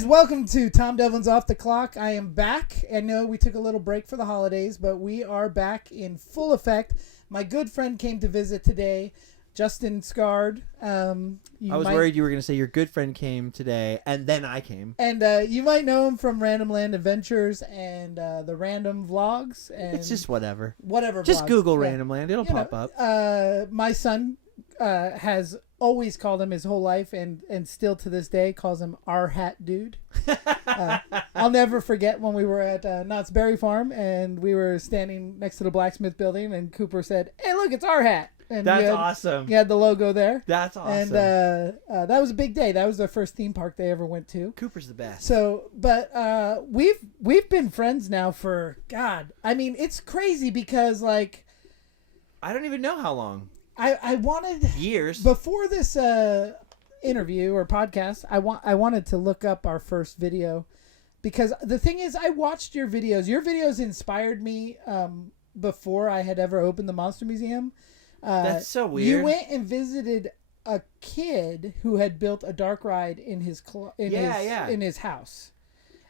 guys, welcome to Tom Devlin's Off the Clock. I am back. I know we took a little break for the holidays, but we are back in full effect. My good friend came to visit today, Justin Scard. I was worried you were going to say your good friend came today, and then I came. And you might know him from Randomland Adventures and the Random Vlogs. And it's just whatever. Just vlogs. Google Randomland. It'll pop up. My son has always called him his whole life and still to this day calls him our hat dude. I'll never forget when we were at Knott's Berry Farm and we were standing next to the blacksmith building and Cooper said, "Hey, look, it's our hat." And that's awesome. You had the logo there. That's awesome. And that was a big day. That was their first theme park they ever went to. Cooper's the best. So, but we've been friends now for, God, I mean, it's crazy because like I don't even know how long. I wanted years before this interview or podcast. I wanted to look up our first video because the thing is, I watched your videos. Your videos inspired me before I had ever opened the Monster Museum. That's so weird. You went and visited a kid who had built a dark ride in his in his house,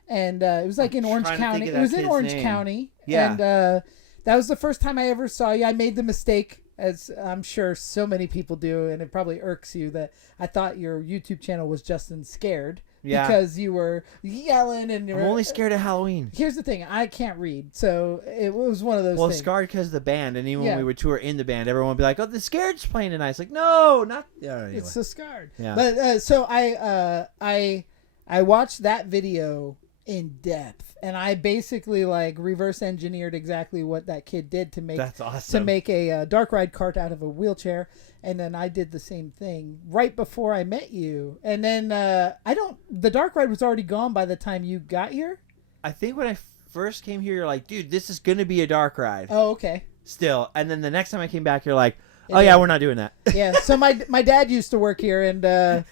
and it was like in Orange County. It was in Orange County, and that was the first time I ever saw you. I made the mistake, as I'm sure so many people do, and it probably irks you, that I thought your YouTube channel was Justin Scared. Yeah. Because you were yelling and I'm only scared of Halloween. Here's the thing. I can't read. So it was one of those things. Well, Scarred because of the band. And even when we would tour in the band, everyone would be like, "Oh, the Scared's playing tonight." It's like, no, not... Anyway. It's the Scarred. Yeah. But so I watched that video in depth. And I basically like reverse engineered exactly what that kid did to make... That's awesome. To make a dark ride cart out of a wheelchair. And then I did the same thing right before I met you. And then the dark ride was already gone by the time you got here. I think when I first came here, you're like, "Dude, this is going to be a dark ride." Oh, okay. Still. And then the next time I came back, you're like, "Oh, yeah, we're not doing that." Yeah. So my dad used to work here, and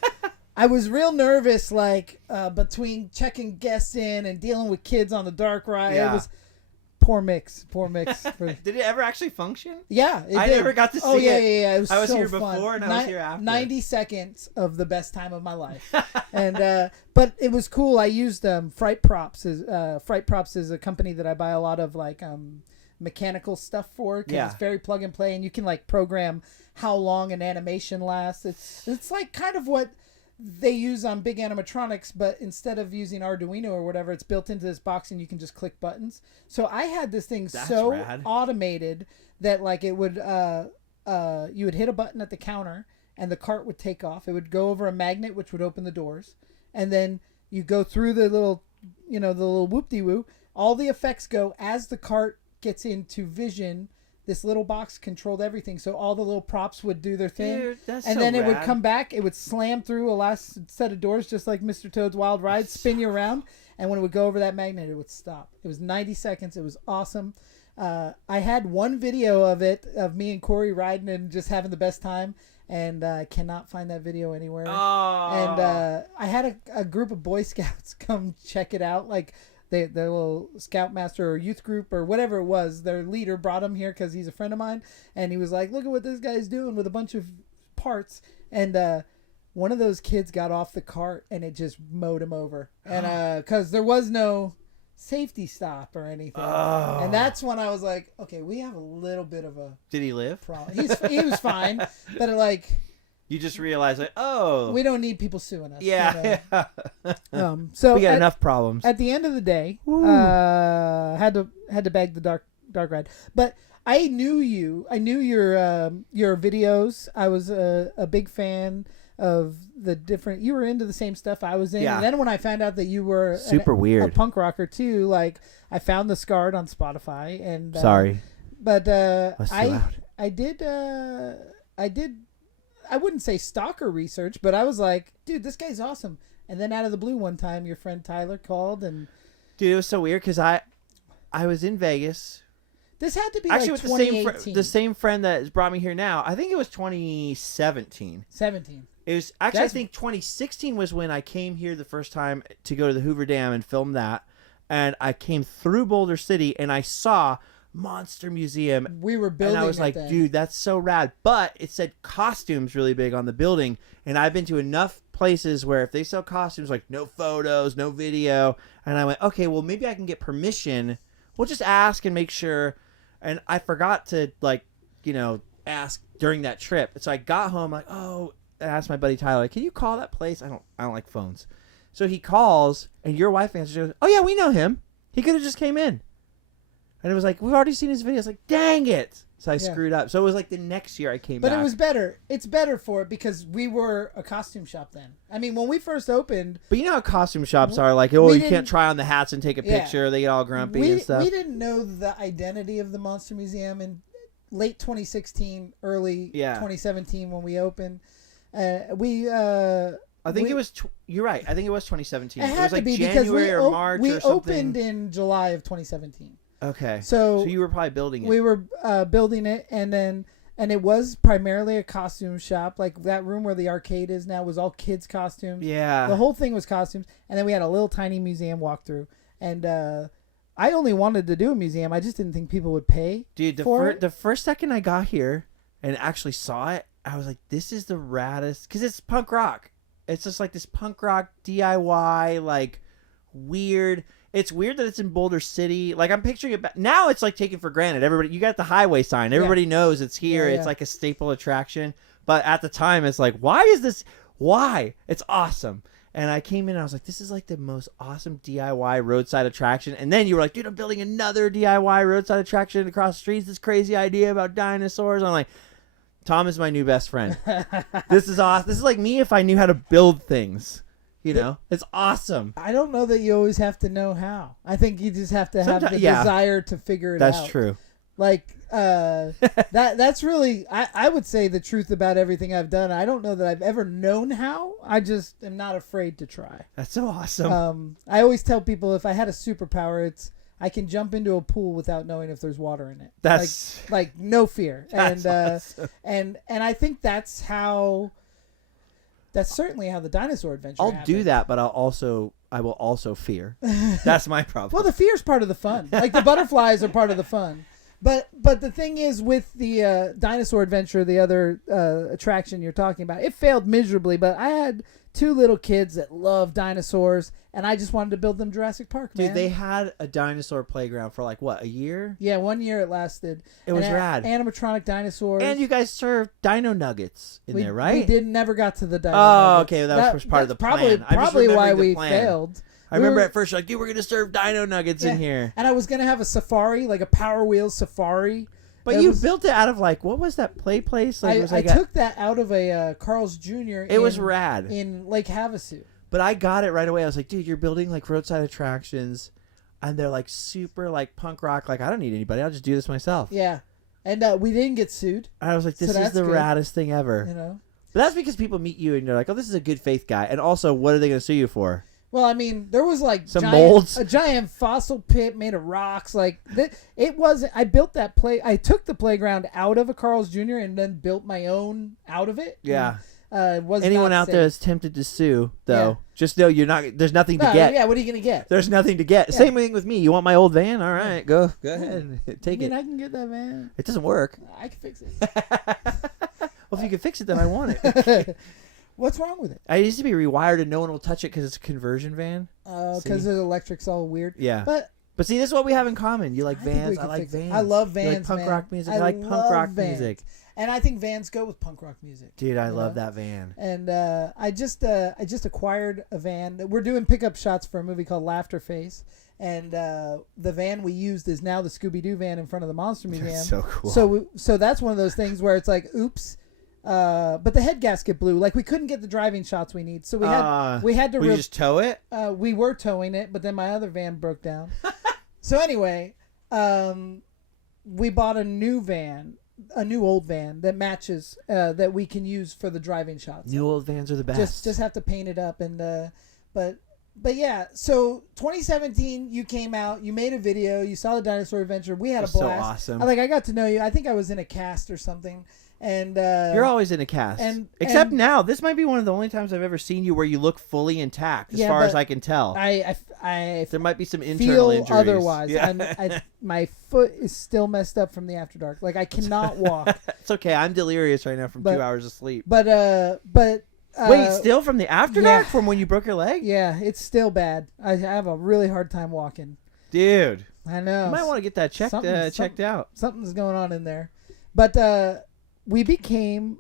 I was real nervous, like between checking guests in and dealing with kids on the dark ride. Yeah. It was poor mix. Did it ever actually function? Yeah, it I did. never got to see it. Yeah. It was I was so here fun. before and I was here after. 90 seconds of the best time of my life. And but it was cool. I used Fright Props. Fright Props is a company that I buy a lot of like mechanical stuff for because it's very plug and play, and you can like program how long an animation lasts. It's like kind of what they use on big animatronics, but instead of using Arduino or whatever, it's built into this box and you can just click buttons. So I had this thing rad. Automated that like it would you would hit a button at the counter and the cart would take off. It would go over a magnet which would open the doors, and then you go through the little the little whoop-de-woo. All the effects go as the cart gets into vision. This little box controlled everything, so all the little props would do their thing. Dude, that's and so then it rad. would come back. It would slam through a last set of doors, just like Mr. Toad's Wild Ride, spin you around. And when it would go over that magnet, it would stop. It was 90 seconds. It was awesome. I had one video of it, of me and Corey riding and just having the best time. And I cannot find that video anywhere. Oh. And I had a group of Boy Scouts come check it out. Like, their little scoutmaster or youth group or whatever it was, their leader brought him here because he's a friend of mine, and he was like, "Look at what this guy's doing with a bunch of parts." And one of those kids got off the cart and it just mowed him over, and because there was no safety stop or anything, and that's when I was like, "Okay, we have a little bit of a." Did he live? Problem. He was fine, but like. You just realize, like, oh, we don't need people suing us. Yeah. So we got enough problems. At the end of the day, had to bag the dark ride. But I knew you. I knew your videos. I was a big fan of the different. You were into the same stuff I was in. Yeah. And then when I found out that you were super weird, a punk rocker too, like I found the Scarred on Spotify. And sorry, but I did. I wouldn't say stalker research, but I was like, dude, this guy's awesome. And then out of the blue one time, your friend Tyler called and... Dude, it was so weird because I was in Vegas. This had to be actually like with 2018. the same friend that has brought me here now. I think it was 2017. 17. It was actually, I think 2016 was when I came here the first time to go to the Hoover Dam and film that. And I came through Boulder City and I saw Monster Museum. We were building, and I was like, dude, that's so rad. But it said costumes really big on the building, and I've been to enough places where if they sell costumes, like no photos, no video. And I went, okay, well, maybe I can get permission. We'll just ask and make sure. And I forgot to, like, ask during that trip. So I got home, like, I asked my buddy Tyler, can you call that place? I don't like phones. So he calls, and your wife answers. She goes, oh, yeah, we know him. He could have just came in. And it was like, we've already seen his videos. Like, dang it. So I screwed up. So it was like the next year I came back. But it was better. It's better for it because we were a costume shop then. I mean, when we first opened. But you know how costume shops are like, you can't try on the hats and take a picture. They get all grumpy and stuff. We didn't know the identity of the Monster Museum in late 2016, early 2017 when we opened. I think it was. You're right. I think it was 2017. It was like January or March or something. We opened in July of 2017. Okay. So you were probably building it. We were building it, and it was primarily a costume shop. Like that room where the arcade is now was all kids' costumes. Yeah. The whole thing was costumes, and then we had a little tiny museum walkthrough. And I only wanted to do a museum. I just didn't think people would pay. Dude, the first second I got here and actually saw it, I was like, "This is the raddest," because it's punk rock. It's just like this punk rock DIY, like weird. It's weird that it's in Boulder City. Like I'm picturing it now. It's like taken for granted. Everybody, you got the highway sign. Everybody knows it's here. Yeah, It's like a staple attraction. But at the time, it's like, why is this? Why? It's awesome. And I came in and I was like, this is like the most awesome DIY roadside attraction. And then you were like, dude, I'm building another DIY roadside attraction across the street. This crazy idea about dinosaurs. I'm like, Tom is my new best friend. This is awesome. This is like me if I knew how to build things. It's awesome. I don't know that you always have to know how. I think you just have to have the desire to figure it out. That's true. Like that's really I would say the truth about everything I've done. I don't know that I've ever known how. I just am not afraid to try. That's so awesome. I always tell people if I had a superpower, it's I can jump into a pool without knowing if there's water in it. That's like no fear. That's awesome. And I think that's certainly how the dinosaur adventure I'll happened. do that, but I will also fear. That's my problem. Well, the fear's part of the fun. Like the butterflies are part of the fun. But the thing is with the dinosaur adventure, the other attraction you're talking about, it failed miserably, but I had two little kids that love dinosaurs, and I just wanted to build them Jurassic Park, man. Dude, they had a dinosaur playground for like, what, a year? Yeah, 1 year it lasted. It was rad. Animatronic dinosaurs. And you guys served dino nuggets in there, right? We never got to the dino nuggets. Okay, that was part of the plan. Probably why we failed. I remember at first, you're like, dude, we're going to serve dino nuggets in here. And I was going to have a safari, like a Power Wheels safari. But you built it out of like, what was that place? Like, I took that out of a Carl's Jr. It was rad. In Lake Havasu. But I got it right away. I was like, dude, you're building like roadside attractions. And they're like super like punk rock. Like, I don't need anybody. I'll just do this myself. Yeah. And we didn't get sued. And I was like, this is the raddest thing ever. But that's because people meet you and they're like, oh, this is a good faith guy. And also, what are they going to sue you for? Well, I mean, there was like molds, a giant fossil pit made of rocks. Like it wasn't. I built that I took the playground out of a Carl's Jr. and then built my own out of it. Yeah. It was anyone out there is tempted to sue, though. Just know you're not. There's nothing to get. Yeah. What are you gonna get? There's nothing to get. Yeah. Same thing with me. You want my old van? All right, go ahead, take it. I can get that van. It doesn't work. I can fix it. Well, if you can fix it, then I want it. What's wrong with it? It needs to be rewired and no one will touch it because it's a conversion van. Because the electric's all weird. Yeah. But see, this is what we have in common. You like vans. I like vans. I love vans, you like punk rock music. I like punk rock music. And I think vans go with punk rock music. Dude, I love that van. And I just acquired a van. We're doing pickup shots for a movie called Laughter Face. And the van we used is now the Scooby-Doo van in front of the Monster Museum. That's so cool. So that's one of those things where it's like, oops. But the head gasket blew. Like we couldn't get the driving shots we need, so we had to. We just tow it. We were towing it, but then my other van broke down. So anyway, we bought a new old van that matches that we can use for the driving shots. New old vans are the best. Just have to paint it up but yeah. So 2017, you came out, you made a video, you saw the dinosaur adventure. We had a blast. So awesome. I got to know you. I think I was in a cast or something. And you're always in a cast, except now. This might be one of the only times I've ever seen you where you look fully intact, as far as I can tell. There might be some internal injuries. Otherwise, yeah. My foot is still messed up from the after dark. Like I cannot walk. It's okay. I'm delirious right now from 2 hours of sleep. But Wait, still from the After yeah. Dark from when you broke your leg? Yeah, it's still bad. I have a really hard time walking. Dude. I know. You might want to get that checked out. Something's going on in there. But we became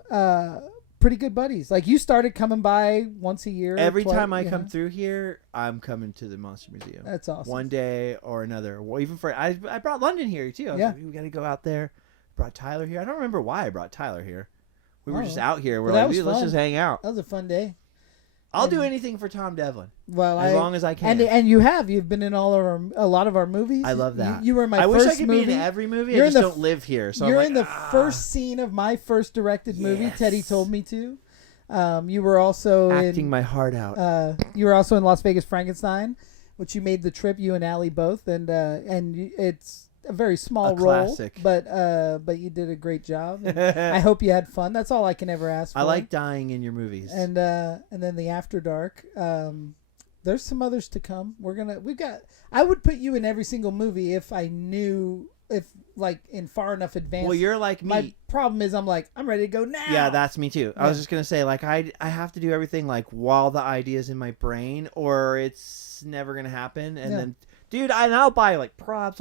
pretty good buddies. Like, you started coming by once a year. Every time I come through here, I'm coming to the Monster Museum. That's awesome. One day or another. Well, even for I brought London here too. I was like, we got to go out there. Brought Tyler here. I don't remember why I brought Tyler here. We were just out here. We're like, let's just hang out. That was a fun day. I'll do anything for Tom Devlin. Well, as long as I can. And you've been in a lot of our movies. I love that. You were in my first movie. I wish I could movie. be in every movie. I just don't live here. So you're in the first scene of my first directed movie. Teddy told me to. You were also acting my heart out. You were also in Las Vegas Frankenstein, which you made the trip. You and Allie both, and it's a very small role, classic. But you did a great job. I hope you had fun. That's all I can ever ask for. I like dying in your movies. And then the After Dark. There's some others to come. I would put you in every single movie if I knew like in far enough advance. Well, you're like me. My problem is I'm ready to go now. Yeah, that's me too. I was just gonna say, like, I have to do everything like while the idea's in my brain, or it's never gonna happen. And then, dude, I'll buy like props.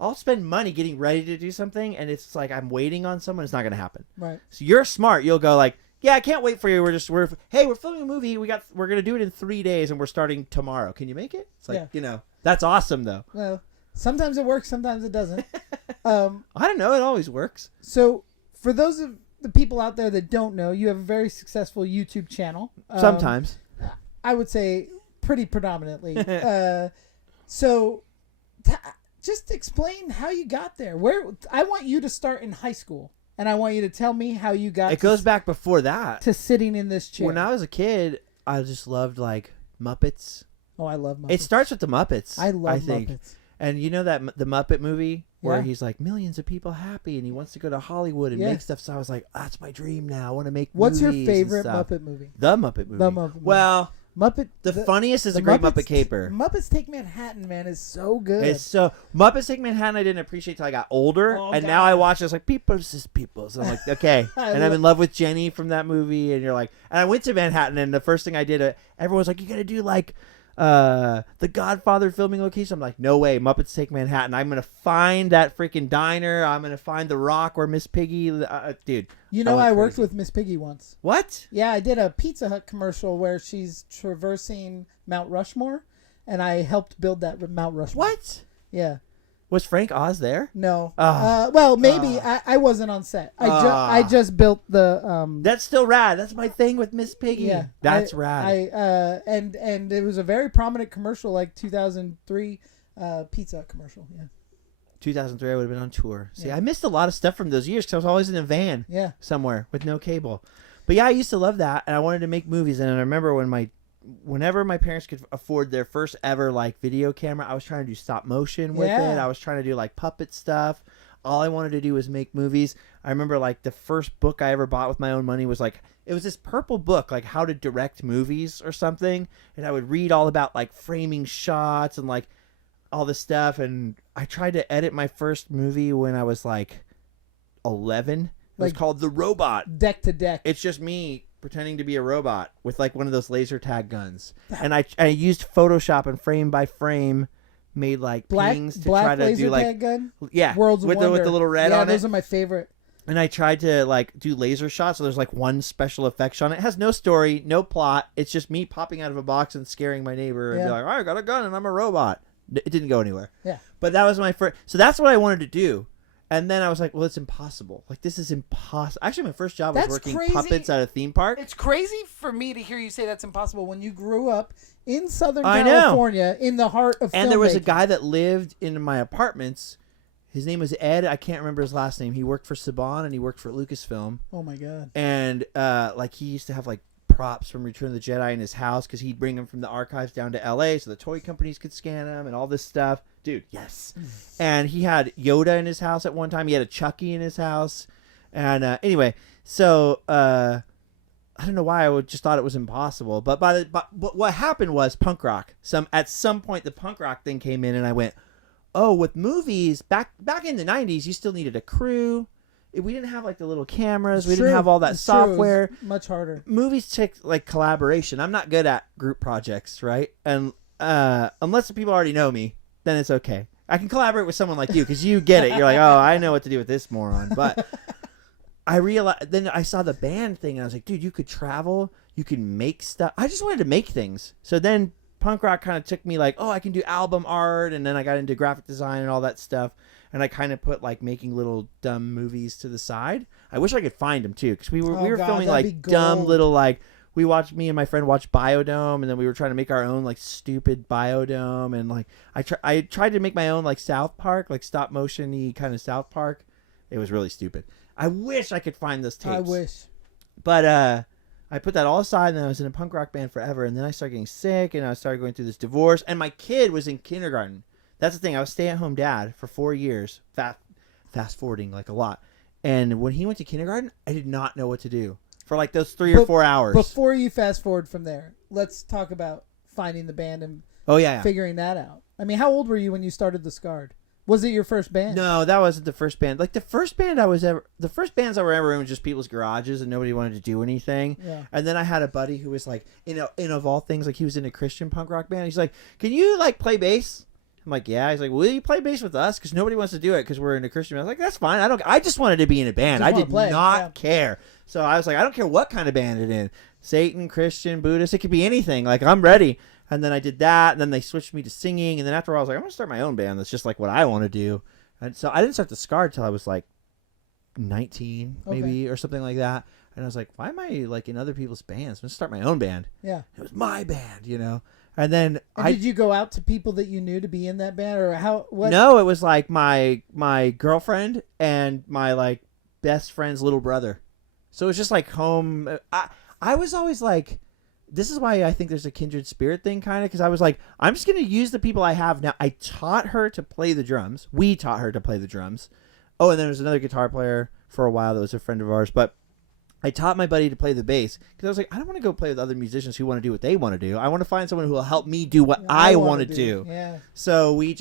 I'll spend money getting ready to do something, and it's like I'm waiting on someone. It's not gonna happen. Right. So you're smart. You'll go like, yeah, I can't wait for you. We're filming a movie. We're gonna do it in 3 days, and we're starting tomorrow. Can you make it? It's like that's awesome though. Well, sometimes it works, sometimes it doesn't. I don't know. It always works. So for those of the people out there that don't know, you have a very successful YouTube channel. Sometimes. I would say pretty predominantly. Just explain how you got there. I want you to start in high school, and I want you to tell me how you got. It goes back before that to sitting in this chair. When I was a kid, I just loved like Muppets. Oh, I love Muppets. It starts with the Muppets. I love Muppets. And you know that the Muppet movie where he's like millions of people happy, and he wants to go to Hollywood and make stuff. So I was like, that's my dream now. I want to make. What's your favorite Muppet movie? The Muppet movie. The Muppet movie. Well. The funniest is a great Muppet Caper. Muppets Take Manhattan, man, is so good. It's so Muppets Take Manhattan. I didn't appreciate till I got older, now I watch it. It's like people's is people's. I'm like, okay, and I'm in love with Jenny from that movie. And you're like, and I went to Manhattan, and the first thing I did, everyone's like, you gotta do like the Godfather filming location. I'm like, no way, Muppets Take Manhattan. I'm gonna find that freaking diner. I'm gonna find the Rock or Miss Piggy, dude. You know, I worked with Miss Piggy once. What? Yeah, I did a Pizza Hut commercial where she's traversing Mount Rushmore, and I helped build that Mount Rushmore. What? Yeah. Was Frank Oz there? No. Well, maybe. I wasn't on set. I just built the. That's still rad. That's my thing with Miss Piggy. Yeah, that's rad. And it was a very prominent commercial, like 2003 Pizza Hut commercial. Yeah. 2003, I would have been on tour. See, I missed a lot of stuff from those years because I was always in a van somewhere with no cable. But yeah, I used to love that, and I wanted to make movies. And I remember whenever my parents could afford their first ever like video camera, I was trying to do stop motion with it. I was trying to do like puppet stuff. All I wanted to do was make movies. I remember like the first book I ever bought with my own money was like, it was this purple book, like how to direct movies or something. And I would read all about like framing shots and like all this stuff. And I tried to edit my first movie when I was like 11. It was called The Robot. Deck to deck. It's just me pretending to be a robot with like one of those laser tag guns. And I used Photoshop and frame by frame made like pings to try to do like tag gun? Yeah, World's with Wonder. with the little red on it. Yeah, those are my favorite. And I tried to like do laser shots, so there's like one special effect shot. It has no story, no plot. It's just me popping out of a box and scaring my neighbor and be like, I got a gun and I'm a robot. It didn't go anywhere. Yeah. But that was my first. So that's what I wanted to do. And then I was like, well, it's impossible. Like, this is impossible. Actually, my first job was working puppets at a theme park. It's crazy for me to hear you say that's impossible when you grew up in Southern California, in the heart of And there was a guy that lived in my apartments. His name was Ed. I can't remember his last name. He worked for Saban and he worked for Lucasfilm. Oh, my God. And, like, he used to have, like, props from Return of the Jedi in his house because he'd bring them from the archives down to L.A. so the toy companies could scan them and all this stuff. Dude, yes. And he had Yoda in his house at one time. He had a Chucky in his house. And anyway, so I don't know why I just thought it was impossible. But but what happened was punk rock. At some point, the punk rock thing came in, and I went, oh, with movies, back in the 90s, you still needed a crew. we didn't have like the little cameras. We didn't have all that software. Much harder. Movies take like collaboration. I'm not good at group projects, right? And unless the people already know me, then it's okay. I can collaborate with someone like you because you get it. You're like, oh, I know what to do with this moron. But I realized, then I saw the band thing and I was like, dude, you could travel. You can make stuff. I just wanted to make things. So then punk rock kind of took me like, oh, I can do album art. And then I got into graphic design and all that stuff. And I kind of put like making little dumb movies to the side. I wish I could find them too, because we were filming like dumb little like me and my friend watched Biodome, and then we were trying to make our own like stupid Biodome, and like I tried to make my own like South Park, like stop motion-y kind of South Park. It was really stupid. I wish I could find those tapes. I wish. But I put that all aside, and then I was in a punk rock band forever, and then I started getting sick, and I started going through this divorce, and my kid was in kindergarten. That's the thing. I was stay-at-home dad for 4 years, fast forwarding like a lot. And when he went to kindergarten, I did not know what to do for like those 3 or 4 hours. Before you fast forward from there, let's talk about finding the band and figuring that out. I mean, how old were you when you started the Scarred? Was it your first band? No, that wasn't the first band. Like the first bands I were ever in was just people's garages and nobody wanted to do anything. Yeah. And then I had a buddy who was like, in of all things, like he was in a Christian punk rock band. He's like, can you like play bass? I'm like, yeah. He's like, will you play bass with us? Because nobody wants to do it because we're in a Christian band. I was like, that's fine. I just wanted to be in a band. I did not care. So I was like, I don't care what kind of band it's in. Satan, Christian, Buddhist. It could be anything. Like, I'm ready. And then I did that. And then they switched me to singing. And then after a while, I was like, I'm going to start my own band. That's just like what I want to do. And so I didn't start the Scarred till I was like 19 maybe or something like that. And I was like, why am I like in other people's bands? I'm going to start my own band. Yeah. It was my band, you know. And then did you go out to people that you knew to be in that band, or how? What? No, it was like my girlfriend and my like best friend's little brother. So it was just like home. I was always like, this is why I think there's a kindred spirit thing, kind of, because I was like, I'm just gonna use the people I have now. I taught her to play the drums. We taught her to play the drums. Oh, and then there was another guitar player for a while that was a friend of ours, but I taught my buddy to play the bass because I was like, I don't want to go play with other musicians who want to do what they want to do. I want to find someone who will help me do what I want to do. Yeah. So we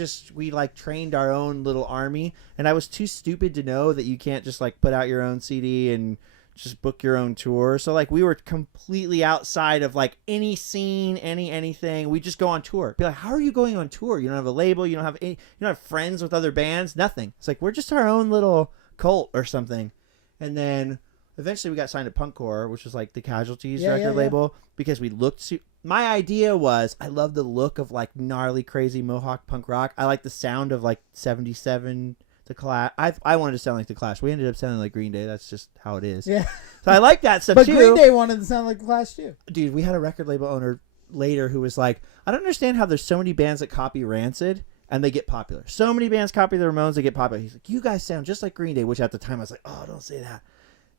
like trained our own little army, and I was too stupid to know that you can't just like put out your own CD and just book your own tour. So like we were completely outside of like any scene, anything. We just go on tour. Be like, how are you going on tour? You don't have a label. You don't have friends with other bands. Nothing. It's like we're just our own little cult or something. And then eventually we got signed to Punkcore, which was like the Casualties record label, because we looked. My idea was I love the look of like gnarly, crazy Mohawk punk rock. I like the sound of like 77. The Clash. I wanted to sound like the Clash. We ended up sounding like Green Day. That's just how it is. Yeah. So I like that stuff but too. Green Day wanted to sound like the Clash too. Dude, we had a record label owner later who was like, I don't understand how there's so many bands that copy Rancid and they get popular. So many bands copy the Ramones, they get popular. He's like, you guys sound just like Green Day, which at the time I was like, oh, don't say that.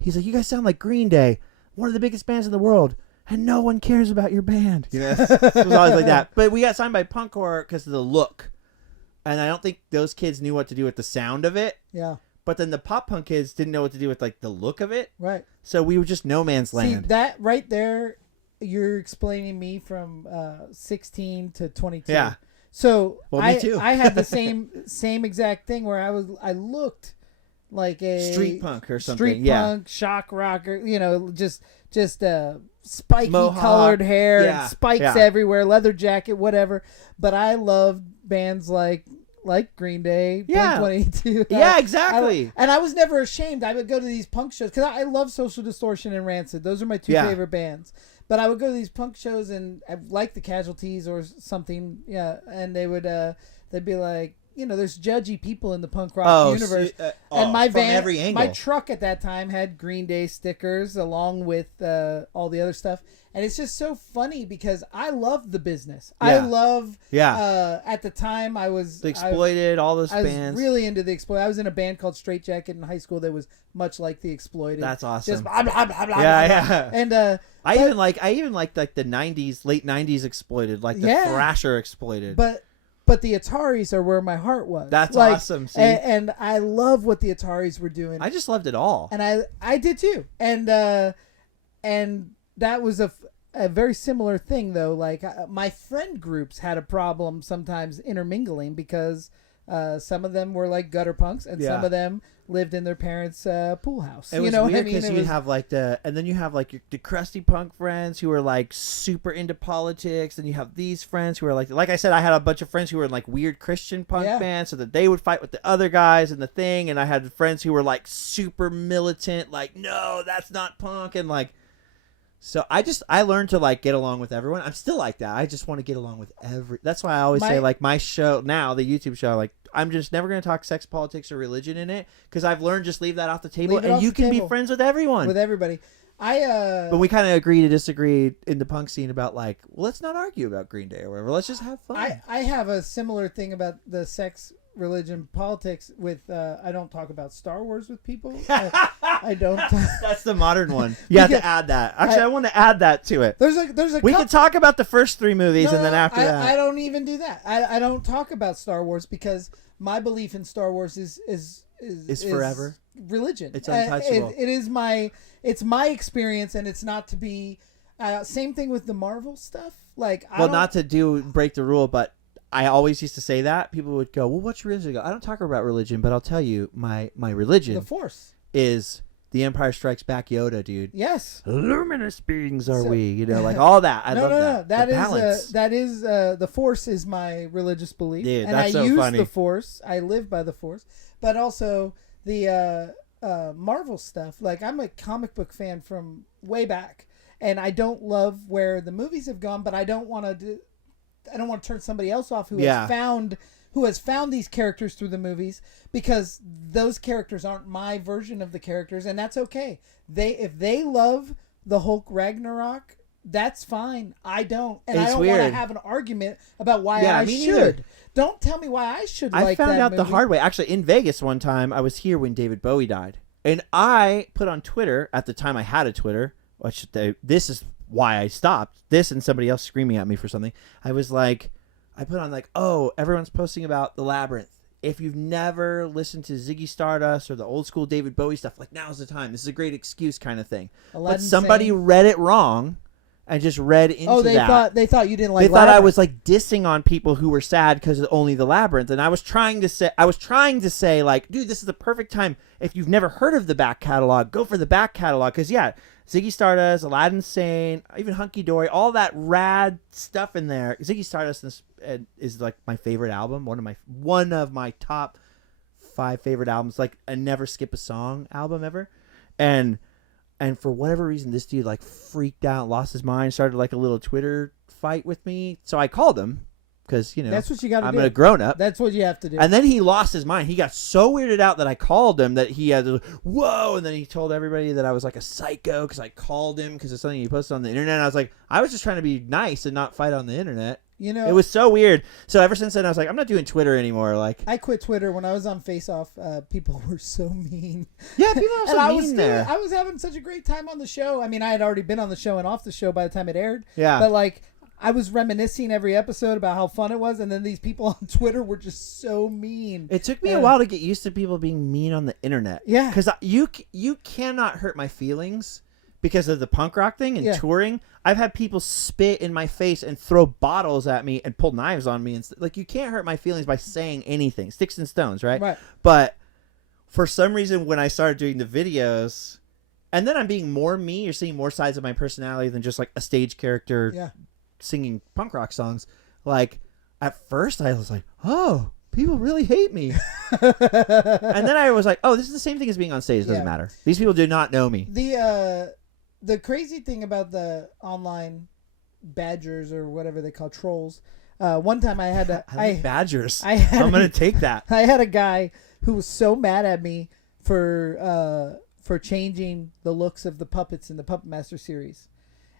He's like, you guys sound like Green Day, one of the biggest bands in the world, and no one cares about your band. You know, it was always like that. But we got signed by Punkcore because of the look. And I don't think those kids knew what to do with the sound of it. Yeah. But then the pop punk kids didn't know what to do with like the look of it. Right. So we were just no man's land. See, that right there, you're explaining me from 16 to 22. Yeah. So me too. I had the same exact thing where I looked like a street punk or something. Street punk, shock rocker, you know, just spiky Mohawk, colored hair, yeah, and spikes everywhere, leather jacket, whatever. But I loved bands like Green Day, Blink-182. Yeah, exactly. And I was never ashamed. I would go to these punk shows because I love Social Distortion and Rancid. Those are my two favorite bands. But I would go to these punk shows and I like the Casualties or something. Yeah, and they'd be like, you know, there's judgy people in the punk rock universe. And my van, every angle. my truck at that time had Green Day stickers along with all the other stuff. And it's just so funny because I love the business. Yeah. I love. Yeah. At the time, I was the Exploited, all those bands. I was really into the Exploited. I was in a band called Straight Jacket in high school that was much like the Exploited. That's awesome. Just blah, blah, blah, blah, yeah, blah. yeah. And I even liked like the '90s, late '90s Exploited, like the Thrasher Exploited. But the Ataris are where my heart was. That's awesome. See? And I love what the Ataris were doing. I just loved it all. And I did too. And that was a very similar thing though. Like my friend groups had a problem sometimes intermingling because Some of them were like gutter punks, and some of them lived in their parents' pool house. It was weird because you have like and then you have like the crusty punk friends who are like super into politics, and you have these friends who are like I said, I had a bunch of friends who were in like weird Christian punk bands, so that they would fight with the other guys and the thing, and I had friends who were like super militant, like no, that's not punk, and like. So I learned to like get along with everyone. I'm still like that. I just want to get along with That's why I always say like my show now, the YouTube show, like I'm just never going to talk sex, politics, or religion in it because I've learned just leave that off the table, and you can be friends with everyone. With everybody. But we kind of agree to disagree in the punk scene about like, well, let's not argue about Green Day or whatever. Let's just have fun. I have a similar thing about the sex, religion, politics with I don't talk about Star Wars with people. I don't. That's the modern one. You have to add that. Actually, I want to add that to it. There's a. We can talk about the first 3 movies, and then after that, I don't even do that. I don't talk about Star Wars because my belief in Star Wars is forever. Religion. It's untouchable. It's my experience, and it's not to be. Same thing with the Marvel stuff. Like, not to break the rule, but. I always used to say that. People would go, well, what's your religion? I don't talk about religion, but I'll tell you, my religion the Force is The Empire Strikes Back Yoda, dude. Yes. Luminous beings are we, like all that. I love that. That is the Force is my religious belief. Dude, and that's I use funny. the Force. I live by the Force. But also the Marvel stuff. Like, I'm a comic book fan from way back, and I don't love where the movies have gone, but I don't want to turn somebody else off who has found these characters through the movies, because those characters aren't my version of the characters, and that's okay. If they love the Hulk Ragnarok, that's fine. I don't, and I don't want to have an argument about why I should. Neither. Don't tell me why I should. I found out the hard way. Actually, in Vegas one time, I was here when David Bowie died, and I put on Twitter at the time I had a Twitter. This is why I stopped this, and somebody else screaming at me for something. I was like, I put on like, oh, everyone's posting about the Labyrinth. If you've never listened to Ziggy Stardust or the old school David Bowie stuff, like now's the time. This is a great excuse kind of thing. But somebody read it wrong and just read into that. They thought you didn't like. They thought I was like dissing on people who were sad because of only the Labyrinth, and I was trying to say like, dude, this is the perfect time. If you've never heard of the back catalog, go for the back catalog, because Ziggy Stardust, Aladdin Sane, even Hunky Dory, all that rad stuff in there. Ziggy Stardust is like my favorite album, one of my top 5 favorite albums. Like a never skip a song album ever, and for whatever reason, this dude like freaked out, lost his mind, started like a little Twitter fight with me. So I called him. Because, that's what you got to do. I'm a grown-up. That's what you have to do. And then he lost his mind. He got so weirded out that I called him that he had to, whoa, and then he told everybody that I was like a psycho because I called him because of something he posted on the internet. And I was like, I was just trying to be nice and not fight on the internet. It was so weird. So ever since then, I was like, I'm not doing Twitter anymore. Like, I quit Twitter when I was on Face Off. People were so mean. Yeah, people were so mean there. I was having such a great time on the show. I mean, I had already been on the show and off the show by the time it aired. Yeah. But like, I was reminiscing every episode about how fun it was, and then these people on Twitter were just so mean. It took me a while to get used to people being mean on the internet. Yeah. Because you cannot hurt my feelings because of the punk rock thing and touring. I've had people spit in my face and throw bottles at me and pull knives on me. And like, you can't hurt my feelings by saying anything. Sticks and stones, right? Right. But for some reason, when I started doing the videos, and then I'm being more me, you're seeing more sides of my personality than just like a stage character. Yeah. Singing punk rock songs. Like, at first I was like, oh, people really hate me. And then I was like, oh, this is the same thing as being on stage. It doesn't matter. These people do not know me. The crazy thing about the online badgers, or whatever they call trolls, one time I had badgers. I'm gonna take that. I had a guy who was so mad at me for changing the looks of the puppets in the Puppet Master series.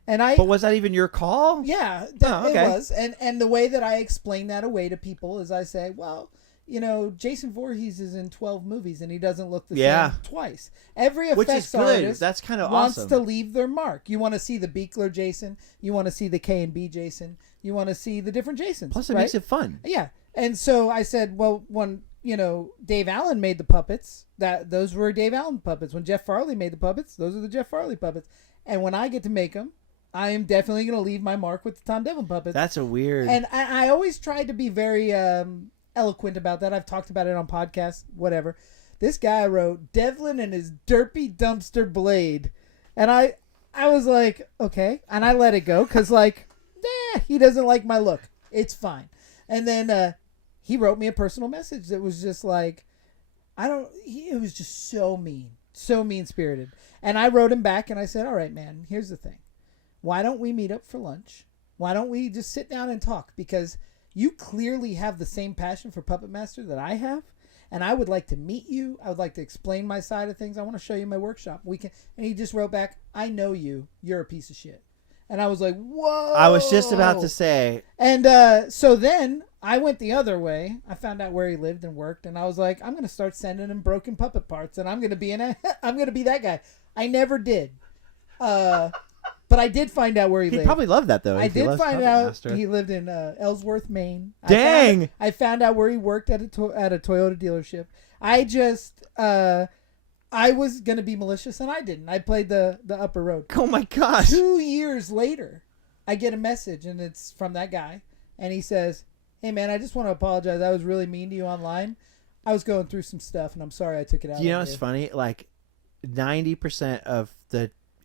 But was that even your call? Yeah, it was. And the way that I explain that away to people is I say, well, Jason Voorhees is in 12 movies and he doesn't look the same twice. Every effects artist That's kind of wants awesome. to leave their mark. You want to see the Beekler Jason. You want to see the K&B Jason. You want to see the different Jasons. Plus, it makes it fun. Yeah. And so I said, well, when Dave Allen made the puppets, those were Dave Allen puppets. When Jeff Farley made the puppets, those are the Jeff Farley puppets. And when I get to make them, I am definitely going to leave my mark with the Tom Devlin puppets. That's a weird... And I always tried to be very eloquent about that. I've talked about it on podcasts, whatever. This guy wrote Devlin and his derpy dumpster blade. And I was like, okay. And I let it go because, like, he doesn't like my look. It's fine. And then he wrote me a personal message that was just like, it was just so mean-spirited. And I wrote him back and I said, all right, man, here's the thing. Why don't we meet up for lunch? Why don't we just sit down and talk? Because you clearly have the same passion for Puppet Master that I have. And I would like to meet you. I would like to explain my side of things. I want to show you my workshop. And he just wrote back, I know you. You're a piece of shit. And I was like, whoa. I was just about to say. And so then I went the other way. I found out where he lived and worked. And I was like, I'm going to start sending him broken puppet parts. And I'm going to be that guy. I never did. But I did find out where he lived. He'd probably love that, though. I did find out he lived in Ellsworth, Maine. Dang! I found out where he worked at a Toyota dealership. I was going to be malicious, and I didn't. I played the upper road. Oh, my gosh. 2 years later, I get a message, and it's from that guy. And he says, hey, man, I just want to apologize. I was really mean to you online. I was going through some stuff, and I'm sorry I took it out. You know what's funny? Like, 90% of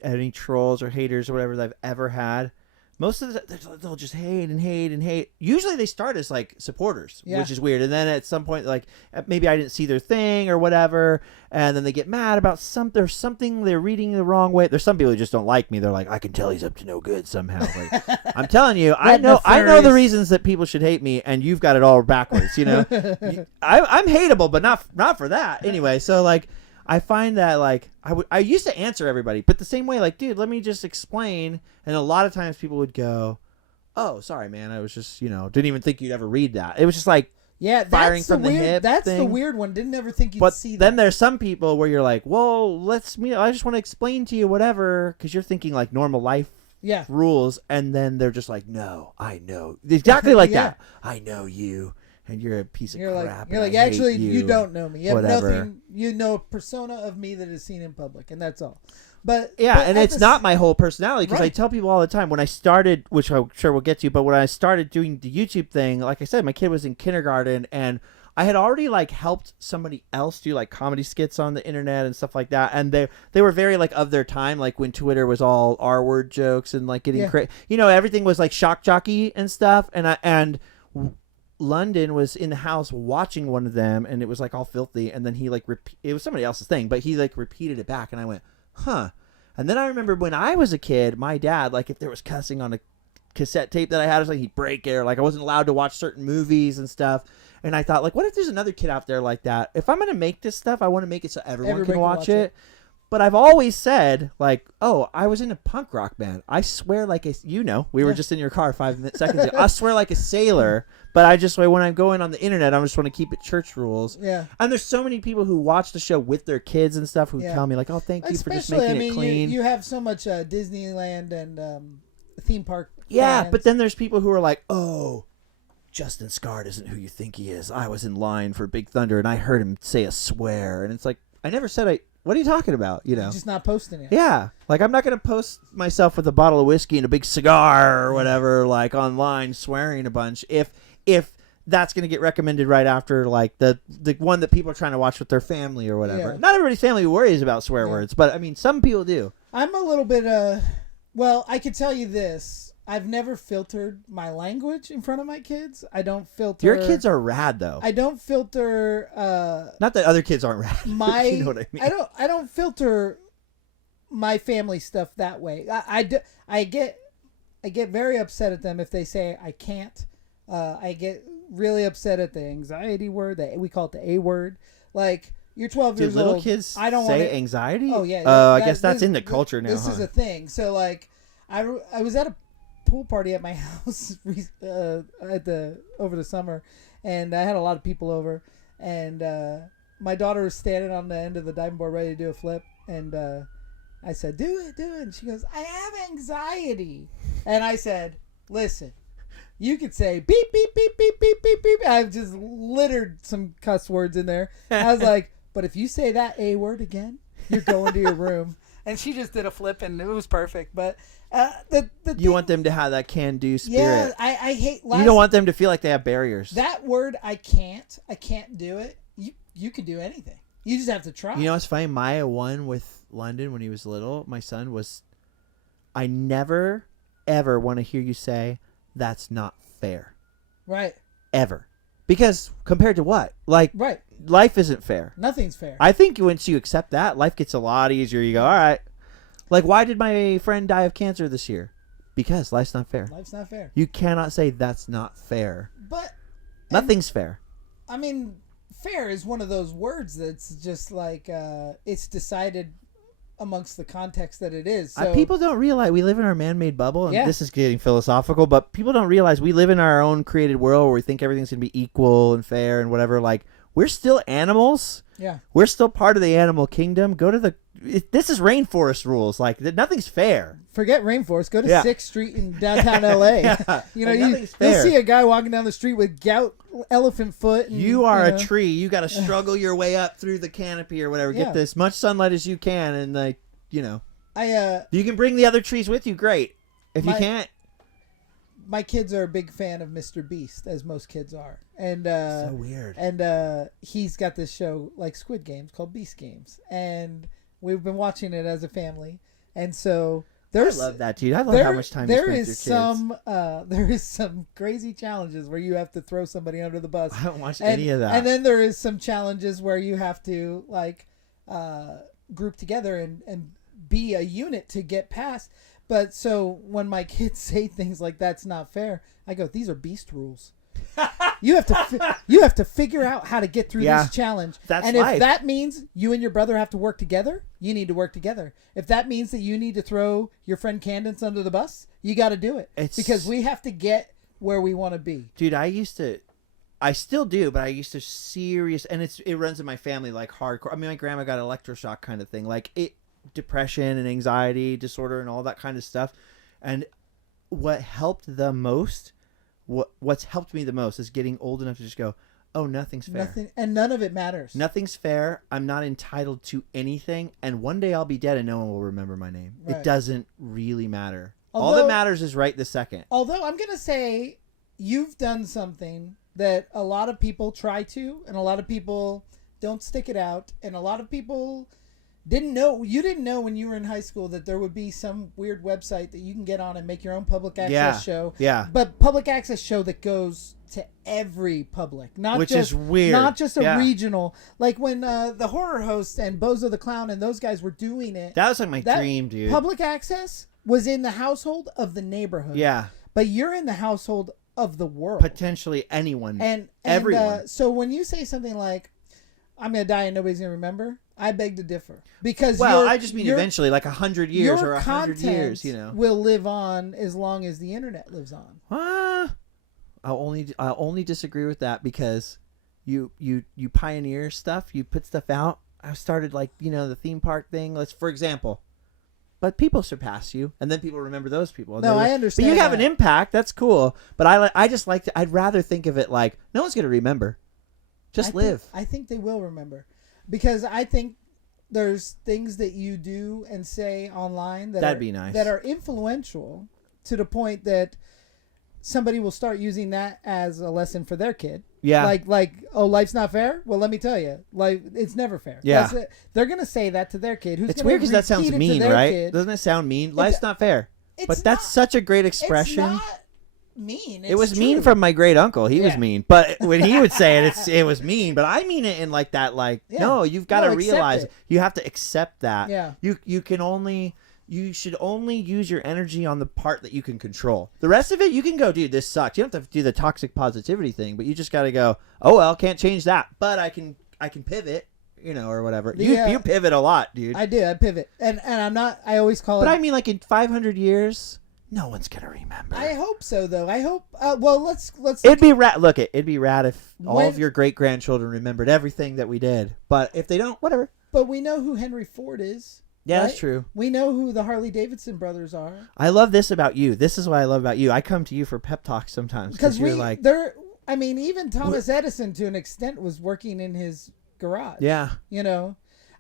any trolls or haters or whatever that I've ever had, most of they'll just hate and hate and hate. Usually they start as like supporters, which is weird. And then at some point, like maybe I didn't see their thing or whatever, and then they get mad about something they're reading the wrong way. There's some people who just don't like me. They're like, I can tell he's up to no good somehow. Like, I'm telling you, I know the reasons that people should hate me, and you've got it all backwards. You know, I'm hateable, but not for that. Anyway, so like. I find that, like, I used to answer everybody, but the same way, like, dude, let me just explain. And a lot of times people would go, oh, sorry, man. I was just, didn't even think you'd ever read that. It was just like firing from the hip. That's thing. the weird one. Didn't ever think you'd see that. But then there's some people where you're like, well, let's meet. I just want to explain to you whatever, because you're thinking like normal life rules. And then they're just like, no, I know. Exactly like that. I know you. And you're a piece of crap. You're like, actually, you don't know me. You have nothing. You know a persona of me that is seen in public, and that's all. But it's not my whole personality, because I tell people all the time when I started, which I'm sure we'll get to, but when I started doing the YouTube thing, like I said, my kid was in kindergarten, and I had already like helped somebody else do like comedy skits on the internet and stuff like that, and they were very like of their time, like when Twitter was all R-word jokes and like getting crazy, everything was like shock jockey and stuff, and London was in the house watching one of them, and it was like all filthy, and then he like it was somebody else's thing, but he like repeated it back, and I went, huh. And then I remember when I was a kid, my dad, like if there was cussing on a cassette tape that I had, it was like he'd break it, or like I wasn't allowed to watch certain movies and stuff. And I thought, like, what if there's another kid out there like that? If I'm gonna make this stuff, I want to make it so everyone can watch it. But I've always said, like, oh, I was in a punk rock band. I swear like we were just in your car 5 seconds ago. I swear like a sailor, but I just, when I'm going on the internet, I just want to keep it church rules. Yeah. And there's so many people who watch the show with their kids and stuff who tell me, like, oh, thank you for just making it clean. You have so much Disneyland and theme park fans. But then there's people who are like, oh, Justin Scard isn't who you think he is. I was in line for Big Thunder, and I heard him say a swear. And it's like, I never said what are you talking about? You're just not posting it. Yeah. Like, I'm not going to post myself with a bottle of whiskey and a big cigar or whatever, like, online swearing a bunch. If that's going to get recommended right after, like, the one that people are trying to watch with their family or whatever. Yeah. Not everybody's family worries about swear words, but, I mean, some people do. I'm a little bit, well, I could tell you this. I've never filtered my language in front of my kids. I don't filter. Your kids are rad, though. I don't filter. Not that other kids aren't rad. You know what I mean? I don't filter my family stuff that way. I get very upset at them if they say I can't. I get really upset at the anxiety word. We call it the A word. Like, you're 12 years old. Little kids I don't say anxiety? Oh yeah. I guess that's in the culture now. This is a thing. So like, I was at a pool party at my house over the summer, and I had a lot of people over, and my daughter was standing on the end of the diving board ready to do a flip, and I said, do it, and she goes, I have anxiety. And I said, listen, you could say beep beep beep beep beep beep beep. I've just littered some cuss words in there. I was like, but if you say that A word again, you're going to your room. and she just did a flip, and it was perfect. But you want them to have that can-do spirit. Yeah, I hate. You don't want them to feel like they have barriers. That word, I can't do it. You can do anything. You just have to try. You know what's funny? Maya won with London when he was little. My son was. I never, ever want to hear you say that's not fair. Right. Ever. Because compared to what? Like, right. Life isn't fair. Nothing's fair. I think once you accept that, life gets a lot easier. You go, all right. Like, why did my friend die of cancer this year? Because life's not fair. Life's not fair. You cannot say that's not fair. But nothing's fair. I mean, fair is one of those words that's just like it's decided amongst the context that it is. So, people don't realize we live in our man-made bubble, and yeah. This is getting philosophical, but people don't realize we live in our own created world where we think everything's going to be equal and fair and whatever. Like, we're still animals. Yeah. We're still part of the animal kingdom. Go to this is rainforest rules. Like, nothing's fair. Forget rainforest. Go to 6th Street in downtown LA. Yeah. You know, you'll see a guy walking down the street with gout, elephant foot. And, you are a tree. You got to struggle your way up through the canopy or whatever. Yeah. Get as much sunlight as you can, and like, you know, if you can bring the other trees with you. Great. If you can't, my kids are a big fan of Mr. Beast, as most kids are, and so weird. And he's got this show like Squid Games called Beast Games, and we've been watching it as a family, and so. I love that, dude. I love how much time you spend with your kids. There is some crazy challenges where you have to throw somebody under the bus. I don't watch any of that. And then there is some challenges where you have to like group together and be a unit to get past. But so when my kids say things like that's not fair, I go, these are beast rules. You have to figure out how to get through this challenge. That's life. If that means you and your brother have to work together, you need to work together. If that means that you need to throw your friend Candace under the bus, you got to do it. Because we have to get where we want to be. Dude, I still do, but I used to and it runs in my family like hardcore. I mean, my grandma got electroshock kind of thing, like depression and anxiety disorder and all that kind of stuff. And what helped the most, what's helped me the most is getting old enough to just go, oh, nothing's fair. Nothing, and none of it matters. Nothing's fair. I'm not entitled to anything. And one day I'll be dead and no one will remember my name. Right. It doesn't really matter. All that matters is right this second. Although I'm going to say you've done something that a lot of people try to, and a lot of people don't stick it out, and a lot of people didn't know. You didn't know when you were in high school that there would be some weird website that you can get on and make your own public access show. Yeah. But public access show that goes to every public, which is weird. Not just a regional. Like when the horror host and Bozo the Clown and those guys were doing it. That was like my dream, dude. Public access was in the household of the neighborhood. Yeah. But you're in the household of the world. Potentially anyone. And everyone. So when you say something like, I'm going to die and nobody's going to remember, I beg to differ. Because I just mean eventually, like 100 years or 100 years, you know. Will live on as long as the internet lives on. I'll only disagree with that because you pioneer stuff, you put stuff out. I started like, the theme park thing, for example. But people surpass you, and then people remember those people. No, I understand. But you have an impact. That's cool. But I just like to. I'd rather think of it like no one's gonna remember. Just live. I think they will remember, because I think there's things that you do and say online that'd be nice, that are influential to the point that somebody will start using that as a lesson for their kid. Yeah. Like, oh, life's not fair? Well, let me tell you. Like, it's never fair. Yeah. They're going to say that to their kid. It's weird because that sounds mean, right? Doesn't it sound mean? Life's not fair. But that's such a great expression. It's not mean. It was mean from my great uncle. He was mean. But when he would say it, it was mean. But I mean it in like that, no, you've got to realize you have to accept that. Yeah. You should only use your energy on the part that you can control. The rest of it, you can go, dude, this sucks. You don't have to do the toxic positivity thing, but you just got to go, oh, well, can't change that. But I can pivot, or whatever. You pivot a lot, dude. I do. I pivot. And I'm not, I always call it. But I mean, like in 500 years, no one's going to remember. I hope so, though. I hope, let's. It'd be rad. Look, it'd be rad if all of your great-grandchildren remembered everything that we did. But if they don't, whatever. But we know who Henry Ford is. Yeah, right? That's true. We know who the Harley Davidson brothers are. I love this about you. This is what I love about you. I come to you for pep talks sometimes because you're like, even Thomas Edison to an extent was working in his garage. Yeah.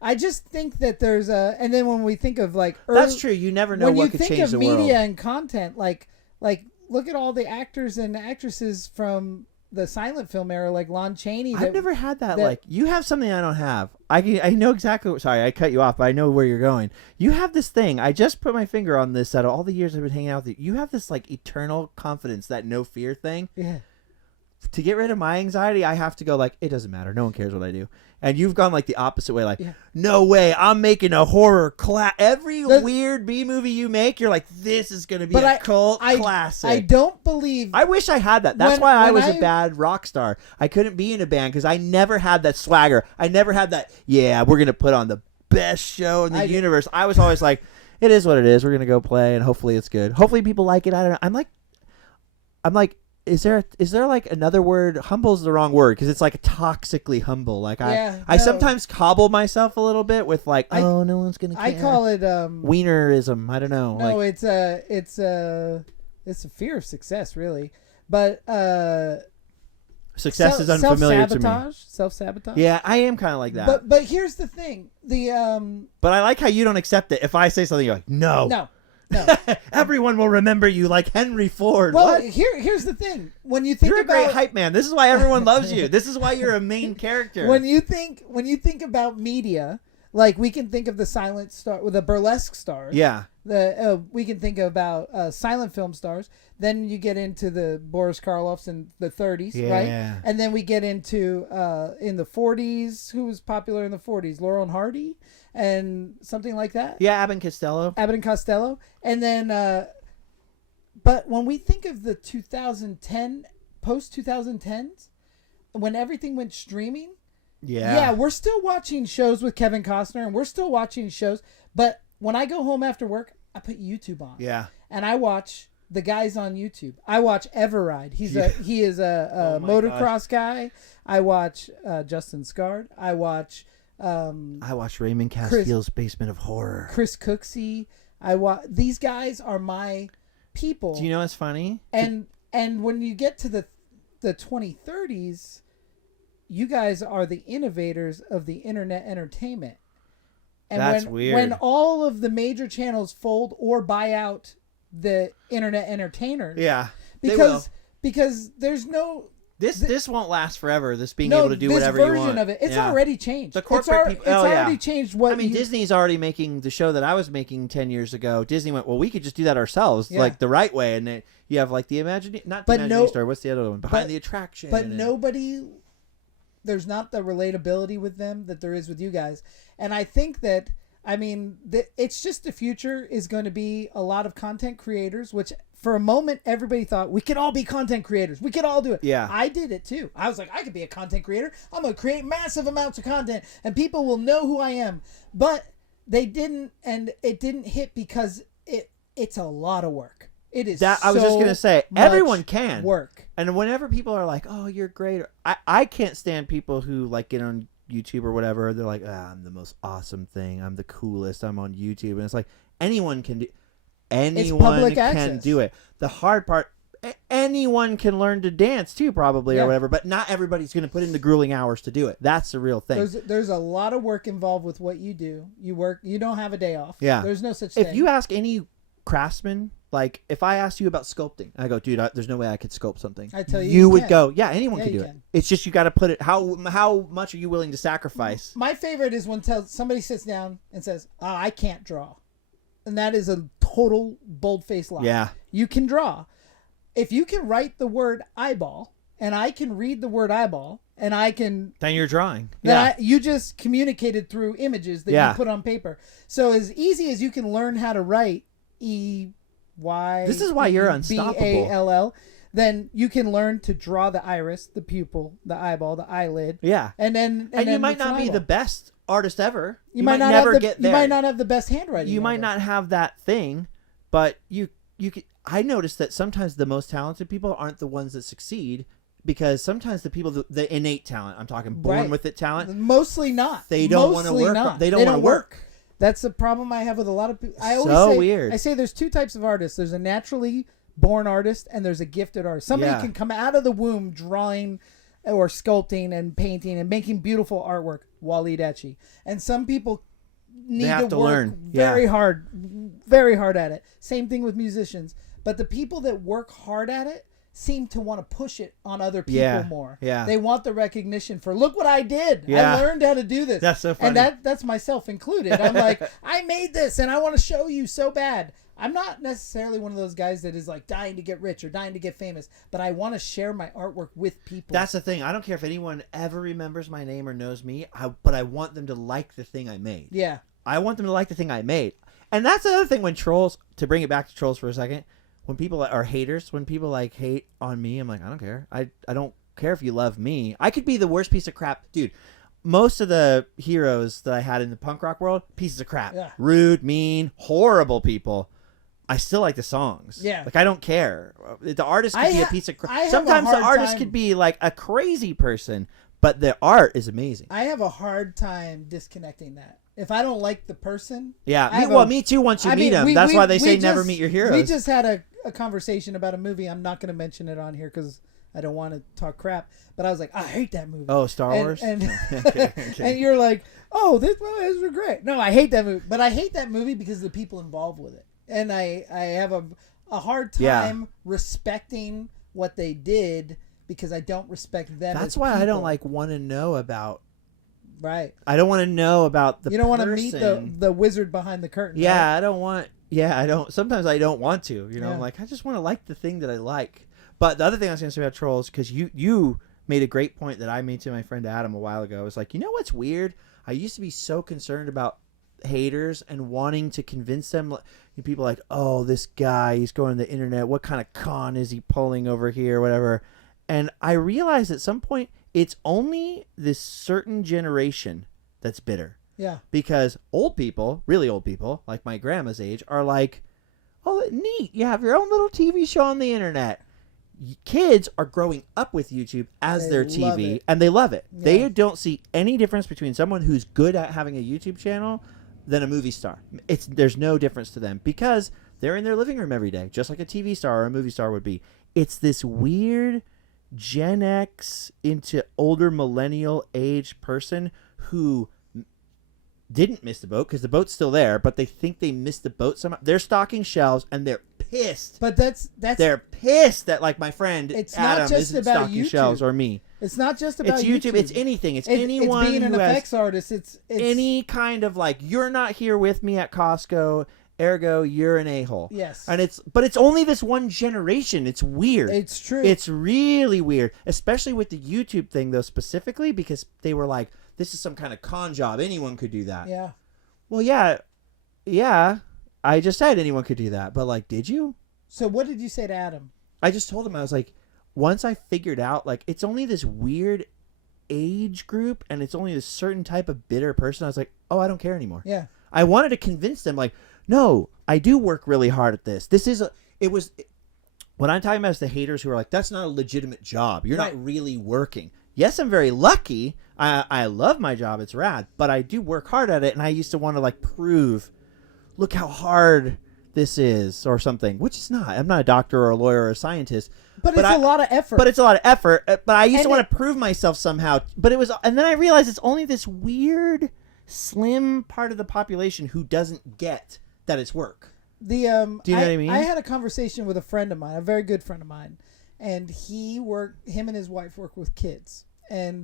I just think that there's a, and then when we think of like, that's true. You never know what could change the world. When you think of media and content, like look at all the actors and actresses from the silent film era, like Lon Chaney. I've never had that. Like, you have something I don't have. I know exactly. Sorry, I cut you off, but I know where you're going. You have this thing. I just put my finger on this. Out of all the years I've been hanging out with you, you have this like eternal confidence, that no fear thing. Yeah. To get rid of my anxiety, I have to go like, it doesn't matter. No one cares what I do. And you've gone like the opposite way. Like, no way. I'm making a horror class. Every weird B movie you make, you're like, this is going to be a cult classic. I don't believe. I wish I had that. That's why I was a bad rock star. I couldn't be in a band because I never had that swagger. I never had that, we're going to put on the best show in the universe. I was always like, it is what it is. We're going to go play and hopefully it's good. Hopefully people like it. I don't know. I'm like, is there like another word? Humble is the wrong word because it's like toxically humble. Like I sometimes cobble myself a little bit with like, no one's gonna care. I call it wienerism. I don't know. No, like, it's a fear of success, really. But success is unfamiliar to me. Self-sabotage. Yeah, I am kind of like that. But here's the thing. But I like how you don't accept it. If I say something, you're like, no. No. Everyone will remember you like Henry Ford. Well, what? Here's the thing. When you think you're a great hype man. This is why everyone loves you. This is why you're a main character. When you think about media, like we can think of the silent star with the burlesque stars. Yeah. We can think about silent film stars. Then you get into the Boris Karloffs in the 30s, right? And then we get into in the 40s. Who was popular in the 40s? Laurel and Hardy. And something like that. Yeah, Abbott and Costello. And then, but when we think of the 2010, post-2010s, when everything went streaming, we're still watching shows with Kevin Costner, and we're still watching shows. But when I go home after work, I put YouTube on. Yeah. And I watch the guys on YouTube. I watch Everride. He is a motocross guy. I watch Justin Scard. I watch Raymond Castille's Basement of Horror. Chris Cooksey. These guys are my people. Do you know what's funny? And when you get to the 2030s, you guys are the innovators of the internet entertainment. And that's weird. When all of the major channels fold or buy out the internet entertainers. Yeah. Because there's no. This won't last forever. This being able to do whatever you want. This version of it, it's already changed. The corporate people. It's already changed. Disney's already making the show that I was making 10 years ago. Disney went, well, we could just do that ourselves, like the right way. And you have like the Imagineering Star. What's the other one? Behind the Attraction. But nobody, there's not the relatability with them that there is with you guys. And I think that, it's just the future is going to be a lot of content creators, which for a moment, everybody thought we could all be content creators. We could all do it. Yeah. I did it too. I was like, I could be a content creator. I'm going to create massive amounts of content and people will know who I am. But they didn't, and it didn't hit because it's a lot of work. It is I was just going to say, everyone can. Work. And whenever people are like, oh, you're great. I can't stand people who like get on YouTube or whatever. They're like, I'm the most awesome thing. I'm the coolest. I'm on YouTube. And it's like, anyone can do Anyone can do it. The hard part, anyone can learn to dance too, probably, or whatever, but not everybody's going to put in the grueling hours to do it. That's the real thing. There's a lot of work involved with what you do. You work. You don't have a day off. Yeah. There's no such thing. If you ask any craftsman, like if I asked you about sculpting, I go, dude, there's no way I could sculpt something. I tell you, you would go, yeah, anyone can do it. It's just you got to put it. How much are you willing to sacrifice? My favorite is when somebody sits down and says, I can't draw. And that is a total bold-faced lie. Yeah. You can draw. If you can write the word eyeball, and I can read the word eyeball, and I can... Then you're drawing. You just communicated through images that you put on paper. So as easy as you can learn how to write E-Y... This is why you're unstoppable. B-A-L-L, then you can learn to draw the iris, the pupil, the eyeball, the eyelid. Yeah. And you might not be the best artist ever. You might not never get there. You might not have the best handwriting. You might not have that thing, but you could. I noticed that sometimes the most talented people aren't the ones that succeed, because sometimes the people, the innate talent, I'm talking born with it talent, mostly not. They don't want to work. They don't want to work. That's the problem I have with a lot of people. Weird. I say there's two types of artists. There's a naturally born artist and there's a gifted artist. Somebody can come out of the womb drawing or sculpting and painting and making beautiful artwork, Waleed Etchy. And some people need to work learn. very hard at it. Same thing with musicians. But the people that work hard at it seem to want to push it on other people more. Yeah. They want the recognition for, look what I did. Yeah. I learned how to do this. That's so funny. And that's myself included. I'm like, I made this and I want to show you so bad. I'm not necessarily one of those guys that is like dying to get rich or dying to get famous, but I want to share my artwork with people. That's the thing. I don't care if anyone ever remembers my name or knows me, but I want them to like the thing I made. Yeah. I want them to like the thing I made. And that's the other thing when trolls, to bring it back to trolls for a second, when people are haters, when people like hate on me, I'm like, I don't care. I don't care if you love me. I could be the worst piece of crap. Dude, most of the heroes that I had in the punk rock world, pieces of crap. Yeah. Rude, mean, horrible people. I still like the songs. Yeah. Like, I don't care. The artist could be a piece of crap. I Sometimes have a the hard artist time- could be like a crazy person, but the art is amazing. I have a hard time disconnecting that. If I don't like the person. Yeah. Me too once you meet them. That's why they say never meet your heroes. We just had a conversation about a movie. I'm not going to mention it on here because I don't want to talk crap. But I was like, I hate that movie. Oh, Star Wars? And, Okay. and you're like, oh, this was great. No, I hate that movie. But I hate that movie because of the people involved with it. And I have a hard time respecting what they did because I don't respect them. That's why I don't like want to know about. Right. I don't want to know about the. You don't want to person. meet the wizard behind the curtain. Yeah, right? I don't want. Yeah, I don't. Sometimes I don't want to. You know, Yeah. I'm like, I just want to like the thing that I like. But the other thing I was going to say about trolls, because you made a great point that I made to my friend Adam a while ago. I was like, you know what's weird? I used to be so concerned about haters and wanting to convince them. People like, oh, this guy, he's going to the internet. What kind of con is he pulling over here? Whatever. And I realized at some point, it's only this certain generation that's bitter. Yeah. Because old people, really old people, like my grandma's age, are like, oh, neat. You have your own little TV show on the internet. Kids are growing up with YouTube as their TV, and they love it. Yeah. They don't see any difference between someone who's good at having a YouTube channel than a movie star. There's no difference to them because they're in their living room every day, just like a TV star or a movie star would be. It's this weird Gen X into older millennial age person who didn't miss the boat because the boat's still there, but they think they missed the boat somehow. They're stocking shelves and they're pissed. But they're pissed that like my friend it's Adam not just isn't about stocking YouTube. shelves or me. It's not just about It's YouTube. It's anything. It's anyone it's being an who has effects artist. It's any kind of like, you're not here with me at Costco, ergo you're an a-hole. Yes. And it's only this one generation. It's weird. It's true. It's really weird, especially with the YouTube thing though, specifically because they were like, this is some kind of con job. Anyone could do that. Yeah. Well, yeah. I just said anyone could do that, but like, did you? So what did you say to Adam? I just told him, I was like, once I figured out, like, it's only this weird age group and it's only a certain type of bitter person, I was like, oh, I don't care anymore. Yeah. I wanted to convince them, like, no, I do work really hard at this. What I'm talking about is the haters who are like, that's not a legitimate job. You're Right. not really working. Yes, I'm very lucky. I love my job. It's rad. But I do work hard at it. And I used to want to, like, prove, look how hard this is or something, which it's not. I'm not a doctor or a lawyer or a scientist. But it's a lot of effort. But it's a lot of effort. But I used And to want to prove myself somehow. But it was, and then I realized it's only this weird, slim part of the population who doesn't get that it's work. Do you know what I mean? I had a conversation with a friend of mine, a very good friend of mine, and him and his wife work with kids, and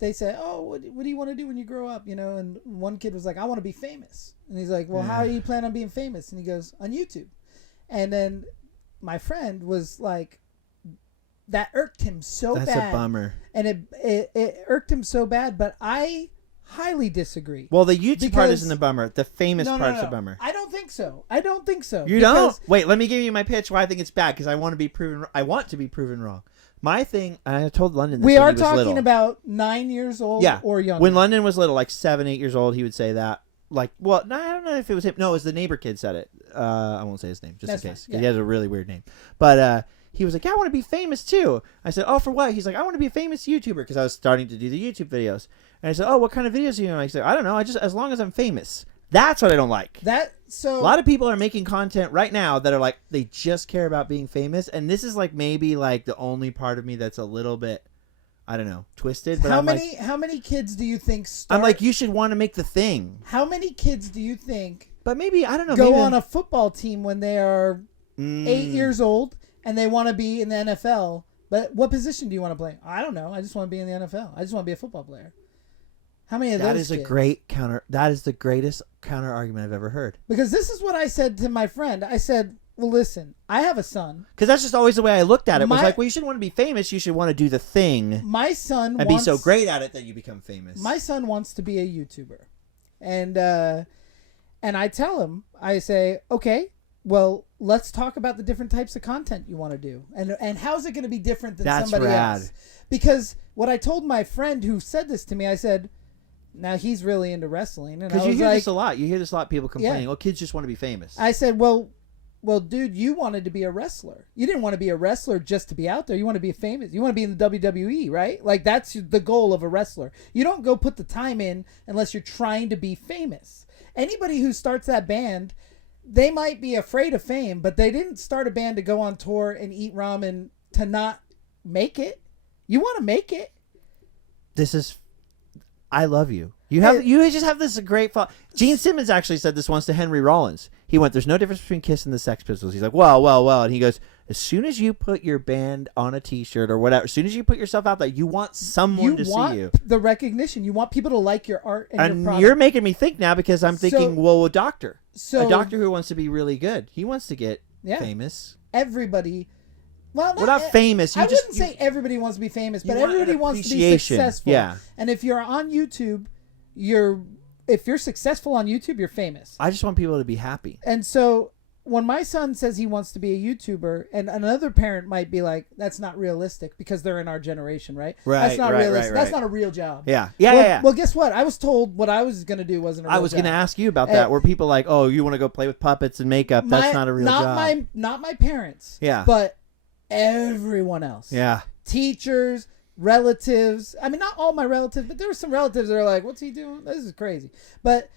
they said, "Oh, what do you want to do when you grow up?" You know, and one kid was like, "I want to be famous," and he's like, "Well, how do you plan on being famous?" And he goes, "On YouTube," and then my friend was like, that irked him so bad. That's a bummer. And it irked him so bad, but I highly disagree. Well, the YouTube part isn't a bummer. The famous part's a bummer. I don't think so. You don't? Wait, let me give you my pitch why I think it's bad, because I want to be proven wrong. My thing, I told London this we when are he was talking little. about 9 years old or younger. When London was little, like 7, 8 years old, he would say that. Like, well, no, I don't know if it was him. No, it was the neighbor kid said it. I won't say his name, just in case. Because he has a really weird name. But he was like, yeah, I want to be famous too. I said, oh, for what? He's like, I want to be a famous YouTuber, because I was starting to do the YouTube videos. And I said, oh, what kind of videos do you know? I said, I don't know. As long as I'm famous. That's what I don't like. So a lot of people are making content right now that are like, they just care about being famous. And this is like maybe like the only part of me that's a little bit, I don't know, twisted. But how many kids do you think I'm like, you should want to make the thing. How many kids do you think But maybe, I don't know. Go on a football team when they are 8 years old and they want to be in the NFL. But what position do you want to play? I don't know. I just want to be in the NFL. I just want to be a football player. How many of those kids? That is the greatest counter argument I've ever heard. Because this is what I said to my friend. I said, well, listen, I have a son. Because that's just always the way I looked at it. Was like, well, you shouldn't want to be famous. You should want to do the thing. My son be so great at it that you become famous. My son wants to be a YouTuber. And I tell him, I say, okay, well, let's talk about the different types of content you want to do. And how's it going to be different than somebody else? Because what I told my friend who said this to me, I said, now he's really into wrestling. Because you hear this a lot. You hear this a lot, people complaining, oh, kids just want to be famous. I said, well, dude, you wanted to be a wrestler. You didn't want to be a wrestler just to be out there. You want to be famous. You want to be in the WWE, right? Like, that's the goal of a wrestler. You don't go put the time in unless you're trying to be famous. Anybody who starts that band, they might be afraid of fame, but they didn't start a band to go on tour and eat ramen to not make it. You want to make it. I love you. You just have this great thought. Gene Simmons actually said this once to Henry Rollins. He went, there's no difference between Kiss and the Sex Pistols. He's like, well. And he goes, as soon as you put your band on a t-shirt or whatever, as soon as you put yourself out there, you want someone to see you. The recognition. You want people to like your art and your product. You're making me think now because I'm thinking, a doctor. A doctor who wants to be really good. He wants to get famous. Everybody... Well, not famous. I wouldn't say everybody wants to be famous, but everybody wants to be successful. Yeah. And if you're on YouTube, if you're successful on YouTube, you're famous. I just want people to be happy. And so when my son says he wants to be a YouTuber, and another parent might be like, that's not realistic because they're in our generation, right? Right. That's not realistic. Right. That's not a real job. Yeah. Well, guess what? I was told what I was going to do wasn't a real job. I was going to ask you about that. Where people like, oh, you want to go play with puppets and makeup. That's not a real job. Not my parents. Yeah. But everyone else. Yeah. Teachers, relatives. I mean, not all my relatives, but there were some relatives that are like, what's he doing? This is crazy. But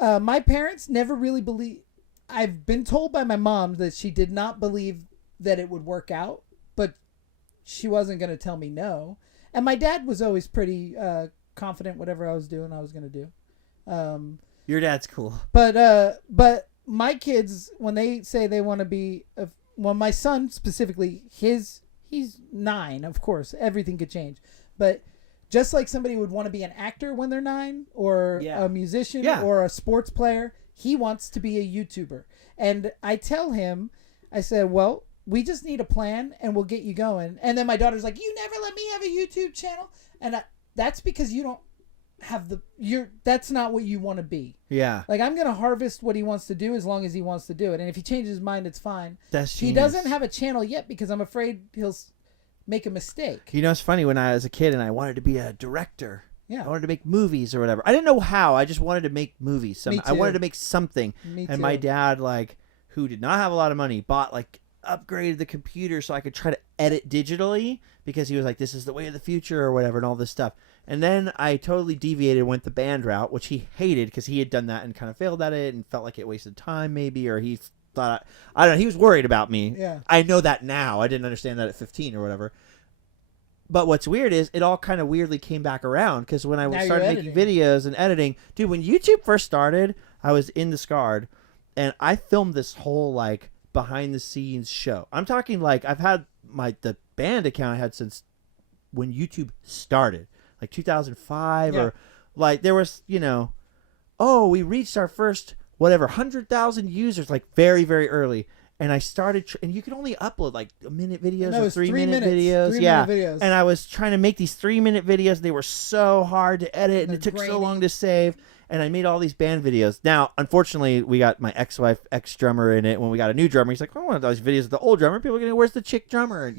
my parents never really believed. I've been told by my mom that she did not believe that it would work out, but she wasn't going to tell me no. And my dad was always pretty confident whatever I was doing, I was going to do. Your dad's cool. But my kids, when they say they want to be... Well, my son specifically, he's 9, of course. Everything could change. But just like somebody would want to be an actor when they're 9 or a musician or a sports player, he wants to be a YouTuber. And I tell him, I said, well, we just need a plan and we'll get you going. And then my daughter's like, you never let me have a YouTube channel. And that's because you don't have that's not what you want to be. Yeah. Like, I'm going to harvest what he wants to do as long as he wants to do it. And if he changes his mind, it's fine. That's genius. He doesn't have a channel yet because I'm afraid he'll make a mistake. You know, it's funny, when I was a kid and I wanted to be a director. Yeah. I wanted to make movies or whatever. I didn't know how. I just wanted to make movies. Me too. I wanted to make something. Me too. And my dad, who did not have a lot of money, upgraded the computer so I could try to edit digitally because he was like, this is the way of the future or whatever and all this stuff. And then I totally deviated and went the band route, which he hated because he had done that and kind of failed at it and felt like it wasted time maybe, or he thought, I don't know, he was worried about me. Yeah. I know that now. I didn't understand that at 15 or whatever. But what's weird is it all kind of weirdly came back around because when I started making videos and editing, dude, when YouTube first started, I was in the SCARD and I filmed this whole behind the scenes show. I'm talking I've had the band account I had since when YouTube started. 2005 or there was, we reached our first 100,000 users very, very early. And I started, and you could only upload a minute videos or 3-minute videos. 3-minute videos. And I was trying to make these 3-minute videos. They were so hard to edit and it took so long to save. And I made all these band videos. Now, unfortunately, we got my ex-wife, ex-drummer in it. When we got a new drummer, he's like, I don't want those videos of the old drummer. People are going to, where's the chick drummer?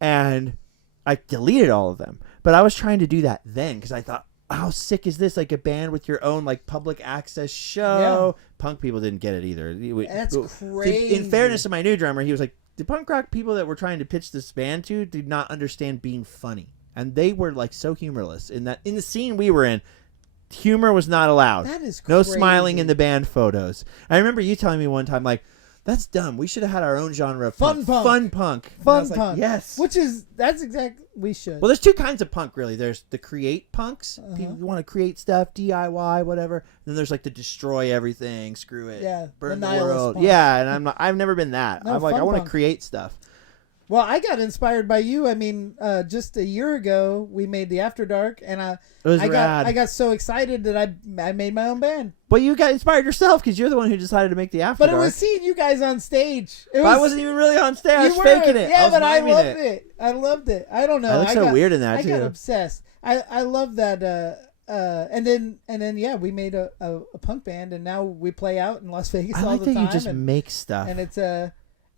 And I deleted all of them. But I was trying to do that then because I thought, how sick is this? A band with your own public access show. Yeah. Punk people didn't get it either. That's crazy. In fairness to my new drummer, he was like, the punk rock people that we're trying to pitch this band to did not understand being funny. And they were so humorless in the scene we were in. humor was not allowed. That is no crazy. smiling in the band photos. I remember you telling me one time, like, that's dumb. We should have had our own genre of Fun punk. Fun punk. Fun Like, punk. yes. That's exactly, we should. Well, there's two kinds of punk, really. There's the create punks. People who want to create stuff, DIY, whatever. And then there's like the destroy everything, screw it, burn the world. Punk. Yeah, and I'm never been that. No, I'm like, I want to punk. create stuff. Well, I got inspired by you. I mean, just a year ago, we made the After Dark, and I got so excited that I made my own band. But you got inspired yourself because you're the one who decided to make the After Dark. But it was seeing you guys on stage. I wasn't even really on stage. I was faking it. Yeah, but I loved it. it. I loved it. I don't know. I look so weird in that I too. got obsessed. I love that. And then yeah, we made a punk band, and now we play out in Las Vegas I all like the that time. you just make stuff.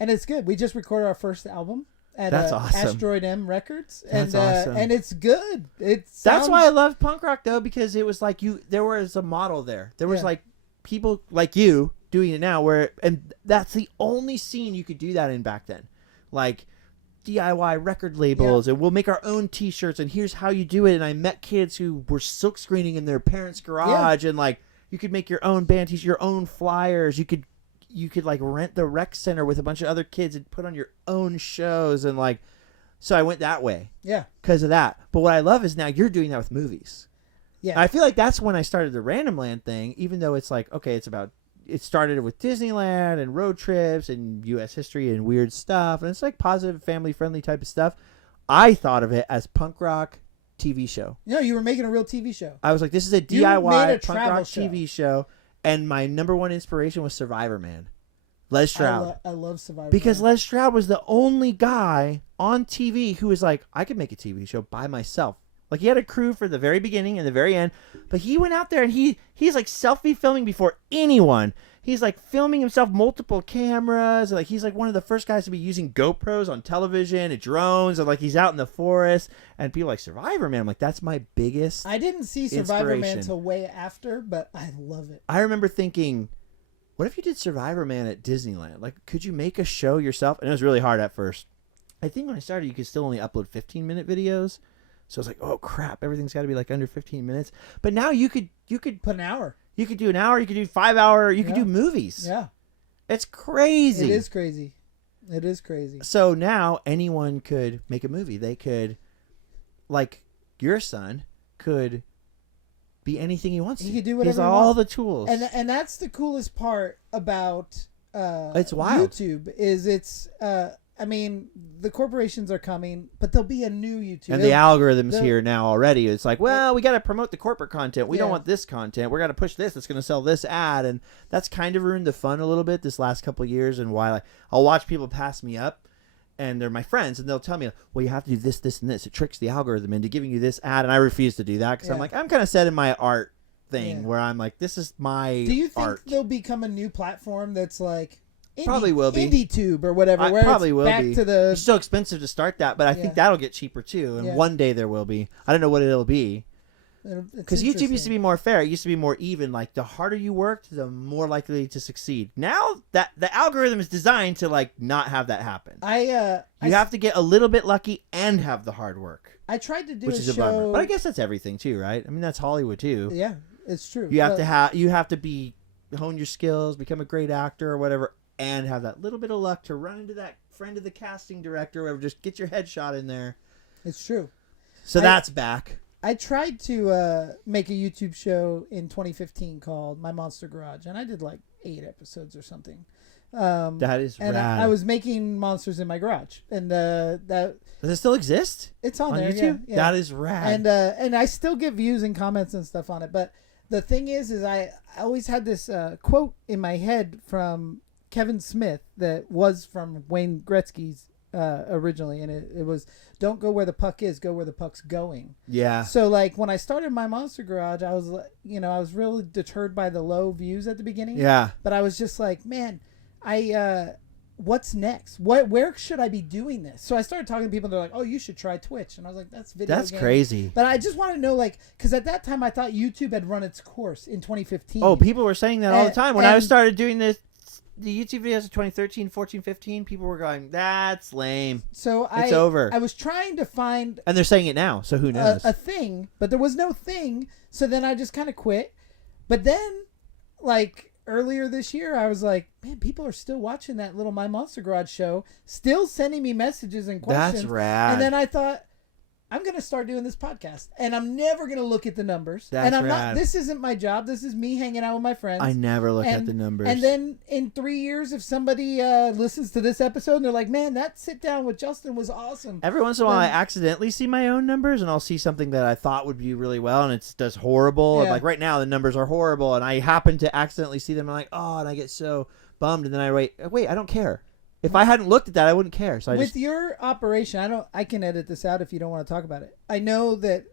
And it's good. We just recorded our first album at That's awesome. Asteroid M Records, That's and awesome. and it's good. That's why I love punk rock though, because it was like there was a model there. There was like people like you doing it now, and that's the only scene you could do that in back then, like DIY record labels, and we'll make our own T-shirts, and here's how you do it. And I met kids who were silk screening in their parents' garage, and like you could make your own band T-shirts, your own flyers. You could like rent the rec center with a bunch of other kids and put on your own shows, and like, so I went that way. Yeah. Because of that. But what I love is now you're doing that with movies. Yeah. I feel like that's when I started the Randomland thing, even though it's like, okay, it started with Disneyland and road trips and U.S. history and weird stuff. And it's like positive, family friendly type of stuff. I thought of it as punk rock TV show. No, you were making a real TV show. I was like, this is a DIY punk rock TV show. And my number one inspiration was Survivor Man. Les Stroud. I love Survivor because Man. Les Stroud was the only guy on TV who was like, I could make a TV show by myself. Like, he had a crew for the very beginning and the very end, but he went out there and he's like selfie filming before anyone. He's like filming himself multiple cameras. Like, he's like one of the first guys to be using GoPros on television and drones, and like he's out in the forest, and people like Survivor Man. I'm like, that's my biggest I didn't see Survivor Man inspiration. until way after, but I love it. I remember thinking, what if you did Survivor Man at Disneyland? Like, could you make a show yourself? And it was really hard at first. I think when I started, you could still only upload 15-minute videos. So I was like, oh crap, everything's got to be like under 15 minutes. But now you could Put an hour. You could do an hour, you could do 5 hour, you could do movies. Yeah. It's crazy. It is crazy. It is crazy. So now anyone could make a movie. They could, like your son could be anything he wants to. He could do whatever he has he all wants. the tools. And that's the coolest part about it's wild. YouTube is I mean, the corporations are coming, but there'll be a new YouTube. And the algorithm's here now already. It's like, well, we got to promote the corporate content. We don't want this content. We're going to push this. That's going to sell this ad. And that's kind of ruined the fun a little bit this last couple of years. And why I'll watch people pass me up, and they're my friends, and they'll tell me, well, you have to do this, this, and this. It tricks the algorithm into giving you this ad. And I refuse to do that because I'm like, I'm kind of set in my art thing where I'm like, this is my art. Do you think there'll become a new platform that's like... Probably will be IndieTube or whatever. Where probably it's will back be. To the... It's so expensive to start that, but I think that'll get cheaper too. And one day there will be. I don't know what it'll be. Because YouTube used to be more fair. It used to be more even. Like, the harder you worked, the more likely to succeed. Now that the algorithm is designed to like not have that happen. You have to get a little bit lucky and have the hard work. I tried to do which a is show... a bummer. But I guess that's everything too, right? I mean, that's Hollywood too. Yeah, it's true. You have to hone your skills, become a great actor or whatever, and have that little bit of luck to run into that friend of the casting director or whatever. Just get your headshot in there. It's true. So that's back. I tried to make a YouTube show in 2015 called My Monster Garage, and I did like 8 episodes or something. That is and rad. I was making monsters in my garage, and that does it still exist? It's on there, YouTube. Yeah. That is rad. And I still get views and comments and stuff on it. But the thing is I always had this quote in my head from Kevin Smith that was from Wayne Gretzky's originally, and it was, don't go where the puck is, go where the puck's going. Yeah. So like when I started my Monster Garage, I was I was really deterred by the low views at the beginning. Yeah. But I was just like, man, what's next? Where should I be doing this? So I started talking to people, and they're like, oh, you should try Twitch. And I was like, that's That's crazy. But I just want to know, like, because at that time I thought YouTube had run its course in 2015. Oh, people were saying that all the time when I started doing this the YouTube videos of 2013, 14, 15, people were going, that's lame. So it's over. I was trying to find, and they're saying it now, so who knows? A thing, but there was no thing. So then I just kind of quit. But then, like earlier this year, I was like, man, people are still watching that little My Monster Garage show, still sending me messages and questions. That's rad. And then I thought, I'm going to start doing this podcast, and I'm never going to look at the numbers. That's and I'm rad. not, this isn't my job. This is me hanging out with my friends. I never look at the numbers. And then in 3 years, if somebody listens to this episode and they're like, man, that sit down with Justin was awesome. Every once in a while, I accidentally see my own numbers, and I'll see something that I thought would be really well, and it does horrible. Yeah. And like right now, the numbers are horrible, and I happen to accidentally see them, and I'm like, oh, and I get so bummed, and then I wait, I don't care. If I hadn't looked at that, I wouldn't care. So with your operation, I can edit this out if you don't want to talk about it. I know that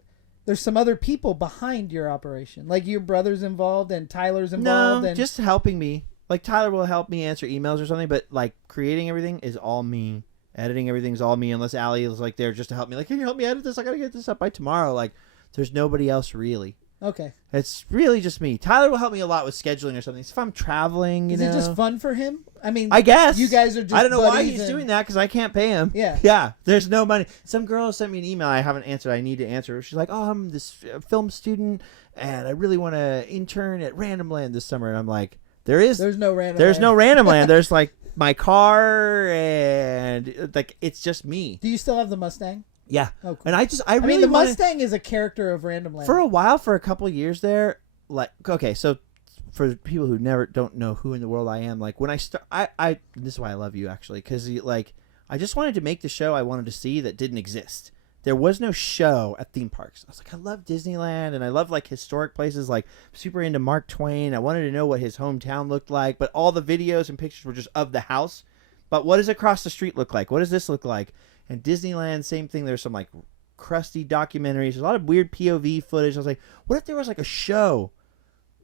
there's some other people behind your operation, like your brother's involved and Tyler's involved. No, just helping me. Like Tyler will help me answer emails or something, but like creating everything is all me. Editing everything's all me, unless Allie is like there just to help me. Like, can you help me edit this? I gotta get this up by tomorrow. Like, there's nobody else really. Okay. It's really just me. Tyler will help me a lot with scheduling or something. So if I'm traveling, is it just fun for him? I mean, I guess you guys are just. I don't know why he's doing that because I can't pay him. Yeah. Yeah. There's no money. Some girl sent me an email I haven't answered. I need to answer. She's like, "Oh, I'm this film student, and I really want to intern at Randomland this summer." And I'm like, There's no Randomland. There's no Randomland. There's like my car and like it's just me. Do you still have the Mustang? Yeah. Oh, cool. And I really mean, the Mustang is a character of Randomland. For a while, for a couple of years there, like, okay, so for people who don't know who in the world I am, like when I start, I this is why I love you actually, because like I just wanted to make the show I wanted to see that didn't exist. There was no show at theme parks. I was like, I love Disneyland and I love like historic places, like super into Mark Twain. I wanted to know what his hometown looked like, but all the videos and pictures were just of the house. But what does across the street look like? What does this look like? And Disneyland, same thing. There's some like crusty documentaries. There's a lot of weird POV footage. I was like, what if there was like a show?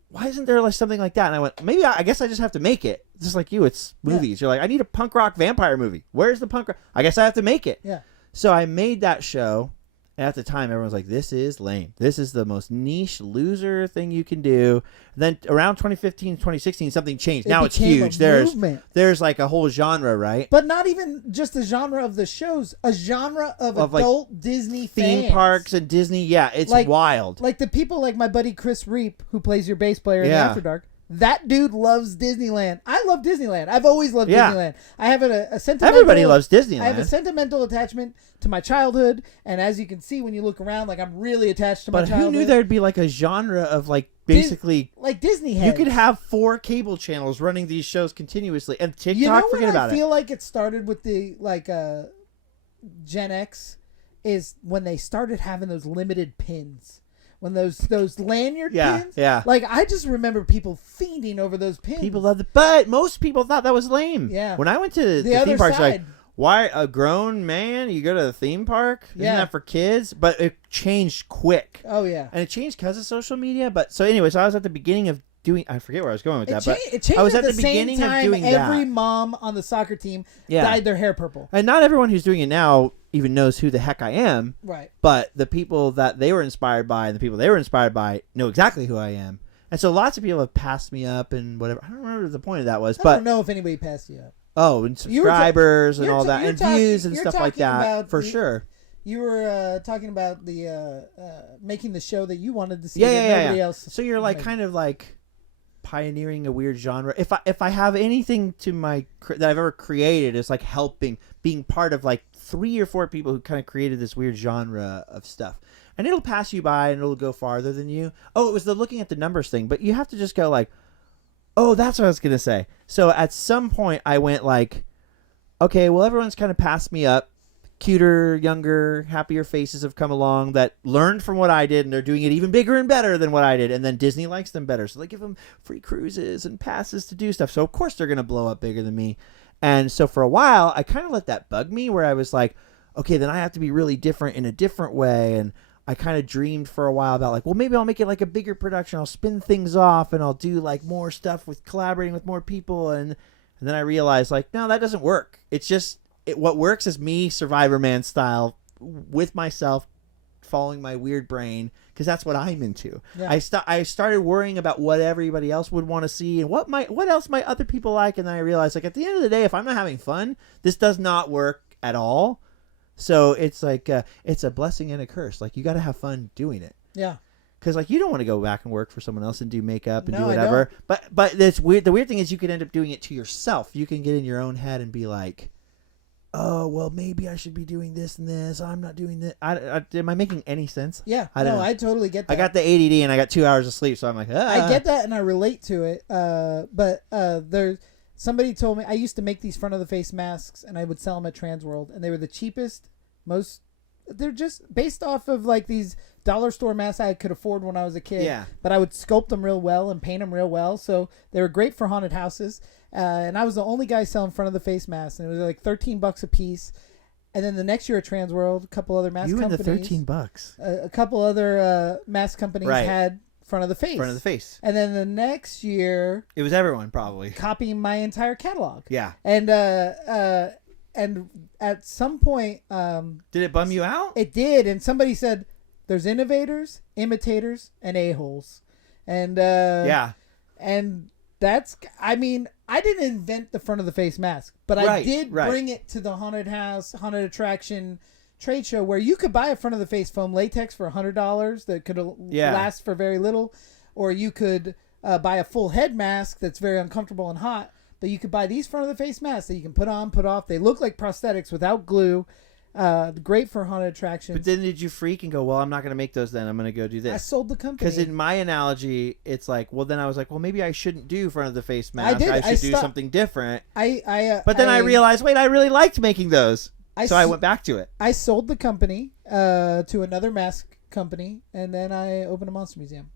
Why isn't there like something like that? And I went, maybe I guess I just have to make it. Just like you, it's movies. Yeah. You're like, I need a punk rock vampire movie. Where's the punk rock? I guess I have to make it. Yeah. So I made that show. And at the time, everyone was like, this is lame. This is the most niche loser thing you can do. And then around 2015, 2016, something changed. Now it's huge. There's like a whole genre, right? But not even just the genre of the shows, a genre of adult like Disney theme fans. Parks and Disney. Yeah, it's like, wild. Like the people like my buddy Chris Reap, who plays your bass player in After Dark. That dude loves Disneyland. I love Disneyland. I've always loved Disneyland. I have a sentimental... Everybody loves Disneyland. I have a sentimental attachment to my childhood, and as you can see when you look around, like I'm really attached to my childhood. But who knew there'd be like a genre of like basically... like Disney heads. You could have 4 cable channels running these shows continuously, and TikTok, forget about it. I feel like it started with the like Gen X is when they started having those limited pins. When those lanyard pins, like I just remember people fiending over those pins. People loved it, but most people thought that was lame. Yeah. When I went to the theme parks, like, why a grown man? You go to the theme park? Isn't that for kids? But it changed quick. Oh yeah, and it changed because of social media. But so anyway, so I was at the beginning of doing. I forget where I was going with that, but I was at the beginning of doing that. Every mom on the soccer team dyed their hair purple, and not everyone who's doing it now even knows who the heck I am. Right. But the people that they were inspired by and the people they were inspired by know exactly who I am. And so lots of people have passed me up and whatever. I don't remember what the point of that was. But I don't know if anybody passed you up. Oh, and subscribers and all that, and views and stuff like that, for sure. You were talking about the making the show that you wanted to see. Nobody else. So you're like kind of like pioneering a weird genre. If I have anything to that I've ever created, it's like helping, being part of like 3 or 4 people who kind of created this weird genre of stuff. And it'll pass you by and it'll go farther than you. Oh, it was the looking at the numbers thing, but you have to just go like, oh, that's what I was going to say. So at some point I went like, okay, well, everyone's kind of passed me up. Cuter, younger, happier faces have come along that learned from what I did, and they're doing it even bigger and better than what I did. And then Disney likes them better, so they give them free cruises and passes to do stuff. So of course they're going to blow up bigger than me. And so for a while, I kind of let that bug me, where I was like, okay, then I have to be really different in a different way. And I kind of dreamed for a while about like, well, maybe I'll make it like a bigger production. I'll spin things off and I'll do like more stuff with collaborating with more people. And then I realized like, no, that doesn't work. It's just, what works is me, Survivor Man style, with myself, following my weird brain because that's what I'm into. Yeah. I started worrying about what everybody else would want to see and what else might other people like, and then I realized like at the end of the day, if I'm not having fun, this does not work at all. So it's like it's a blessing and a curse. Like you got to have fun doing it. Yeah. Because like you don't want to go back and work for someone else and do makeup and No, do I whatever. But it's weird. The weird thing is you could end up doing it to yourself. You can get in your own head and be like, oh well, maybe I should be doing this and this. I'm not doing this. Am I making any sense? Yeah. I don't know. I totally get that. I got the ADD and I got 2 hours of sleep, so I'm like, I get that and I relate to it. But there's somebody told me I used to make these front of the face masks and I would sell them at Transworld, and they were the cheapest, they're just based off of like these dollar store masks I could afford when I was a kid. Yeah. But I would sculpt them real well and paint them real well, so they were great for haunted houses. And I was the only guy selling front of the face masks, and it was like $13 a piece. And then the next year at Transworld, a couple other mask companies. You and the $13. A couple other mask companies had front of the face. Front of the face. And then the next year, it was everyone probably copying my entire catalog. Yeah. And at some point, did it bum you out? It did, and somebody said, "There's innovators, imitators, and a-holes," and yeah, and that's. I mean, I didn't invent the front of the face mask, but I did bring it to the haunted house, haunted attraction trade show where you could buy a front of the face foam latex for $100 that could last for very little, or you could buy a full head mask that's very uncomfortable and hot. But you could buy these front of the face masks that you can put on, put off. They look like prosthetics without glue. Great for haunted attractions. But then did you freak and go, well, I'm not going to make those then. I'm going to go do this. I sold the company. Because in my analogy, it's like, well, then I was like, well, maybe I shouldn't do front of the face mask. I should do something different. But then I realized, wait, I really liked making those. So I went back to it. I sold the company to another mask company, and then I opened a monster museum.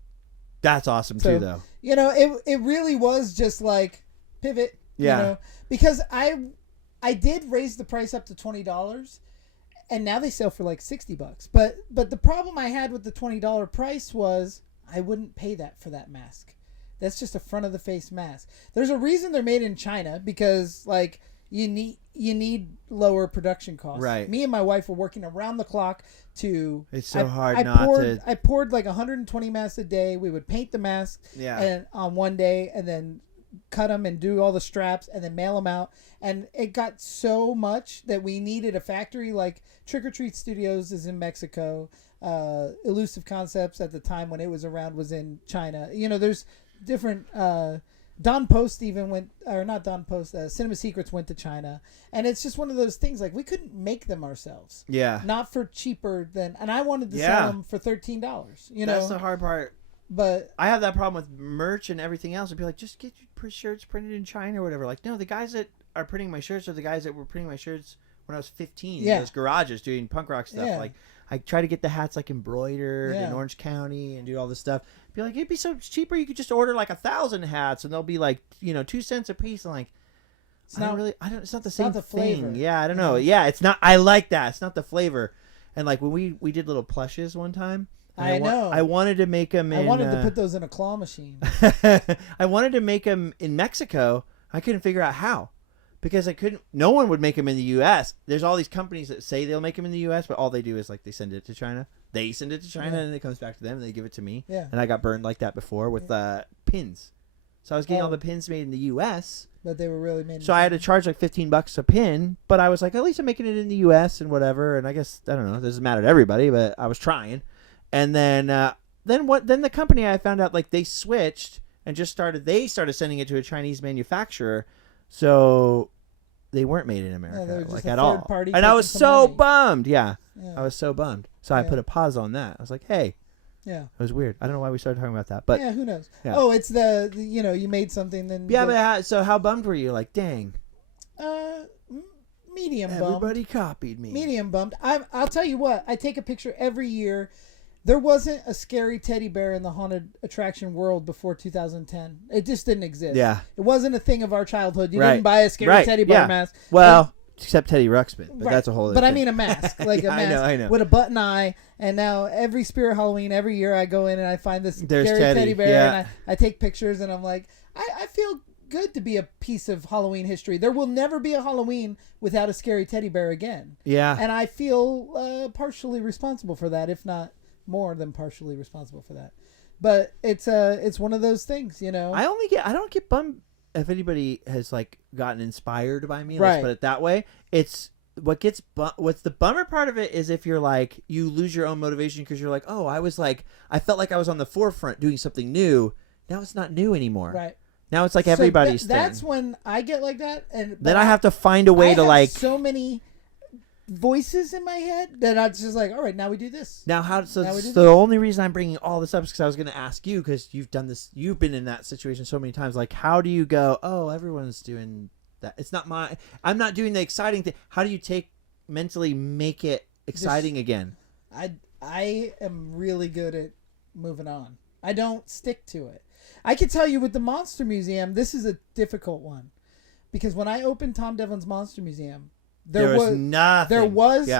That's awesome too, though. You know, it really was just like pivot. Yeah. You know, because I did raise the price up to $20, and now they sell for like $60. But the problem I had with the $20 price was I wouldn't pay that for that mask. That's just a front of the face mask. There's a reason they're made in China, because like you need lower production costs. Right. Me and my wife were working around the clock to. It's so hard I poured like 120 masks a day. We would paint the masks and on one day, and then cut them and do all the straps and then mail them out. And it got so much that we needed a factory. Like Trick or Treat Studios is in Mexico. Elusive Concepts at the time when it was around was in China. You know, there's different. Don Post even went, or not Don Post, Cinema Secrets went to China. And it's just one of those things, like we couldn't make them ourselves. Yeah. Not for cheaper than, and I wanted to sell them for $13, you know. That's the hard part. But I have that problem with merch and everything else. I'd be like, just get your shirts printed in China or whatever. Like, no, the guys that are printing my shirts are the guys that were printing my shirts when I was 15 in those garages doing punk rock stuff. Yeah. Like, I try to get the hats like embroidered in Orange County and do all this stuff. Be like, it'd be so cheaper. You could just order like 1,000 hats and they'll be like, 2 cents a piece. And like, it's not the same thing. Flavor. Yeah, I don't know. Yeah, it's not. I like that. It's not the flavor. And like when we did little plushes one time. I know. I wanted to make them. I wanted to put those in a claw machine. I wanted to make them in Mexico. I couldn't figure out how, because I couldn't. No one would make them in the U.S. There's all these companies that say they'll make them in the U.S., but all they do is like they send it to China. They send it to China, and it comes back to them, and they give it to me. Yeah. And I got burned like that before with pins. So I was getting all the pins made in the U.S. But they were really made. So I had to charge like $15 a pin, but I was like, at least I'm making it in the U.S. and whatever. And I guess I don't know. It doesn't matter to everybody, but I was trying. And then the company, I found out like they switched and they started sending it to a Chinese manufacturer, so they weren't made in America like at all. And I was so bummed. Yeah, I was so bummed. So I put a pause on that. I was like, hey, it was weird. I don't know why we started talking about that, but who knows? Yeah. Oh, it's the you made something then. Yeah, but so how bummed were you? Like, dang. Medium bummed. Everybody copied me. Medium bummed. I'll tell you what. I take a picture every year. There wasn't a scary teddy bear in the haunted attraction world before 2010. It just didn't exist. Yeah. It wasn't a thing of our childhood. You didn't buy a scary teddy bear mask. Well, except Teddy Ruxpin, but that's a whole other thing. I mean a mask. Like a mask I know. with a button eye. And now every Spirit Halloween, every year I go in and I find this scary teddy bear and I take pictures and I'm like, I feel good to be a piece of Halloween history. There will never be a Halloween without a scary teddy bear again. Yeah. And I feel partially responsible for that, if not more than partially responsible for that. But it's one of those things, you know. I don't get bummed if anybody has like gotten inspired by me. Right. Let's put it that way. It's what's the bummer part of it is if you're like you lose your own motivation because you're like, oh, I felt like I was on the forefront doing something new. Now it's not new anymore. Right. Now it's like everybody's thing. That's when I get like that, and then I have to find a way to like so many voices in my head that I just like, all right, now we do this. Now the only reason I'm bringing all this up is because I was going to ask you, because you've done this, you've been in that situation so many times. Like, how do you go, oh, everyone's doing that, it's not I'm not doing the exciting thing. How do you mentally make it exciting again? I am really good at moving on. I don't stick to it. I can tell you with the Monster Museum, this is a difficult one, because when I opened Tom Devlin's Monster Museum, there was nothing. There was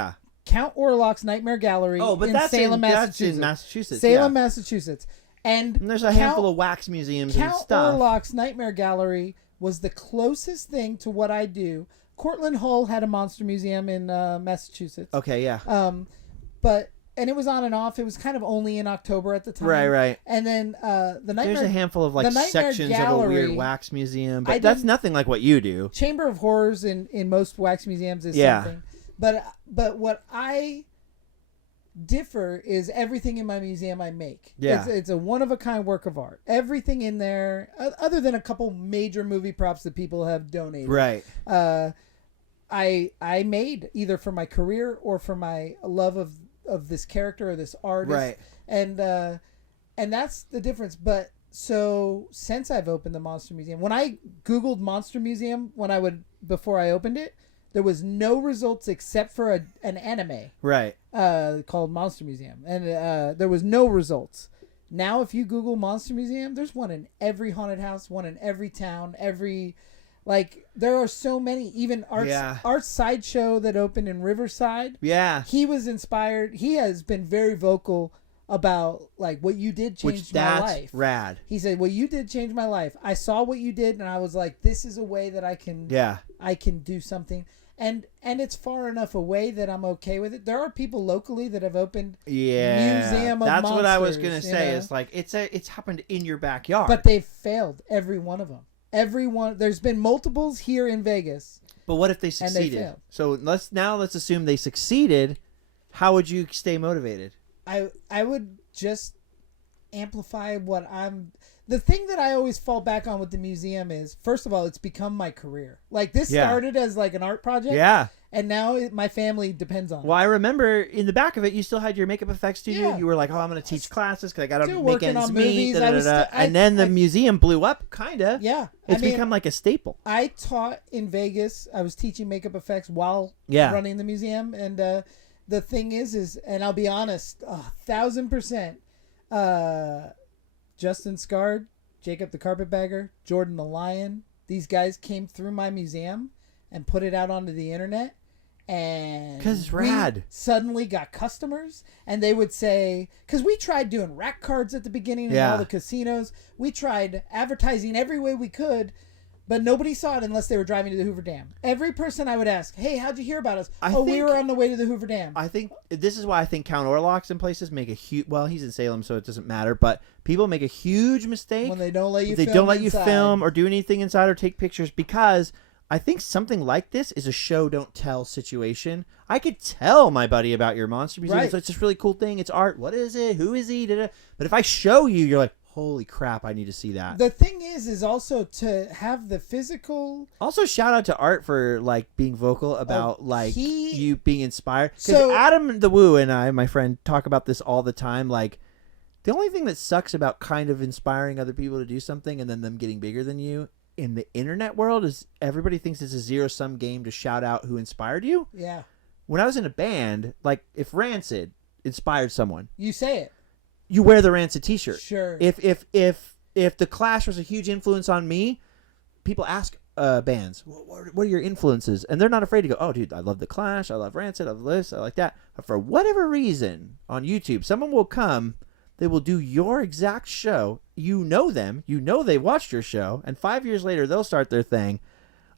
Count Orlok's Nightmare Gallery in Salem, Massachusetts. Salem, Massachusetts. And there's a handful of wax museums and stuff. Count Orlok's Nightmare Gallery was the closest thing to what I do. Cortland Hull had a monster museum in Massachusetts. Okay, yeah. And it was on and off. It was kind of only in October at the time. Right. And then the Nightmare... There's a handful of like sections Gallery, of a weird wax museum, but that's nothing like what you do. Chamber of Horrors in most wax museums is something. But what I differ is everything in my museum I make. Yeah. It's a one-of-a-kind work of art. Everything in there, other than a couple major movie props that people have donated. Right. I made either for my career or for my love of this character or this artist. Right. And that's the difference. But so since I've opened the Monster Museum, when I Googled Monster Museum before I opened it, there was no results except for an anime. Right. Called Monster Museum. And there was no results. Now if you Google Monster Museum, there's one in every haunted house, one in every town, there are so many. Even Art's Sideshow that opened in Riverside. Yeah. He was inspired. He has been very vocal about like what you did changed my life. Rad. He said, "What you did changed my life. I saw what you did and I was like, this is a way that I can do something." And it's far enough away that I'm okay with it. There are people locally that have opened museum of that's monsters, what I was gonna say. It's like it's happened in your backyard. But they've failed, every one of them. Everyone, there's been multiples here in Vegas. But what if they succeeded? So let's assume they succeeded. How would you stay motivated? I would just amplify what I'm. The thing that I always fall back on with the museum is, first of all, it's become my career. Like this started as like an art project. Yeah. And now my family depends on it. Well, I remember in the back of it, you still had your makeup effects studio. Yeah. You were like, oh, I'm going to teach classes because I got to make ends meet. And then the museum blew up, kind of. Yeah. It's become like a staple. I taught in Vegas. I was teaching makeup effects while running the museum. And the thing is, and I'll be honest, 1,000%, Justin Scard, Jacob the Carpetbagger, Jordan the Lion, these guys came through my museum and put it out onto the internet. And because it's rad. We suddenly got customers, and they would say, because we tried doing rack cards at the beginning in all the casinos. We tried advertising every way we could, but nobody saw it unless they were driving to the Hoover Dam. Every person I would ask, hey, how'd you hear about us? We were on the way to the Hoover Dam. I think this is why I think Count Orlok's in places make a huge, well, he's in Salem, so it doesn't matter, but people make a huge mistake when they don't let you film or do anything inside or take pictures, because I think something like this is a show don't tell situation. I could tell my buddy about your monster museum. Right. So it's this really cool thing. It's art. What is it? Who is he? But if I show you, you're like, holy crap, I need to see that. The thing is also to have the physical. Also, shout out to Art for like being vocal about you being inspired. Because Adam the Woo and I, my friend, talk about this all the time. Like, the only thing that sucks about kind of inspiring other people to do something and then them getting bigger than you in the internet world is everybody thinks it's a zero-sum game to shout out who inspired you. Yeah. When I was in a band, like if Rancid inspired someone, you say it. You wear the Rancid t-shirt. Sure. If the Clash was a huge influence on me, people ask bands, what are your influences? And they're not afraid to go, oh, dude, I love the Clash, I love Rancid, I love this, I like that. But for whatever reason on YouTube, someone will come They will do your exact show. You know them. You know they watched your show. And 5 years later, they'll start their thing.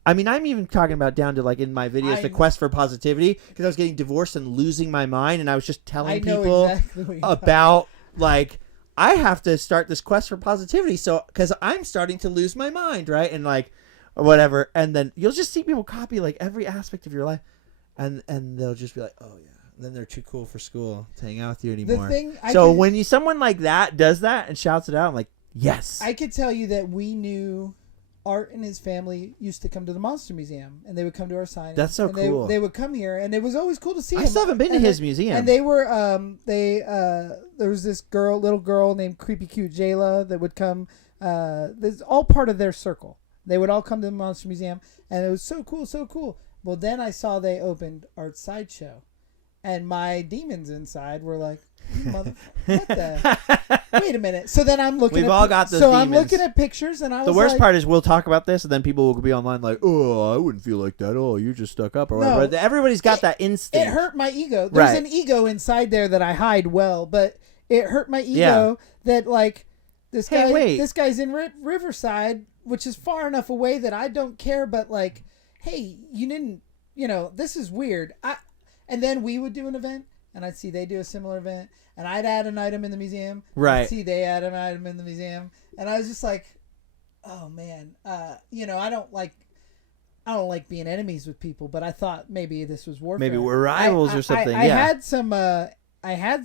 I mean, I'm even talking about down to like in my videos, the quest for positivity, because I was getting divorced and losing my mind. And I was just telling people exactly about like, I have to start this quest for positivity. So, because I'm starting to lose my mind. Right. And like, or whatever. And then you'll just see people copy like every aspect of your life. And they'll just be like, oh, yeah. Then they're too cool for school to hang out with you anymore. When someone like that does that and shouts it out, I'm like, yes. I could tell you that we knew Art and his family used to come to the Monster Museum, and they would come to our signing. That's so cool. They would come here, and it was always cool to see him. I still haven't been to his museum. And they were, there was this little girl named Creepy Cute Jayla that would come. This all part of their circle. They would all come to the Monster Museum, and it was so cool, so cool. Well, then I saw they opened Art Sideshow. And my demons inside were like, what the? Wait a minute. So then I'm looking We've all got those So demons. I'm looking at pictures, and I was the worst part is we'll talk about this, and then people will be online like, oh, I wouldn't feel like that. Oh, you're just stuck up or whatever. No, everybody's got that instinct. It hurt my ego. There's an ego inside there that I hide well, but it hurt my ego that, like, this guy's in Riverside, which is far enough away that I don't care, but, like, hey, you didn't, this is weird. And then we would do an event, and I'd see they do a similar event, and I'd add an item in the museum. Right. I'd see they add an item in the museum, and I was just like, oh man, I don't like being enemies with people, but I thought maybe this was warfare. Maybe we're rivals or something. I had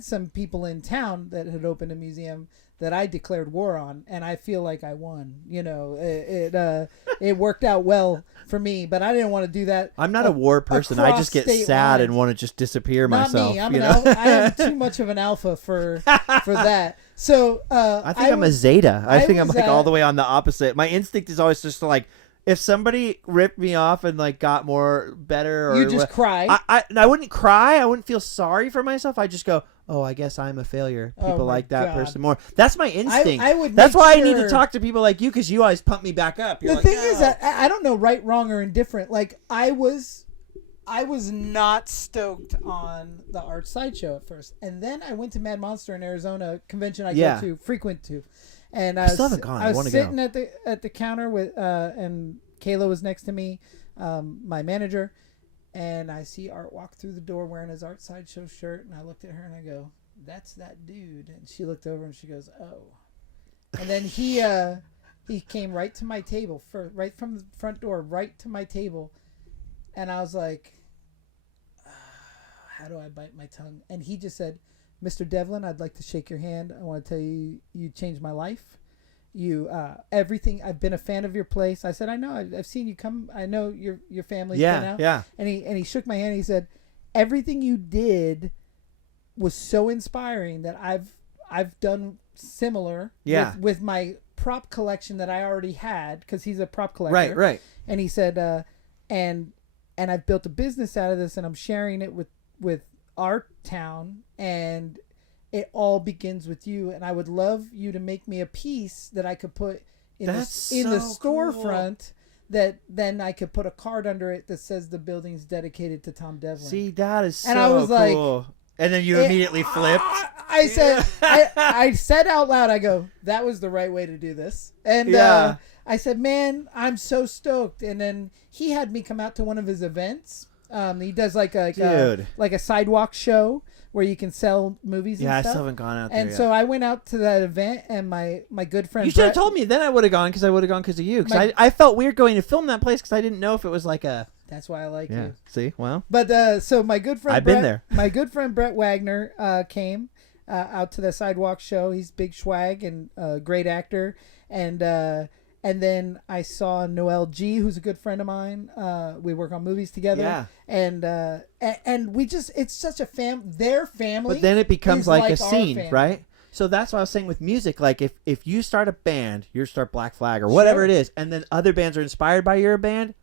some people in town that had opened a museum that I declared war on, and I feel like I won. It worked out well for me, but I didn't want to do that. I'm not a war person. I just get sad lines. And want to just disappear not myself. Me. I am too much of an alpha for that. So I think I'm a zeta. I think I'm like all the way on the opposite. My instinct is always just to like, if somebody ripped me off and like got better, or you just cry. I wouldn't cry. I wouldn't feel sorry for myself. I just go, oh, I guess I'm a failure. People like that person more. That's my instinct. That's why I need to talk to people like you, because you always pump me back up. The thing is that I don't know right, wrong, or indifferent. Like I was not stoked on the Art Sideshow at first, and then I went to Mad Monster in Arizona, convention I go to frequent to. And I still haven't gone. I was sitting at the counter with and Kayla was next to me, my manager, and I see Art walk through the door wearing his Art Sideshow shirt, and I looked at her and I go, "That's that dude." And she looked over and she goes, "Oh." And then he came right to my table, right from the front door, right to my table, and I was like, "How do I bite my tongue?" And he just said, "Mr. Devlin, I'd like to shake your hand. I want to tell you, you changed my life. You, everything. I've been a fan of your place." I said, "I know. I've seen you come. I know your family's been out." Yeah. And he shook my hand. He said, "Everything you did was so inspiring that I've done similar with my prop collection that I already had, because he's a prop collector." Right. And he said, and I've built a business out of this, and I'm sharing it with our town, and it all begins with you, and I would love you to make me a piece that I could put in the storefront, that then I could put a card under it that says the building's dedicated to Tom Devlin. See, that is so and I was cool. Like, and then you immediately flipped. I said, I said out loud, I go, that was the right way to do this. And I said, man, I'm so stoked. And then he had me come out to one of his events. He does like a sidewalk show where you can sell movies and stuff. I still haven't gone out there yet. So I went out to that event, and my good friend You should have told me. Then I would have gone, because I would have gone because of you. Because I felt weird going to film that place, because I didn't know if it was like a... That's why I like you. See? Well. But so my good friend... been there. My good friend Brett Wagner came out to the sidewalk show. He's big swag and a great actor. And then I saw Noel G, who's a good friend of mine. We work on movies together. Yeah. And we just, it's such a their family. But then it becomes like a scene, right? So that's what I was saying with music. Like if you start a band, you start Black Flag or whatever it is, and then other bands are inspired by your band,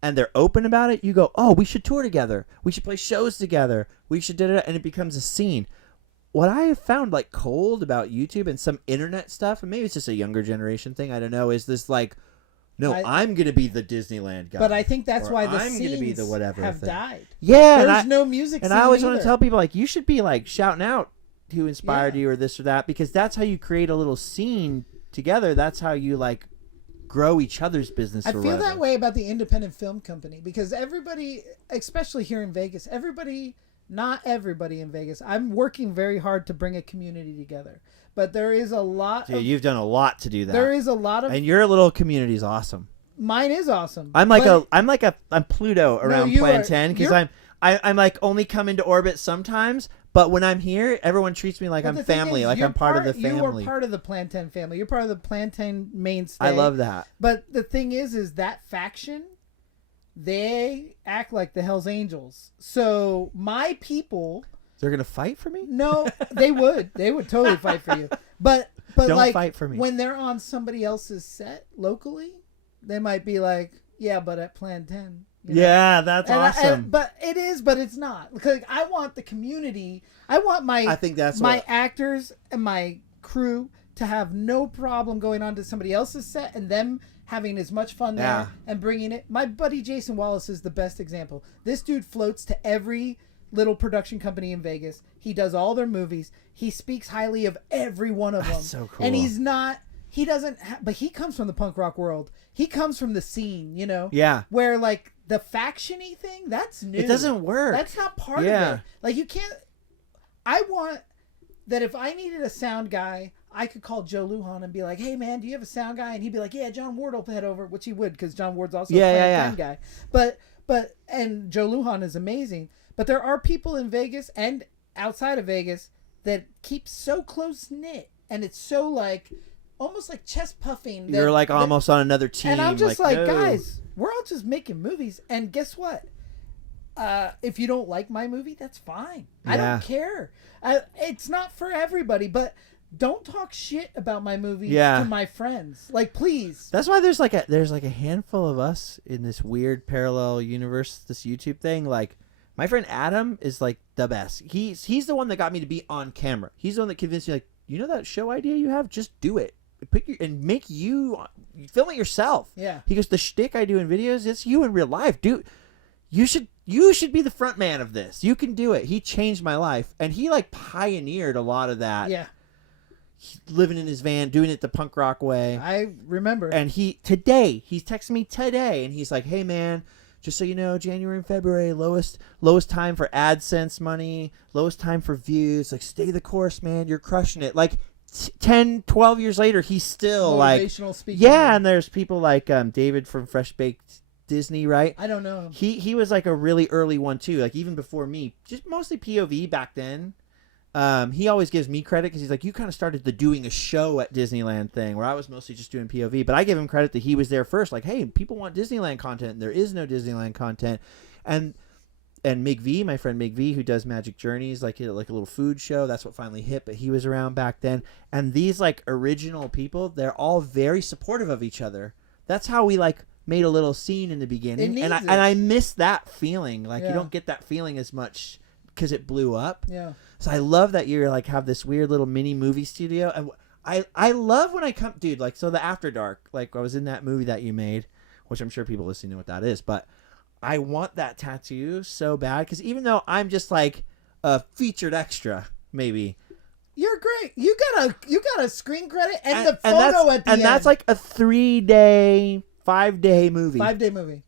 and they're open about it, you go, oh, we should tour together. We should play shows together. We should do it, and it becomes a scene. What I have found like cold about YouTube and some internet stuff, and maybe it's just a younger generation thing, I don't know, is this like, no, I'm going to be the Disneyland guy. But I think that's why the scenes gonna be the have died. Yeah. There's no music and scene I always either. want to tell people, like, you should be like shouting out who inspired you or this or that, because that's how you create a little scene together. That's how you like grow each other's business. I feel that way about the independent film company, because everybody, especially here in Vegas, not everybody in Vegas, I'm working very hard to bring a community together. But there is a lot Dude, you've done a lot to do that. There is a lot of... And your little community is awesome. Mine is awesome. I'm Pluto around Plan 10, because I'm like only come into orbit sometimes, but when I'm here, everyone treats me like I'm family, like I'm part of the family. You are part of the Plan 10 family. You're part of the Plan 10 mainstay. I love that. But the thing is that faction, they act like the Hells Angels. So my people... They're going to fight for me? No, they would. They would totally fight for you. But don't like, fight for me. When they're on somebody else's set locally, they might be like, yeah, but at Plan 10. Yeah, that's awesome. But it's not. Because I want the community. I want my actors and my crew to have no problem going on to somebody else's set and them having as much fun there and bringing it. My buddy Jason Wallace is the best example. This dude floats to every little production company in Vegas. He does all their movies. He speaks highly of every one of them. That's so cool. And but he comes from the punk rock world. He comes from the scene, Yeah. Where like the faction-y thing, that's new. It doesn't work. That's not part of it. Like you can't, I want that if I needed a sound guy, I could call Joe Lujan and be like, hey man, do you have a sound guy? And he'd be like, yeah, John Ward will head over, which he would, because John Ward's also a Plan 10 guy. And Joe Lujan is amazing. But there are people in Vegas and outside of Vegas that keep so close knit, and it's so like almost like chest puffing. You're like almost on another team. And I'm just like, no. guys, we're all just making movies, and guess what? If you don't like my movie, that's fine. I don't care. It's not for everybody, but don't talk shit about my movies to my friends. Like, please. That's why there's like a handful of us in this weird parallel universe, this YouTube thing. Like, my friend Adam is like the best. He's the one that got me to be on camera. He's the one that convinced me, like, you know that show idea you have? Just do it. Film it yourself. Yeah. He goes, the shtick I do in videos, it's you in real life, dude. You should be the front man of this. You can do it. He changed my life, and he like pioneered a lot of that. Yeah. Living in his van, doing it the punk rock way. I remember. And he's texting me today, and he's like, hey man, just so you know, January and February, lowest time for AdSense money, lowest time for views. Like, stay the course, man. You're crushing it. Like, 10, 12 years later, he's still motivational speaking. Yeah, and there's people like David from Fresh Baked Disney, right? I don't know him. He was like a really early one too, like even before me, just mostly POV back then. He always gives me credit because he's like, you kind of started the doing a show at Disneyland thing, where I was mostly just doing POV, but I give him credit that he was there first. Like, hey, people want Disneyland content, and there is no Disneyland content. And Mig V, my friend Mig V, who does Magic Journeys, like a little food show, that's what finally hit, but he was around back then. And these like original people, they're all very supportive of each other. That's how we like made a little scene in the beginning, and I miss that feeling. Like, you don't get that feeling as much because it blew up. Yeah. So I love that you're like have this weird little mini movie studio, and I love when I come, dude. Like, so the After Dark, like I was in that movie that you made, which I'm sure people listening know what that is, but I want that tattoo so bad, because even though I'm just like a featured extra, maybe. You're great. You got a screen credit and the photo at the end. And that's like a 5-day movie. 5-day movie.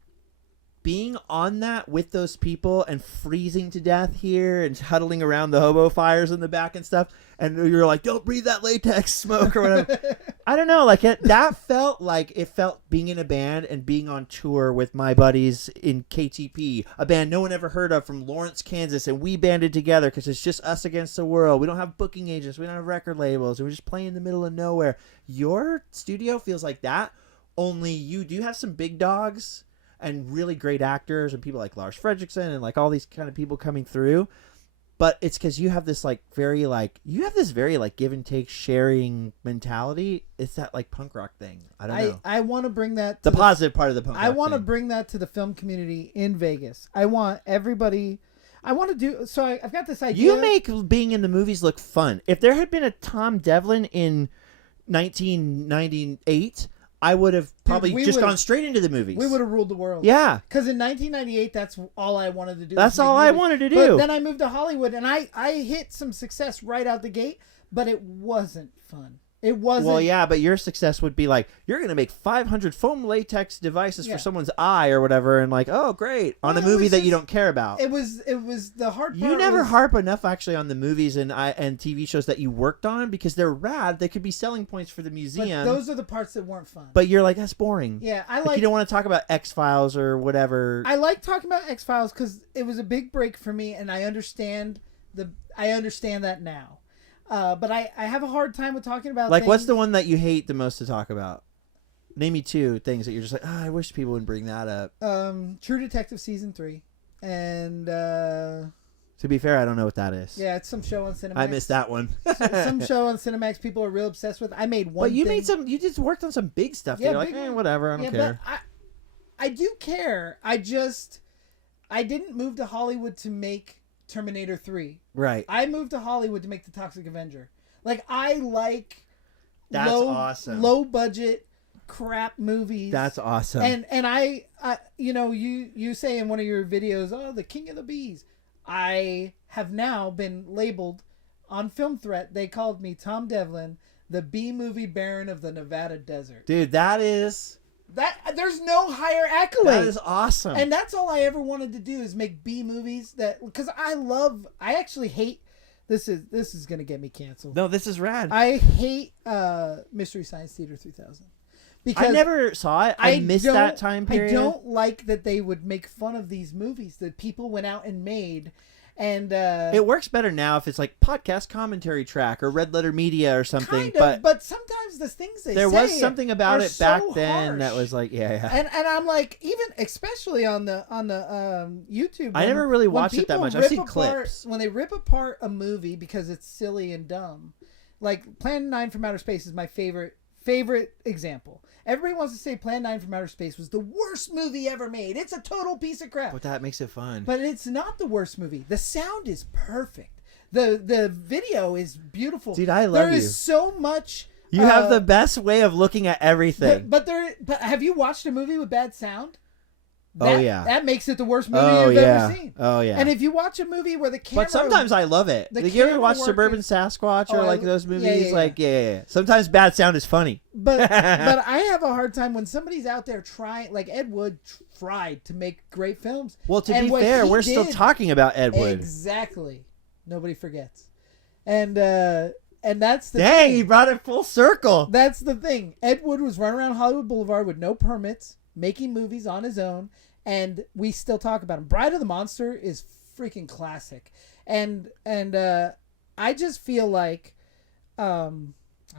Being on that with those people and freezing to death here and huddling around the hobo fires in the back and stuff, and you're like, don't breathe that latex smoke or whatever. I don't know, like that felt like it felt being in a band and being on tour with my buddies in KTP, a band no one ever heard of from Lawrence, Kansas, and we banded together because it's just us against the world. We don't have booking agents, we don't have record labels, and we're just playing in the middle of nowhere. Your studio feels like that, only you do have some big dogs and really great actors and people like Lars Fredrickson and like all these kind of people coming through. But it's because you have this very give and take sharing mentality. It's that like punk rock thing. I don't know. I want to bring that to the positive part of the punk rock I want to thing. bring that to the film community in Vegas. I want everybody. I want to do. So I've got this idea. You make being in the movies look fun. If there had been a Tom Devlin in 1998, I would have probably we just would've- gone straight into the movies. We would have ruled the world. Yeah. Because in 1998, that's all I wanted to do. That's was make all I movies. wanted to But do. then I moved to Hollywood, and I hit some success right out the gate, but it wasn't fun. It wasn't. Well, yeah, but your success would be like, you're going to make 500 foam latex devices for someone's eye or whatever, and like, oh, great, on a movie that you don't care about. It was the hard part. You never harp enough, actually, on the movies and TV shows that you worked on because they're rad. They could be selling points for the museum. But those are the parts that weren't fun. But you're like, that's boring. Yeah, like you don't want to talk about X-Files or whatever. I like talking about X-Files because it was a big break for me, and I understand that now. But I have a hard time with talking about like, things. what's the one that you hate the most to talk about? Name me 2 things that you're just like, oh, I wish people would bring that up. True Detective Season 3. And to be fair, I don't know what that is. yeah, it's some show on Cinemax. I missed that one. some show on Cinemax people are real obsessed with. I made one. But you thing. you just worked on some big stuff. Yeah, You're like, whatever, I don't care. But I do care. I didn't move to Hollywood to make Terminator 3. Right. I moved to Hollywood to make The Toxic Avenger. Like, I like That's awesome. low budget crap movies. That's awesome. And I you know, you say in one of your videos, oh, the king of the bees. I have now been labeled on Film Threat. They called me Tom Devlin, the B movie baron of the Nevada desert. Dude, there's no higher accolade. That is awesome. And that's all I ever wanted to do is make B movies because I actually hate this is going to get me canceled. No, this is rad. I hate Mystery Science Theater 3000. Because I never saw it. I missed that time period. I don't like that they would make fun of these movies that people went out and made. And it works better now if it's like podcast commentary track or Red Letter Media or something. Kind of, but sometimes the things they say was something about it back then harsh. that was like, yeah. And I'm like, even especially on the YouTube. I never really watched it that much. I've seen clips. When they rip apart a movie because it's silly and dumb, like Plan 9 from Outer Space is my favorite example. Everybody wants to say Plan 9 from Outer Space was the worst movie ever made. It's a total piece of crap. But that makes it fun. But it's not the worst movie. The sound is perfect. The video is beautiful. Dude, I love There you. is so much. You have the best way of looking at everything. But have you watched a movie with bad sound? That makes it the worst movie you've ever seen. Oh yeah. And if you watch a movie where the camera, but sometimes I love it. Did you ever watch Suburban Sasquatch or like those movies? Yeah. Sometimes bad sound is funny. But I have a hard time when somebody's out there trying, like Ed Wood tried to make great films. Well, to be fair, we're still talking about Ed Wood. Exactly. Nobody forgets. And that's the Dang, thing. he brought it full circle. That's the thing. Ed Wood was running around Hollywood Boulevard with no permits, making movies on his own, and we still talk about him. Bride of the Monster is freaking classic. And I just feel like I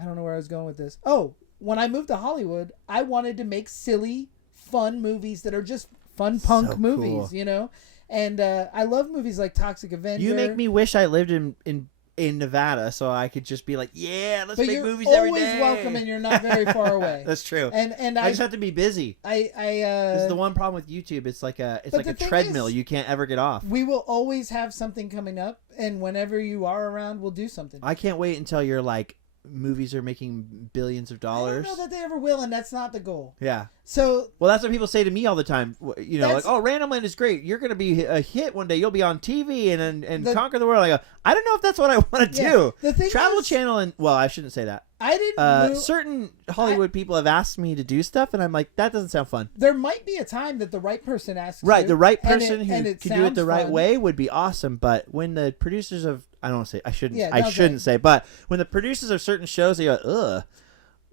don't know where I was going with this. Oh, when I moved to Hollywood, I wanted to make silly, fun movies that are just fun punk movies, cool. you know? And I love movies like Toxic Avenger. You make me wish I lived in Nevada so I could just be like, yeah, let's make movies every day. But you're always welcome and you're not very far away. That's true. And I just have to be busy. This is the one problem with YouTube. It's like a treadmill. You can't ever get off. We will always have something coming up, and whenever you are around, we'll do something. I can't wait until you're like, movies are making billions of dollars. I don't know that they ever will, and that's not the goal. Yeah. So. Well, that's what people say to me all the time. You know, like, oh, Randomland is great. You're going to be a hit one day. You'll be on TV and conquer the world. I go, I don't know if that's what I want to do. The thing Travel Channel and, well, I shouldn't say that. I didn't certain Hollywood people have asked me to do stuff, and I'm like, that doesn't sound fun. There might be a time that the right person asks Right, you, the right person who can do it the right way would be awesome. But when the producers of I shouldn't say, but when the producers of certain shows, they go, ugh,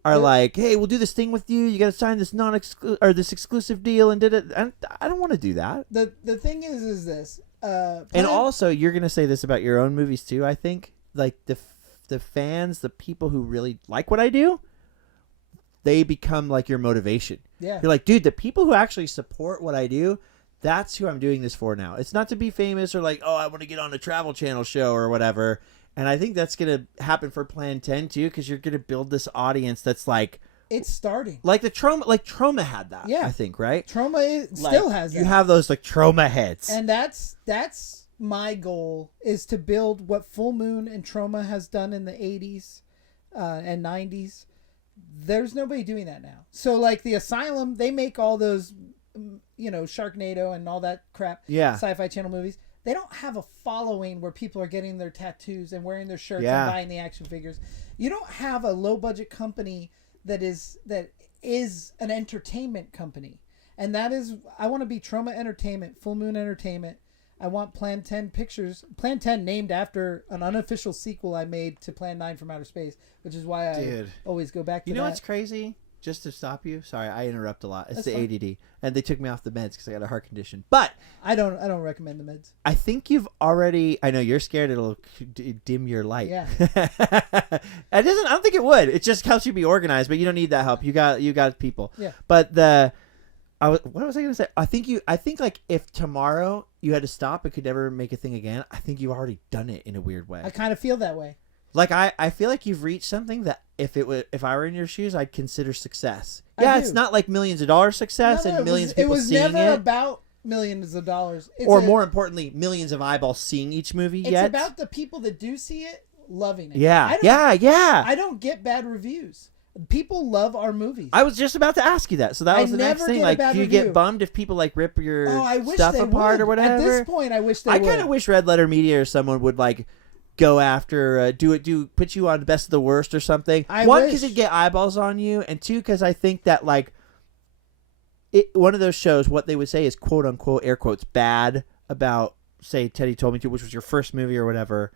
are like, hey, we'll do this thing with you. You got to sign this this exclusive deal, and did it. And I don't want to do that. The thing is this. And also, you're gonna say this about your own movies too. I think like the fans, the people who really like what I do, they become like your motivation. Yeah, you're like, dude, the people who actually support what I do. That's who I'm doing this for now. It's not to be famous or like, oh, I want to get on a Travel Channel show or whatever. And I think that's going to happen for Plan 10 too, because you're going to build this audience that's like... It's starting. Like Trauma had that, I think, right? Trauma still has that. You have those like Trauma heads. And that's my goal, is to build what Full Moon and Trauma has done in the 80s and 90s. There's nobody doing that now. So like the Asylum, they make all those, Sharknado and all that crap. Yeah. Sci-Fi Channel movies. They don't have a following where people are getting their tattoos and wearing their shirts Yeah. and buying the action figures. You don't have a low budget company that is an entertainment company. And that is, I want to be Troma Entertainment, Full Moon Entertainment. I want Plan 10 Pictures. Plan 10 named after an unofficial sequel I made to Plan 9 from Outer Space, which is why I always go back to that. You know what's crazy? Just to stop you. Sorry, I interrupt a lot. It's That's the fine. ADD. And they took me off the meds because I got a heart condition. But I don't recommend the meds. I think you've already... I know you're scared it'll dim your light. Yeah. I don't think it would. It just helps you be organized, but you don't need that help. You got people. Yeah. But what was I going to say? I think like if tomorrow you had to stop and could never make a thing again, I think you've already done it in a weird way. I kind of feel that way. Like I feel like you've reached something that if I were in your shoes, I'd consider success. Yeah, it's not like millions of dollars success and millions of people seeing it. It was never about millions of dollars. Or more importantly, millions of eyeballs seeing each movie It's about the people that do see it loving it. Yeah, I don't get bad reviews. People love our movies. I was just about to ask you that. So that was the next thing. Like, do you get bummed if people like rip your stuff apart or whatever? At this point, I wish they would. I kind of wish Red Letter Media or someone would like go after put you on Best of the Worst or something. One, because it'd get eyeballs on you, and two, because I think that like one of those shows, what they would say is quote unquote air quotes bad about, say, Teddy Told Me To, which was your first movie or whatever.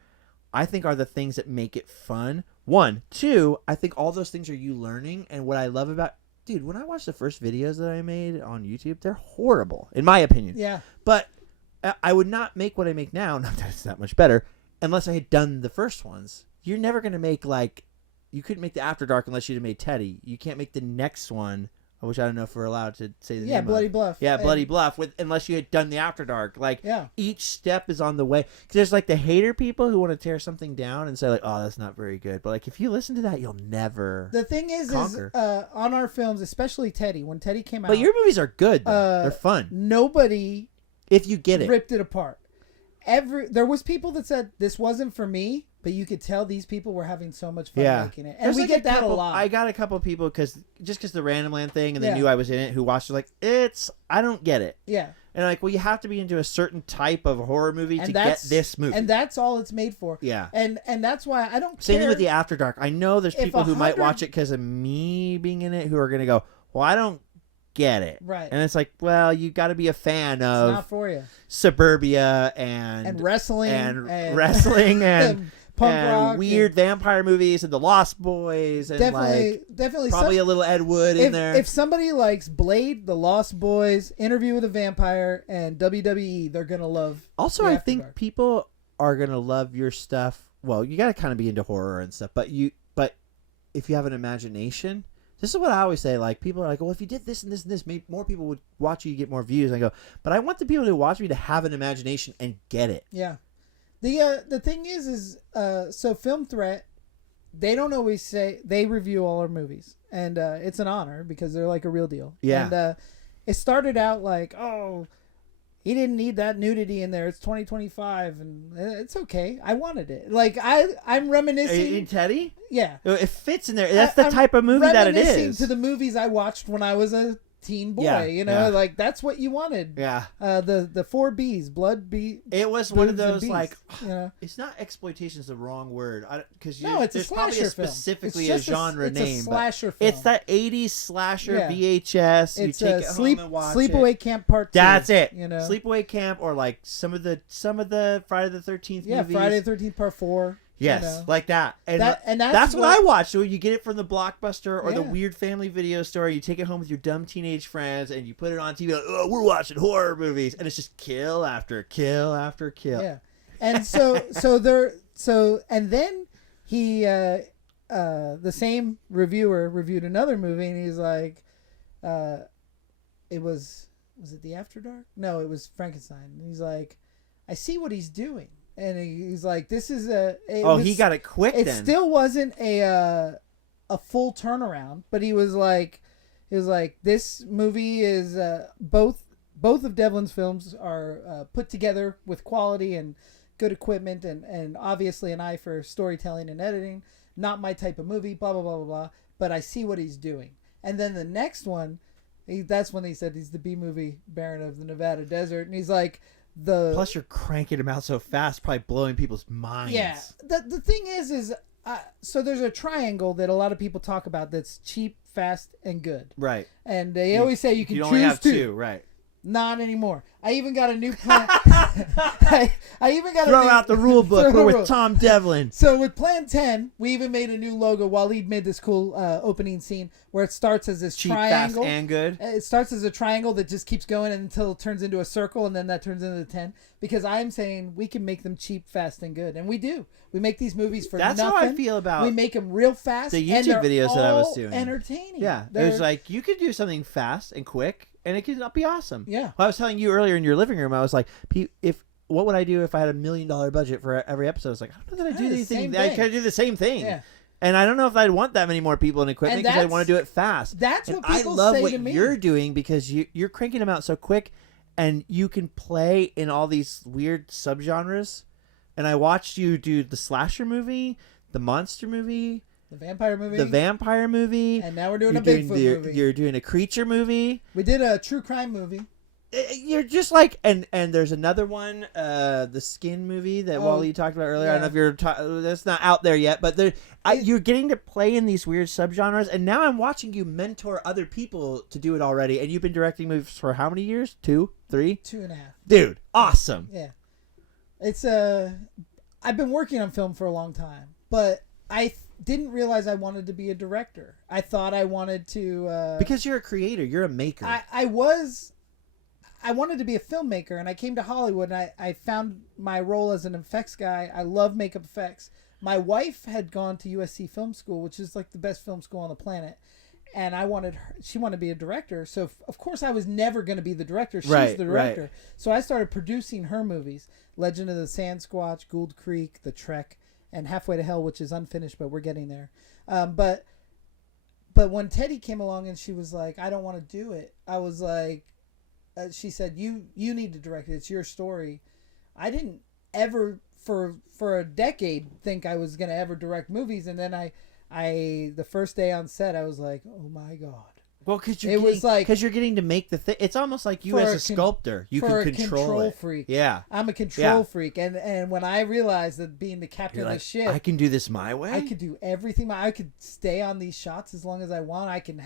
I think are the things that make it fun. One, two, I think all those things are you learning, and what I love about, dude, when I watch the first videos that I made on YouTube, they're horrible in my opinion. Yeah. But I would not make what I make now. Not that it's that much better. Unless I had done the first ones. You're never going to make, like... You couldn't make the After Dark unless you'd have made Teddy. You can't make the next one, which I don't know if we're allowed to say the name of. Bloody Bluff. Yeah, Bloody Bluff, unless you had done the After Dark. Like, yeah. Each step is on the way. Because there's, like, the hater people who want to tear something down and say, like, oh, that's not very good. But, like, if you listen to that, you'll never The thing is on our films, especially Teddy, when Teddy came out... But your movies are good, though. They're fun. Nobody... If you get it. Ripped it apart. There was people that said this wasn't for me, but you could tell these people were having so much fun making it, and there's we like get that a lot. I got a couple of people because the Randomland thing, and they knew I was in it, who watched it like I don't get it. Yeah, and like, well, you have to be into a certain type of horror movie to get this movie, and that's all it's made for. Yeah, and that's why I don't. Same care thing with the After Dark. I know there's people who might watch it because of me being in it, who are gonna go, well, I don't get it, right? And it's like, well, you got to be a fan of it's not for you. Suburbia and wrestling and wrestling and punk rock weird vampire movies and the Lost Boys and definitely probably a little Ed Wood in there. If somebody likes Blade, the Lost Boys, Interview with a Vampire, and WWE, they're gonna love. Also, I think people are gonna love your stuff. Well, you got to kind of be into horror and stuff, but if you have an imagination. This is what I always say. Like, people are like, well, if you did this and this and this, maybe more people would watch you, get more views. And I go, but I want the people who watch me to have an imagination and get it. Yeah. The thing is so Film Threat, they don't always say, they review all our movies. And it's an honor because they're like a real deal. Yeah. And it started out like, oh, he didn't need that nudity in there. It's 2025, and it's okay. I wanted it. Like I'm reminiscing. In Teddy? Yeah, it fits in there. That's the type of movie that it is. Reminiscing to the movies I watched when I was a teen boy. Like that's what you wanted. Yeah. The 4 Bs, blood B. It was one of those like, it's not exploitation is the wrong word because it's there's a probably slasher specifically film. a genre it's name. It's a slasher film. It's that 80s slasher VHS. It's you take it home and watch Sleepaway Camp Part 2. That's it. Sleepaway Camp, or like some of the Friday the 13th movies. Yeah, Friday the 13th Part 4. Yes, like that. And that's what I watch. So you get it from the Blockbuster or the Weird Family Video Store. You take it home with your dumb teenage friends and you put it on TV. Like, oh, we're watching horror movies, and it's just kill after kill after kill. Yeah, and and then he the same reviewer reviewed another movie, and he's like, was it The After Dark? No, it was Frankenstein. And he's like, I see what he's doing. And he's like, "This is he got it quick. It still wasn't a full turnaround, but he was like, this movie is both of Devlin's films are put together with quality and good equipment and obviously an eye for storytelling and editing. Not my type of movie. Blah blah blah blah blah. but I see what he's doing. And then the next one, that's when he said he's the B-movie Baron of the Nevada Desert. And he's like, Plus you're cranking them out so fast, probably blowing people's minds. Yeah. The thing is so there's a triangle that a lot of people talk about that's cheap, fast, and good. Right. And they always say you can you choose only have two. Right. Not anymore. I even got a new plan. I even got throw out the rule book. We're with Tom Devlin. So with Plan 10, we even made a new logo. Waleed made this cool opening scene where it starts as this cheap, triangle. Fast, and good. It starts as a triangle that just keeps going until it turns into a circle, and then that turns into the 10. Because I'm saying we can make them cheap, fast, and good, and we do. We make these movies for That's nothing. how I feel about. We make them real fast. The YouTube videos that I was doing. Entertaining. Yeah, it was like you could do something fast and quick, and it could not be awesome. Yeah. Well, I was telling you earlier in your living room, I was like, what would I do if I had $1 million budget for every episode? I was like, I don't know that I do anything. I could do the same thing. Yeah. And I don't know if I'd want that many more people and equipment because I want to do it fast. That's what people say to me. I love what you're doing because you're cranking them out so quick, and you can play in all these weird subgenres. And I watched you do the slasher movie, the monster movie, the vampire movie, and now we're doing a Bigfoot movie. You're doing a creature movie. We did a true crime movie. You're just like, and there's another one, the Skin movie that Wally talked about earlier. Yeah. I don't know if that's not out there yet, but you're getting to play in these weird subgenres, and now I'm watching you mentor other people to do it already. And you've been directing movies for how many years? 2, 3? 2.5. Dude, awesome. Yeah, it's I've been working on film for a long time, but I didn't realize I wanted to be a director. I thought I wanted to because you're a creator, you're a maker. I wanted to be a filmmaker, and I came to Hollywood, and I found my role as an effects guy. I love makeup effects. My wife had gone to USC Film School, which is like the best film school on the planet, and she wanted to be a director. So, of course, I was never going to be the director. She's the director. Right. So I started producing her movies, Legend of the Sasquatch, Gould Creek, The Trek, and Halfway to Hell, which is unfinished, but we're getting there. But when Teddy came along and she was like, I don't want to do it, I was like, she said, you need to direct it. It's your story. I didn't ever for a decade think I was going to ever direct movies. And then I the first day on set, I was like, oh my God. Well, because you're getting to make the thing. It's almost like you as a sculptor. You can control it. Freak. Yeah. I'm a control freak. And when I realized that being the captain of the ship, I can do this my way. I could do everything. I could stay on these shots as long as I want. I can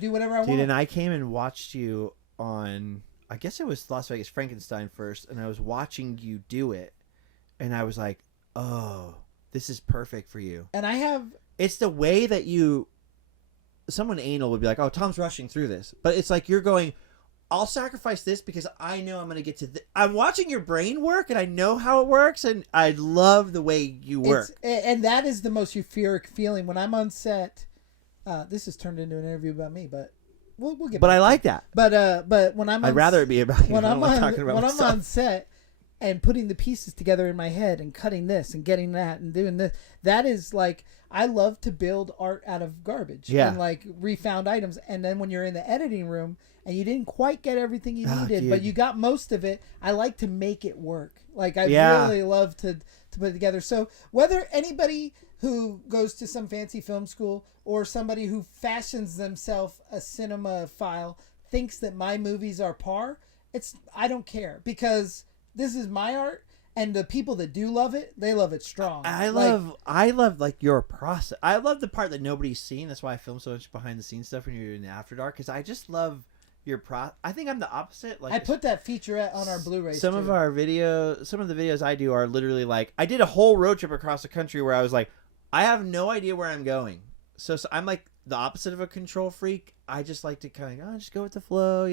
do whatever I want. Dude, and I came and watched you on, I guess it was Las Vegas Frankenstein first, and I was watching you do it, and I was like, oh, this is perfect for you. And it's the way that someone anal would be like, oh, Tom's rushing through this, but it's like you're going, I'll sacrifice this because I know I'm going to get to I'm watching your brain work, and I know how it works, and I love the way you work. And that is the most euphoric feeling when I'm on set. This has turned into an interview about me, but we'll get. But I like that. But when I'd rather it be about you. When I'm on set and putting the pieces together in my head and cutting this and getting that and doing this, that is like, I love to build art out of garbage and like refound items. And then when you're in the editing room and you didn't quite get everything you needed, but you got most of it, I like to make it work. Like I really love to put it together. So whether anybody who goes to some fancy film school or somebody who fashions themselves a cinemaphile thinks that my movies are par, I don't care, because this is my art, and the people that do love it, they love it strong. I love like your process. I love the part that nobody's seen. That's why I film so much behind the scenes stuff when you're doing the After Dark, because I just love your I think I'm the opposite. Like, I put that featurette on our Blu-ray. Some of the videos I do are literally like, I did a whole road trip across the country where I was like, I have no idea where I'm going. So I'm like the opposite of a control freak. I just like to kind of just go with the flow,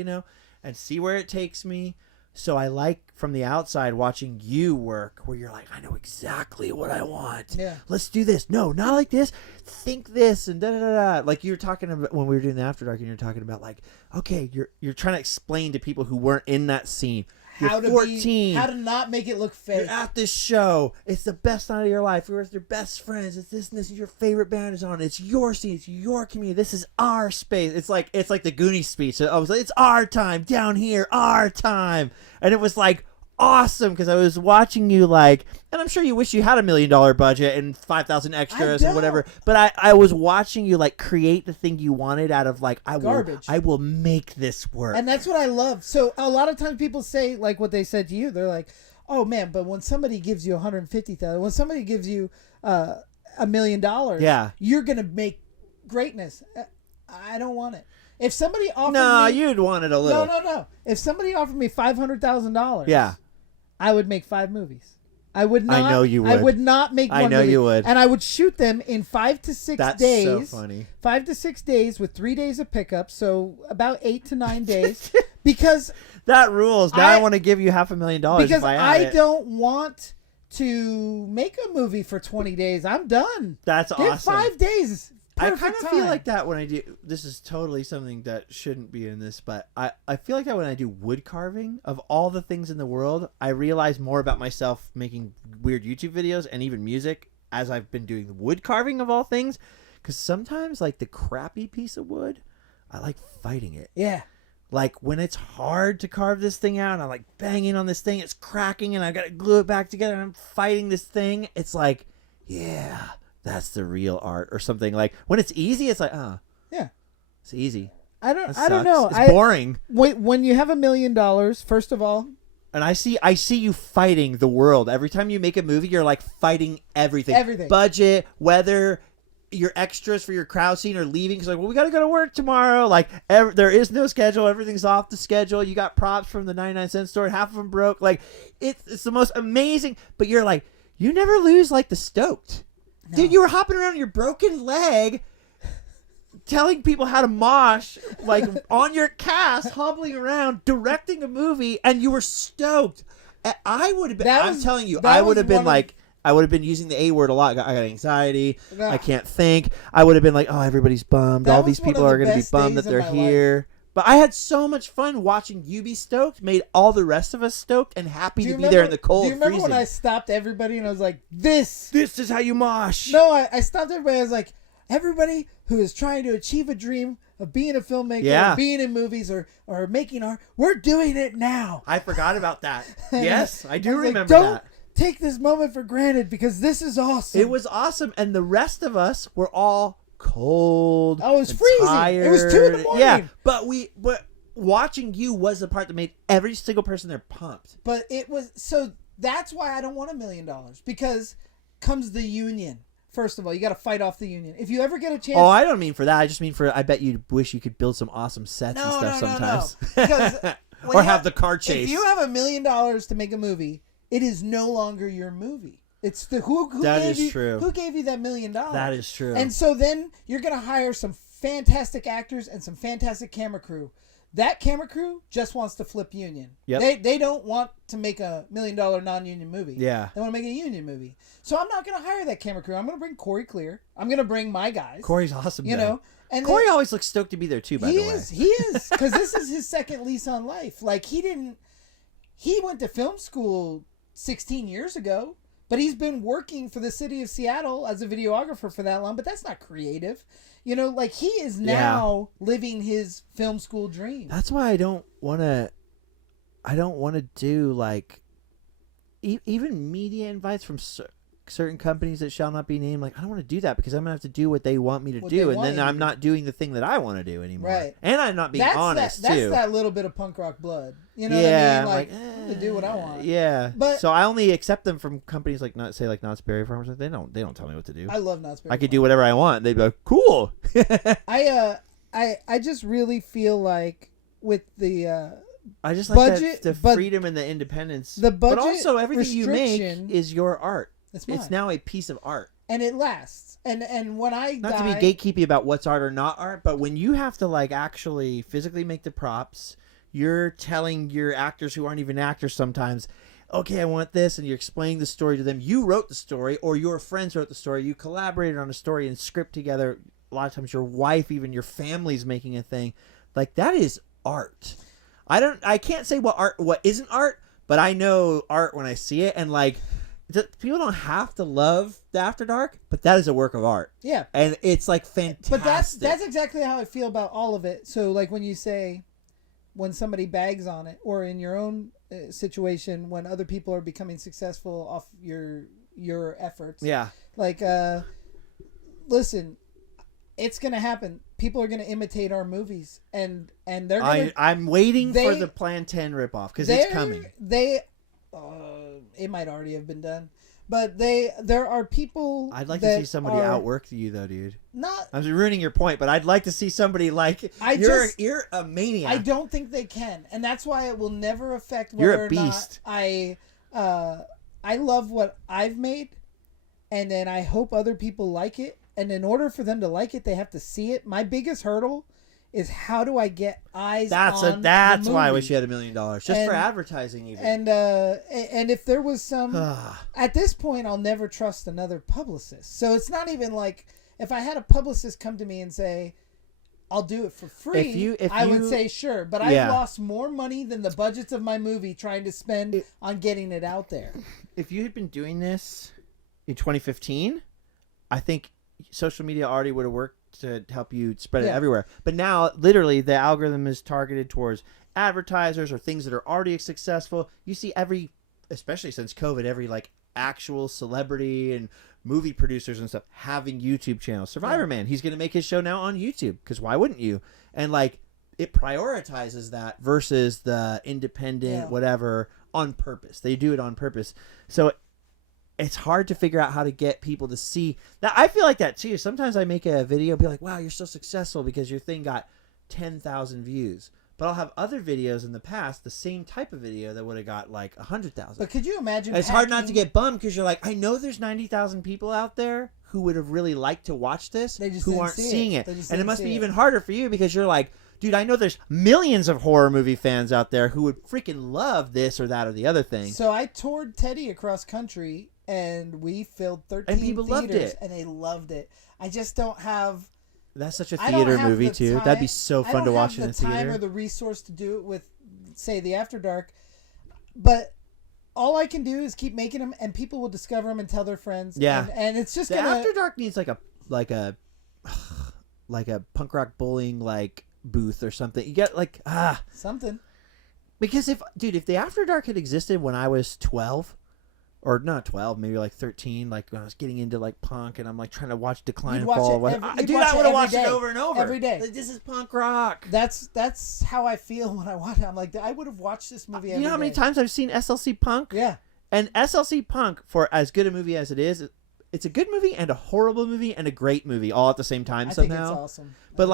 and see where it takes me. So I like from the outside watching you work, where you're like, I know exactly what I want. Yeah. Let's do this. No, not like this. Think this and da da da. Like you were talking about when we were doing the After Dark, and you're talking about like, okay, you're trying to explain to people who weren't in that scene. You're 14. How to not make it look fake. You're at this show. It's the best night of your life. You're with your best friends. It's this and this. Your favorite band is on. It's your scene. It's your community. This is our space. It's like the Goonies speech. I was like, it's our time down here. Our time. And it was like awesome because I was watching you and I'm sure you wish you had $1 million budget and 5,000 extras and whatever. But I was watching you create the thing you wanted out of I will make this work. And that's what I love. So a lot of times people say what they said to you. They're like, "Oh man, but when somebody gives you 150,000, when somebody gives you $1 million, you're gonna make greatness." I don't want it. If somebody offered me, you'd want it a little. No. If somebody offered me $500,000, yeah, I would make 5 movies. I would not. I know you would. I would not make one movie. I know you would. And I would shoot them in 5 to 6 days. That's so funny. 5 to 6 days with 3 days of pickup, so about 8 to 9 days. Because that rules. Now I want to give you $500,000 because if I I don't want to make a movie for 20 days. I'm done. That's awesome. 5 days. I kind of feel like that when I do. This is totally something that shouldn't be in this, but I feel like that when I do wood carving. Of all the things in the world, I realize more about myself making weird YouTube videos and even music as I've been doing the wood carving of all things. Because sometimes, the crappy piece of wood, I like fighting it. Yeah. When it's hard to carve this thing out, and I'm banging on this thing, it's cracking, and I got to glue it back together, and I'm fighting this thing. It's yeah. That's the real art or something. When it's easy, it's yeah, it's easy. I don't know. It's boring. When you have $1 million, first of all, and I see you fighting the world every time you make a movie. You're fighting everything, budget, weather, your extras for your crowd scene are leaving because we got to go to work tomorrow. There is no schedule. Everything's off the schedule. You got props from the 99-cent store. Half of them broke. It's the most amazing. But you're you never lose the stoked. No. Dude, you were hopping around on your broken leg, telling people how to mosh, on your cast, hobbling around, directing a movie, and you were stoked. I would have been. I'm telling you, I would have been I would have been using the A word a lot. I got anxiety. Yeah. I can't think. I would have been oh, everybody's bummed. All these people are going to be bummed that they're here. Life. But I had so much fun watching you be stoked, made all the rest of us stoked and happy to be there in the cold. Do you remember freezing. When I stopped everybody and I was like, this is how you mosh. No, I stopped everybody. I was like, everybody who is trying to achieve a dream of being a filmmaker, or being in movies or making art, we're doing it now. I forgot about that. Yes, I do remember that. Don't take this moment for granted because this is awesome. It was awesome. And the rest of us were all cold. Oh, it was freezing. Tired. It was 2 in the morning. Yeah, but watching you was the part that made every single person there pumped. But it was that's why I don't want $1 million because comes the union. First of all, you got to fight off the union. If you ever get a chance. Oh, I don't mean for that. I just mean I bet you wish you could build some awesome sets and stuff sometimes. No. Because or have the car chase. If you have $1 million to make a movie, it is no longer your movie. It's the who that gave is you, true. Who gave you that $1 million? That is true. And so then you're gonna hire some fantastic actors and some fantastic camera crew. That camera crew just wants to flip union. Yep. They don't want to make a $1 million non-union movie. Yeah. They want to make a union movie. So I'm not gonna hire that camera crew. I'm gonna bring Corey Clear. I'm gonna bring my guys. Corey's awesome. You know. And Corey always looks stoked to be there too. By the way, he is because this is his second lease on life. He went to film school 16 years ago, but he's been working for the city of Seattle as a videographer for that long, but that's not creative. He is now living his film school dream. That's why I don't want to do even media invites from certain companies that shall not be named. I don't want to do that because I'm going to have to do what they want me to do, and then I'm not doing the thing that I want to do anymore. Right. And I'm not being honest, too. That's that little bit of punk rock blood. You know what I mean? I'm to do what I want. Yeah. But so I only accept them from companies like Knott's Berry Farm. They don't tell me what to do. I love Knott's Berry I could do whatever I want. They'd be like, cool. I just really feel like with the I just budget, the freedom and the independence. The budget, but also everything you make is your art. It's now a piece of art. And it lasts. And when I Not to be gatekeepy about what's art or not art, but when you have to actually physically make the props, you're telling your actors who aren't even actors sometimes, okay, I want this, and you're explaining the story to them. You wrote the story, or your friends wrote the story. You collaborated on a story and script together. A lot of times your wife, even your family's making a thing. That is art. I can't say what isn't art, but I know art when I see it, and people don't have to love the After Dark, but that is a work of art. Yeah. And it's fantastic. But that's exactly how I feel about all of it. So when you say when somebody bags on it, or in your own situation when other people are becoming successful off your efforts. Yeah. Like, listen, it's gonna happen. People are gonna imitate our movies, and they're gonna. I'm waiting for the Plan 10 ripoff because it's coming. It might already have been done, but there are people. I'd like to see somebody outwork you though, dude. Not. I'm ruining your point, but I'd like to see somebody like you're a maniac. I don't think they can, and that's why it will never affect whether You're a beast. or not I love what I've made, and then I hope other people like it. And in order for them to like it, they have to see it. My biggest hurdle is how do I get eyes on That's the why I movie? wish you had $1 million just for advertising even. And if there was some at this point I'll never trust another publicist. So it's not even like if I had a publicist come to me and say I'll do it for free, I would say sure. But I've lost more money than the budgets of my movie trying to spend on getting it out there. If you had been doing this in 2015, I think social media already would have worked to help you spread it everywhere. But now, literally, the algorithm is targeted towards advertisers or things that are already successful. You see especially since COVID, every like actual celebrity and movie producers and stuff having YouTube channels. Survivor Man, he's going to make his show now on YouTube because why wouldn't you? And like it prioritizes that versus the independent whatever on purpose. They do it on purpose. So it's hard to figure out how to get people to see that. I feel like that too. Sometimes I make a video and be like, wow, you're so successful because your thing got 10,000 views. But I'll have other videos in the past, the same type of video that would have got like 100,000. But could you imagine? It's hard not to get bummed because you're like, I know there's 90,000 people out there who would have really liked to watch this who aren't seeing it. And it must be even harder for you because you're like, dude, I know there's millions of horror movie fans out there who would freaking love this or that or the other thing. So I toured Teddy across country. And we filled 13 and people theaters, loved it. And they loved it. I just don't have. That's such a theater movie too. That'd be so fun to watch in a theater. I don't have the time or the resource to do it with, say, the After Dark. But all I can do is keep making them, and people will discover them and tell their friends. Yeah, and it's just the After Dark needs like a punk rock bowling like booth or something. You get like something. Because if the After Dark had existed when I was 12. Or not 12, maybe like 13, like when I was getting into like punk and I'm like trying to watch Decline and Fall. I would have watched it over and over. Every day. Like, this is punk rock. That's how I feel when I watch it. I'm like, I would have watched this movie every day. You know how many times I've seen SLC Punk? Yeah. And SLC Punk, for as good a movie as it is, it's a good movie and a horrible movie and a great movie all at the same time somehow. I think it's awesome. But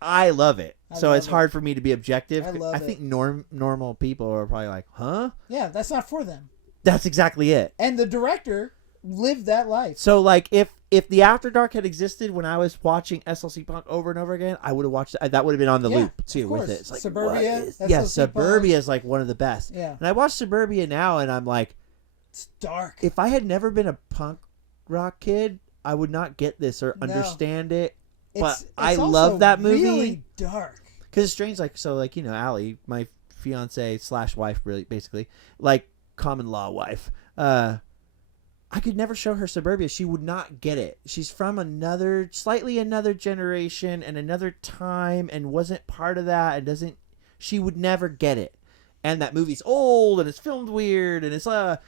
I love it. So it's hard for me to be objective. I think normal people are probably like, huh? Yeah, that's not for them. That's exactly it. And the director lived that life. So, like, if the After Dark had existed when I was watching SLC Punk over and over again, I would have watched it. That would have been on the loop, too, with it. It's like, Suburbia. Suburbia is, like, one of the best. Yeah. And I watch Suburbia now, and I'm like... It's dark. If I had never been a punk rock kid, I would not get this or understand it. But I love that movie. It's really dark. Because it's strange, like, so, like, you know, Allie, my fiance/wife, really, basically, like... common law wife, I could never show her Suburbia. She would not get it. She's from slightly another generation and another time and wasn't part of that and she would never get it. And that movie's old and it's filmed weird and it's like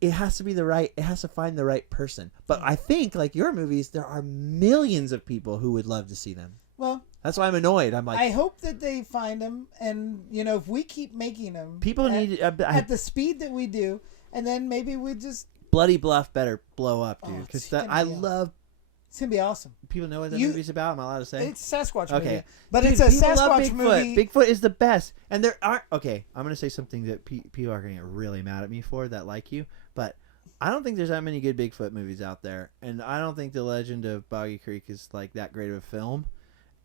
it has to find the right person. But I think like your movies, there are millions of people who would love to see them. Well, that's why I'm annoyed. I'm like, I hope that they find them, and you know, if we keep making them, people need at the speed that we do, and then maybe we just Bloody Bluff better blow up, dude. Because I love. It's gonna be awesome. People know what that movie's about. Am I allowed to say? It's a Sasquatch movie. Okay, but dude, it's a Sasquatch movie. Bigfoot is the best, and there aren't. Okay, I'm gonna say something that people are gonna get really mad at me for that like you, but I don't think there's that many good Bigfoot movies out there, and I don't think The Legend of Boggy Creek is like that great of a film.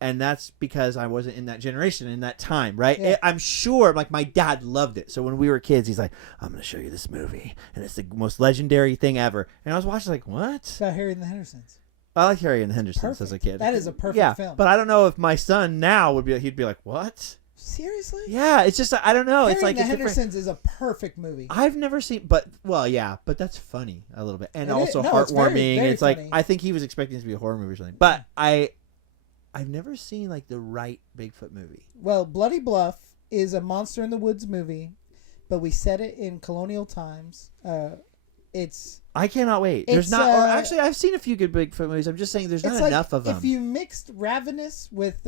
And that's because I wasn't in that generation, in that time, right? Yeah. I'm sure, like, my dad loved it. So when we were kids, he's like, I'm going to show you this movie. And it's the most legendary thing ever. And I was watching, like, what? It's about Harry and the Hendersons. I like Harry and the Hendersons as a kid. That is a perfect film. But I don't know if my son now he'd be like, what? Seriously? Yeah, it's just, I don't know. Harry it's like and the Hendersons is a perfect movie. I've never seen, but that's funny a little bit. And also it's heartwarming. very It's like, funny. I think he was expecting it to be a horror movie or something. But I've never seen like the right Bigfoot movie. Well, Bloody Bluff is a Monster in the Woods movie, but we set it in colonial times. I cannot wait. There's not. Or actually, I've seen a few good Bigfoot movies. I'm just saying, there's not enough of them. If you mixed Ravenous with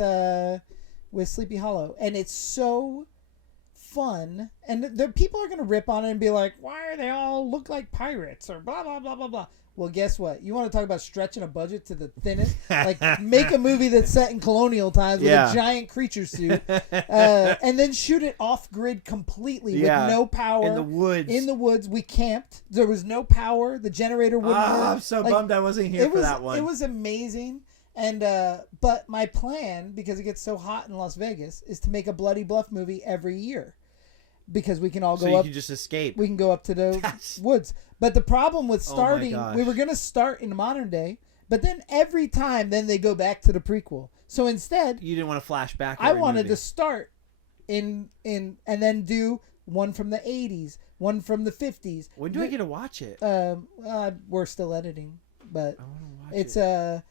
Sleepy Hollow, and it's so fun, and the people are gonna rip on it and be like, "Why are they all look like pirates?" or blah blah blah blah blah. Well, guess what? You want to talk about stretching a budget to the thinnest? Like, make a movie that's set in colonial times with a giant creature suit, and then shoot it off grid completely with no power. In the woods. In the woods. We camped. There was no power. The generator wouldn't work. I'm so bummed I wasn't here for that one. It was amazing. And but my plan, because it gets so hot in Las Vegas, is to make a Bloody Bluff movie every year. Because we can all go up. So you can just escape. We can go up to the woods. But the problem with starting, we were going to start in the modern day, but then every time, then they go back to the prequel. So instead, you didn't want to flash back. I wanted to start in and then do one from the 80s, one from the 50s. When do I get to watch it? We're still editing, but I want to watch it.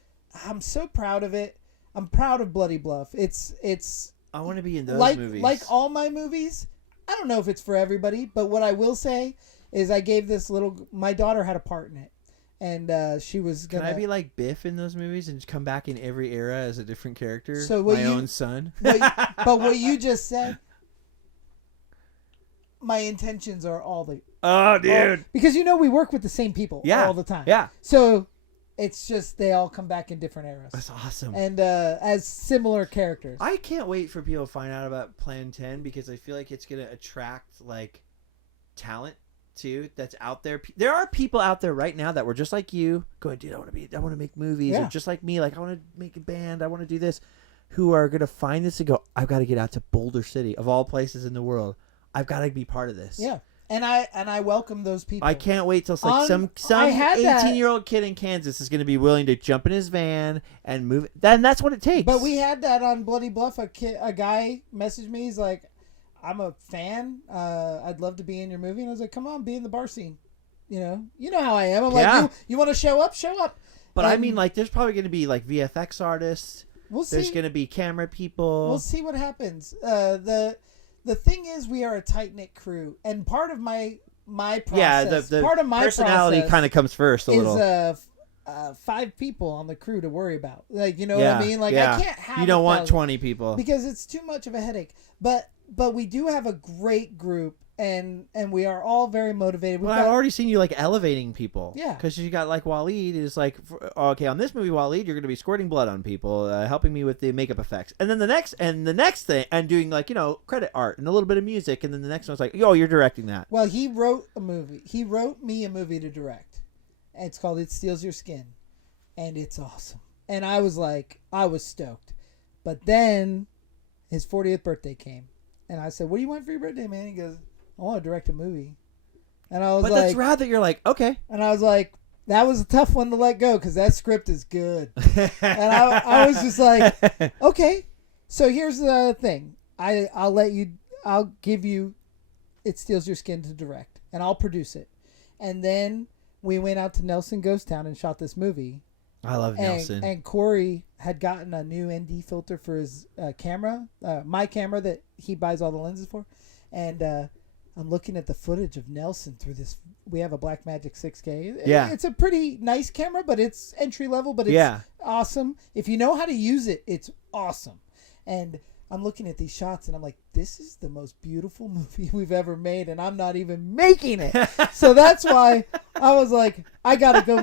I'm so proud of it. I'm proud of Bloody Bluff. It's. I want to be in those movies. Like all my movies. I don't know if it's for everybody, but what I will say is I gave my daughter had a part in it, and she was gonna. Can I be like Biff in those movies and just come back in every era as a different character? So own son. But what you just said, my intentions are all the. Oh, dude! Because we work with the same people all the time. Yeah. So it's just they all come back in different eras. That's awesome. And as similar characters. I can't wait for people to find out about Plan 10 because I feel like it's going to attract like talent too that's out there. There are people out there right now that were just like you going, dude, I want to make movies, or just like me, like I want to make a band, I want to do this, who are going to find this and go, I've got to get out to Boulder City of all places in the world. I've got to be part of this. Yeah. And I welcome those people. I can't wait till like some 18-year-old kid in Kansas is going to be willing to jump in his van and move. Then that's what it takes. But we had that on Bloody Bluff. A guy messaged me. He's like, "I'm a fan. I'd love to be in your movie." And I was like, "Come on, be in the bar scene." You know how I am. I'm like, you want to show up? Show up. But I mean, like, there's probably going to be like VFX artists. We'll see. There's going to be camera people. We'll see what happens. The thing is, we are a tight-knit crew, and part of my process, the part of my personality kind of comes first a little. Is 5 people on the crew to worry about. Like, you know what I mean? Like, I can't have. You don't want 20 people because it's too much of a headache. But we do have a great group, and we are all very motivated. I've already seen you like elevating people. Yeah, because you got like Waleed is like, okay, on this movie, Waleed, you're going to be squirting blood on people, helping me with the makeup effects, and then the next thing, and doing like credit art and a little bit of music, and then the next one's like, you're directing that. Well, he wrote a movie. He wrote me a movie to direct. It's called It Steals Your Skin, and it's awesome. And I was stoked, but then his 40th birthday came, and I said, "What do you want for your birthday, man?" He goes, "I want to direct a movie." And I was but that's rad that you're like, okay. And I was like, that was a tough one to let go because that script is good. And I was just like, okay. So here's the thing. I'll give you It Steals Your Skin to direct, and I'll produce it. And then we went out to Nelson Ghost Town and shot this movie. I love Nelson. And Corey had gotten a new ND filter for his camera, my camera that he buys all the lenses for. And I'm looking at the footage of Nelson through this. We have a Blackmagic 6K. Yeah. It's a pretty nice camera, but it's entry level, but it's awesome. If you know how to use it, it's awesome. And I'm looking at these shots and I'm like, this is the most beautiful movie we've ever made, and I'm not even making it. So that's why I was like, I gotta go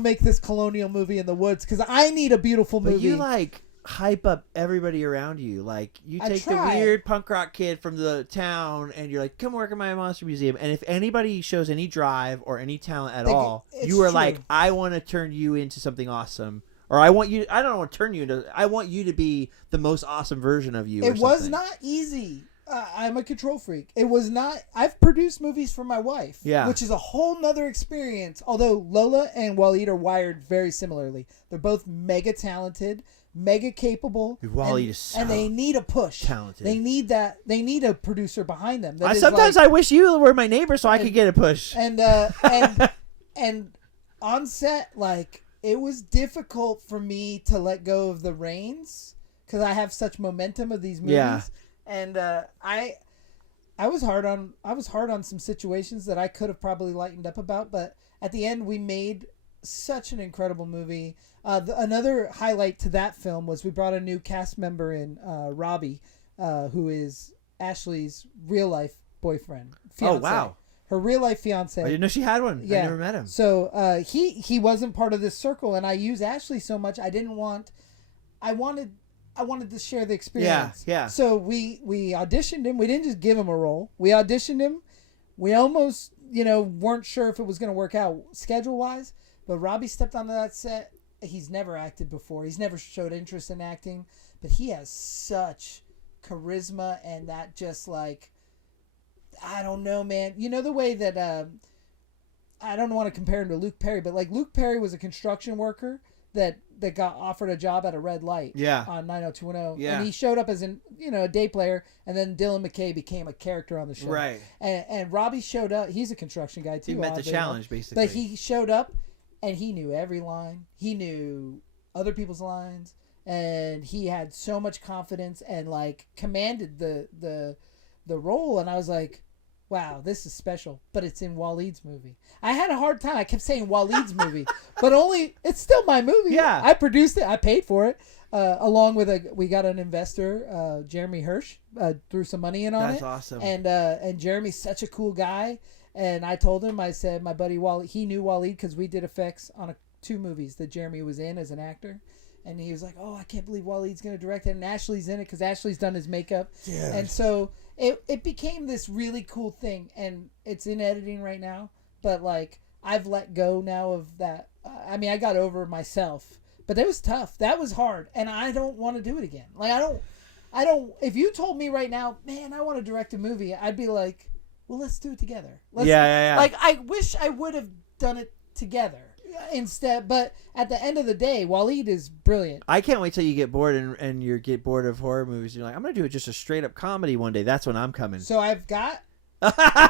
make this colonial movie in the woods because I need a beautiful movie. But you like hype up everybody around you. Like you take the weird punk rock kid from the town and you're like, come work at my monster museum. And if anybody shows any drive or any talent at all, you are like, I want to turn you into something awesome. Or I don't want to turn you into, I want you to be the most awesome version of you. It was not easy. I'm a control freak. It was not. I've produced movies for my wife, which is a whole nother experience. Although Lola and Waleed are wired very similarly. They're both mega talented, mega capable. Waleed is so and they need a push. Talented. They need that. They need a producer behind them. Sometimes I wish you were my neighbor so I could get a push. And on set, like, it was difficult for me to let go of the reins because I have such momentum of these movies. And I was hard on some situations that I could have probably lightened up about, but at the end we made such an incredible movie. Another highlight to that film was we brought a new cast member in, Robbie, who is Ashley's real life boyfriend. Fiance. Oh wow. Her real life fiance. I didn't know she had one. Yeah. I never met him. So he wasn't part of this circle, and I use Ashley so much. I wanted to share the experience. Yeah. So we auditioned him. We didn't just give him a role. We auditioned him. We almost, weren't sure if it was going to work out schedule wise, but Robbie stepped onto that set. He's never acted before. He's never showed interest in acting, but he has such charisma, and that just like, I don't know, man. You know the way that I don't want to compare him to Luke Perry, but like Luke Perry was a construction worker that got offered a job at a red light on 90210. Yeah. And he showed up as a day player, and then Dylan McKay became a character on the show. Right. And Robbie showed up. He's a construction guy too. He met the challenge, basically. But he showed up, and he knew every line. He knew other people's lines, and he had so much confidence and like commanded the role. And I was like, wow, this is special, but it's in Waleed's movie. I had a hard time. I kept saying Waleed's movie, but it's still my movie. Yeah. I produced it. I paid for it. Along with we got an investor, Jeremy Hirsch, threw some money in on it. That's awesome. And Jeremy's such a cool guy. And I told him, I said, my buddy Waleed, he knew Waleed because we did effects on 2 movies that Jeremy was in as an actor. And he was like, oh, I can't believe Waleed's going to direct it. And Ashley's in it because Ashley's done his makeup. Yeah. And so it became this really cool thing. And it's in editing right now. But, like, I've let go now of that. I mean, I got over myself. But it was tough. That was hard. And I don't want to do it again. Like, I don't. If you told me right now, man, I want to direct a movie, I'd be like, well, let's do it together. Yeah. Like, I wish I would have done it together instead, but at the end of the day, Waleed is brilliant. I can't wait till you get bored and you get bored of horror movies. You're like, I'm gonna do just a straight up comedy one day. That's when I'm coming. So I've got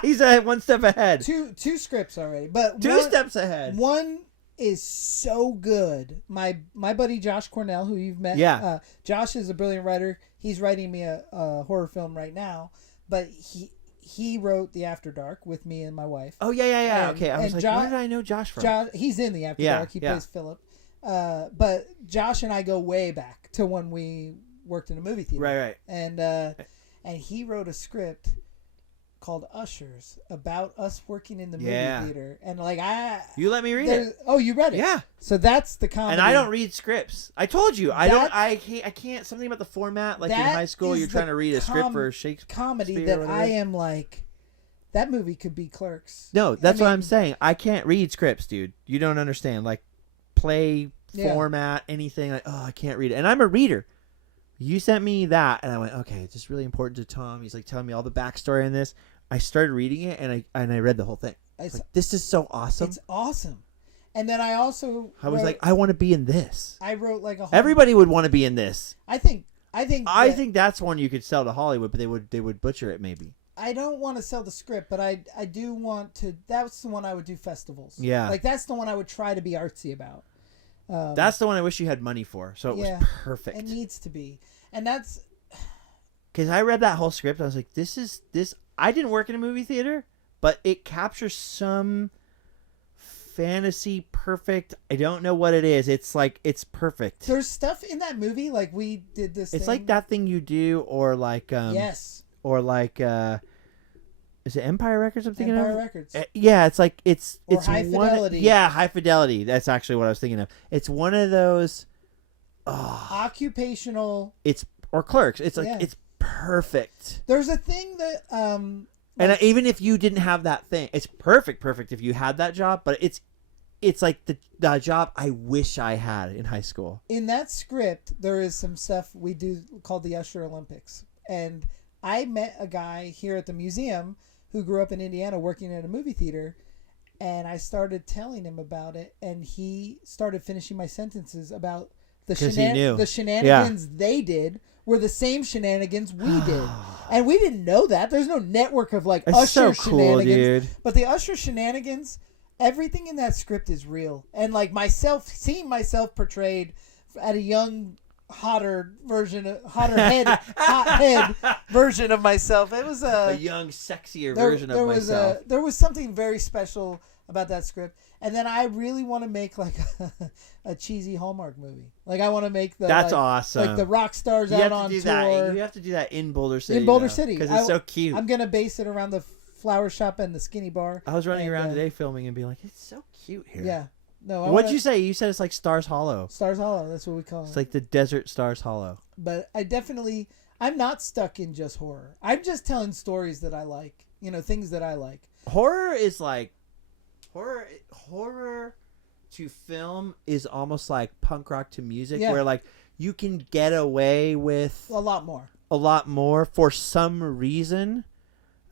he's one step ahead. Two scripts already, but two steps ahead. One is so good. My buddy Josh Cornell, who you've met. Yeah. Josh is a brilliant writer. He's writing me a horror film right now, but he wrote The After Dark with me and my wife. Oh, yeah. Okay, I was like, where did I know Josh from? He's in The After Dark. He plays Philip. But Josh and I go way back to when we worked in a movie theater. Right. And he wrote a script called Ushers about us working in the movie theater. And like you let me read it. Oh, you read it? Yeah. So that's the comedy. And I don't read scripts. I told you. I can't. Something about the format. Like in high school, you're trying to read a script for Shakespeare. Comedy that I am like, that movie could be Clerks. No, that's what I'm saying. I can't read scripts, dude. You don't understand. Like play format, anything. Like, oh, I can't read it. And I'm a reader. You sent me that, and I went, okay, it's just really important to Tom. He's like telling me all the backstory in this. I started reading it, and I read the whole thing. Like, this is so awesome. It's awesome. And then I was like, I want to be in this. I wrote like a whole... Everybody would want to be in this. I think that's one you could sell to Hollywood, but they would butcher it maybe. I don't want to sell the script, but I do want to. That's the one I would do festivals. Yeah, like that's the one I would try to be artsy about. That's the one I wish you had money for. So it was perfect. It needs to be, and that's because I read that whole script. I was like, this. I didn't work in a movie theater, but it captures some fantasy perfect. I don't know what it is. It's like it's perfect. There's stuff in that movie like we did this. It's like That Thing You Do, or like yes, or like is it Empire Records? I'm thinking Empire of Records. Yeah, it's like it's High Fidelity. Yeah, High Fidelity. That's actually what I was thinking of. It's one of those occupational. Or Clerks. It's like it's perfect. There's a thing that and even if you didn't have that thing, it's perfect if you had that job, but it's like the job I wish I had in high school. In that script, there is some stuff we do called the Usher Olympics. And I met a guy here at the museum who grew up in Indiana working at a movie theater, and I started telling him about it, and he started finishing my sentences about the shenanigans they did were the same shenanigans we did. And we didn't know that. There's no network of like it's Usher so cool, shenanigans. Dude. But the Usher shenanigans, everything in that script is real. And like seeing myself portrayed at a young hotter head version of myself. It was a young, sexier version of myself. There was something very special about that script. And then I really want to make like a cheesy Hallmark movie. Like I want to make that's awesome. Like the rock stars out on tour. You have to do that in Boulder City. Because it's so cute. I'm gonna base it around the flower shop and the skinny bar. I was running around today filming and being like, it's so cute here. Yeah. No. What'd you say? You said it's like Stars Hollow. Stars Hollow. That's what we call it. It's like the desert Stars Hollow. But I'm not stuck in just horror. I'm just telling stories that I like. You know, things that I like. Horror is like horror to film is almost like punk rock to music, where like you can get away with a lot more for some reason,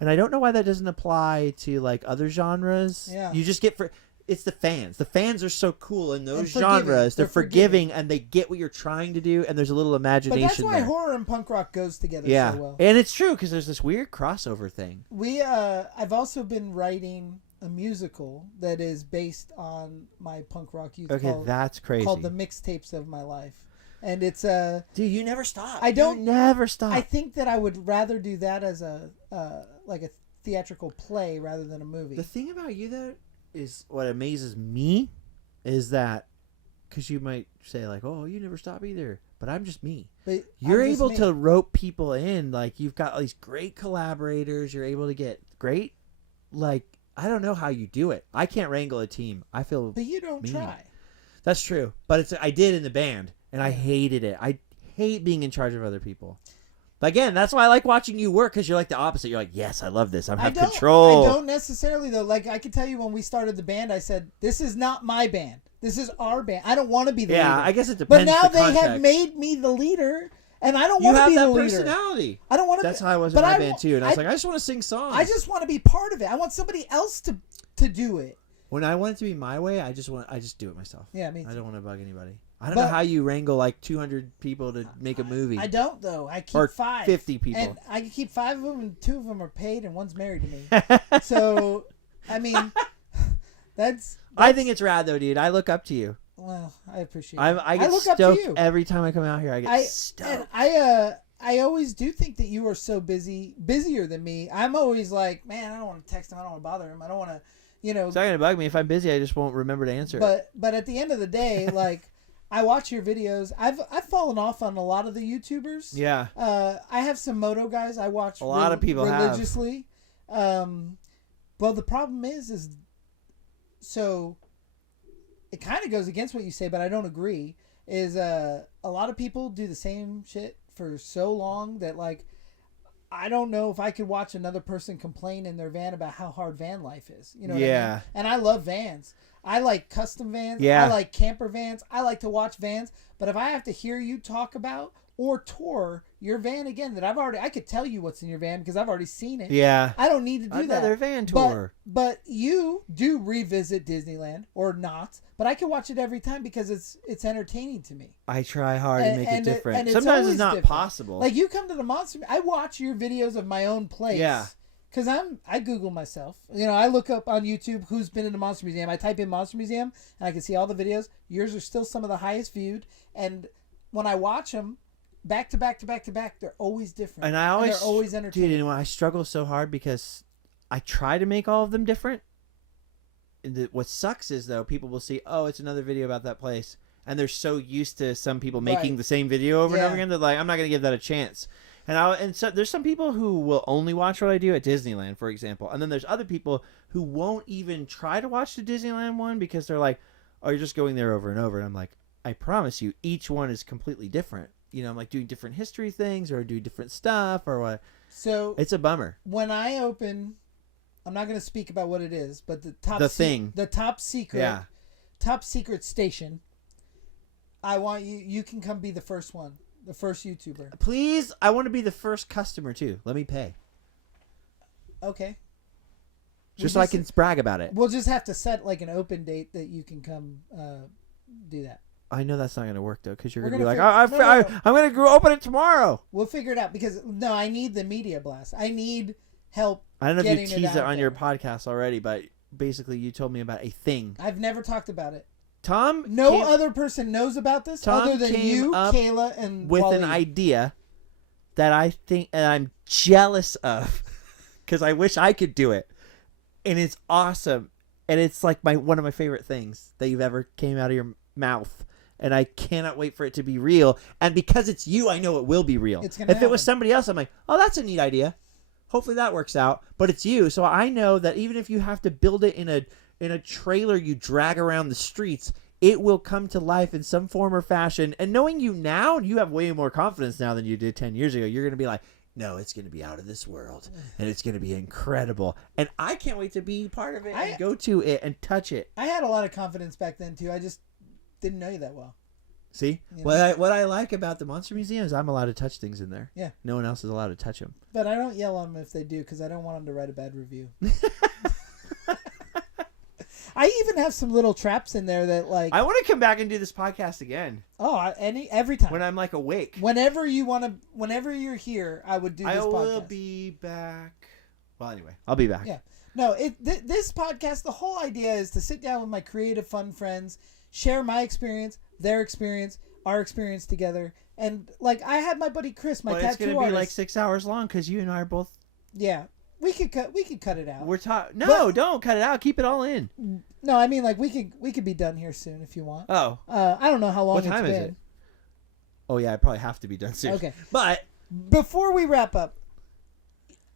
and I don't know why that doesn't apply to like other genres. You just get it's the fans. The fans are so cool in those genres. They're forgiving and they get what you're trying to do, and there's a little imagination. But that's why horror and punk rock goes together so well. And it's true because there's this weird crossover thing. I've also been writing a musical that is based on my punk rock youth. Okay, that's crazy. Called The Mixtapes of My Life, and it's dude, you never stop. You never stop. I think that I would rather do that as a like a theatrical play rather than a movie. The thing about you though is what amazes me is that because you might say like, oh, you never stop either, but I'm just me. But you're able to rope people in. Like you've got all these great collaborators. You're able to get great like. I don't know how you do it. I can't wrangle a team. I feel But you don't try. That's true. But I did in the band, and I hated it. I hate being in charge of other people. But again, that's why I like watching you work, because you're like the opposite. You're like, yes, I love this. I have control. I don't necessarily, though. Like, I can tell you when we started the band, I said, this is not my band. This is our band. I don't want to be the leader. Yeah, I guess it depends. But now they have made me the leader. And I don't want to be the leader. You have that personality. I don't want to. That's how I was in my band too. And I was like, I just want to sing songs. I just want to be part of it. I want somebody else to do it. When I want it to be my way, I just do it myself. Yeah, me too. I don't want to bug anybody. I don't know how you wrangle like 200 people to make a movie. I don't though. I keep 5. 50 people. And I can keep 5 of them, and 2 of them are paid, and one's married to me. So, I mean, that's. I think it's rad though, dude. I look up to you. Well, I appreciate it. I get stoked every time I come out here. I get stoked. And I always do think that you are so busier than me. I'm always like, man, I don't want to text him. I don't want to bother him. I don't want to, It's not going to bug me. If I'm busy, I just won't remember to answer it. But at the end of the day, like, I watch your videos. I've fallen off on a lot of the YouTubers. Yeah. I have some moto guys I watch a lot of people religiously. Well, the problem is so it kind of goes against what you say, but I don't agree, is a lot of people do the same shit for so long that, like, I don't know if I could watch another person complain in their van about how hard van life is. You know what I mean? And I love vans. I like custom vans. Yeah. I like camper vans. I like to watch vans. But if I have to hear you talk about or tour your van again that I could tell you what's in your van because I've already seen it. Yeah. I don't need to do that. Another van tour. But you do revisit Disneyland or not. But I can watch it every time because it's entertaining to me. I try hard to make it different. And sometimes it's not possible. Like you come to the Monster, I watch your videos of my own place. Yeah. Because I Google myself. I look up on YouTube who's been in the Monster Museum. I type in Monster Museum and I can see all the videos. Yours are still some of the highest viewed. And when I watch them, back to back to back to back, they're always different. And they're always entertaining. Dude, and I struggle so hard because I try to make all of them different. And what sucks is, though, people will see, oh, it's another video about that place. And they're so used to some people making the same video over and over again. They're like, I'm not going to give that a chance. And so there's some people who will only watch what I do at Disneyland, for example. And then there's other people who won't even try to watch the Disneyland one because they're like, oh, you're just going there over and over. And I'm like, I promise you, each one is completely different. I'm like doing different history things or do different stuff or what. So it's a bummer. When I open, I'm not going to speak about what it is, but the top secret station. I want you can come be the first one, the first YouTuber. Please, I want to be the first customer too. Let me pay. Okay. Just so I can brag about it. We'll just have to set like an open date that you can come do that. I know that's not going to work though, because you're going to be like, I'm going to go open it tomorrow. We'll figure it out because I need the media blast. I need help. I don't know if you teased it on your podcast already, but basically you told me about a thing. I've never talked about it. No other person knows about this other than you, Kayla, and with Wally. an idea that I think and I'm jealous of because I wish I could do it, and it's awesome, and it's like one of my favorite things that you've ever came out of your mouth, and I cannot wait for it to be real. And because it's you, I know it will be real. If it was somebody else, I'm like, oh, that's a neat idea. Hopefully that works out. But it's you, so I know that even if you have to build it in a trailer you drag around the streets, it will come to life in some form or fashion. And knowing you now, you have way more confidence now than you did 10 years ago. You're going to be like, no, it's going to be out of this world, and it's going to be incredible. And I can't wait to be part of it and go to it and touch it. I had a lot of confidence back then, too. I just didn't know you that well. See? What I like about the Monster Museum is I'm allowed to touch things in there. Yeah. No one else is allowed to touch them. But I don't yell at them if they do, because I don't want them to write a bad review. I even have some little traps in there that like. I want to come back and do this podcast again. Oh, every time when I'm like awake. Whenever you're here, I would do this podcast. I will be back. Well, anyway, I'll be back. Yeah. No, this podcast. The whole idea is to sit down with my creative, fun friends, share my experience, their experience, our experience together, and like I had my buddy Chris, my tattoo artist. It's gonna be like 6 hours long because you and I are both. Yeah. We could cut it out. Don't cut it out. Keep it all in. No, I mean like we could be done here soon if you want. Oh. I don't know how long what time it's is been. it? Oh yeah, I probably have to be done soon. Okay. But before we wrap up,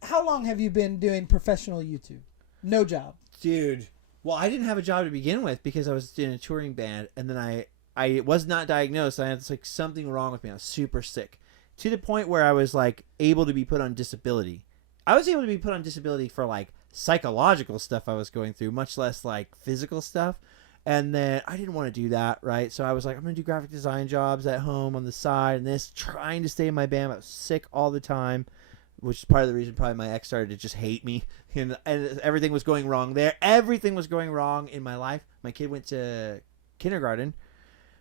how long have you been doing professional YouTube? No job. Dude. Well, I didn't have a job to begin with because I was in a touring band, and then I was not diagnosed. I had like something wrong with me. I was super sick to the point where I was like able to be put on disability. I was able to be put on disability for like psychological stuff I was going through, much less like physical stuff. And then I didn't want to do that, right? So I was like, I'm going to do graphic design jobs at home on the side and this, trying to stay in my band. I was sick all the time, which is part of the reason probably my ex started to just hate me. And everything was going wrong there. Everything was going wrong in my life. My kid went to kindergarten.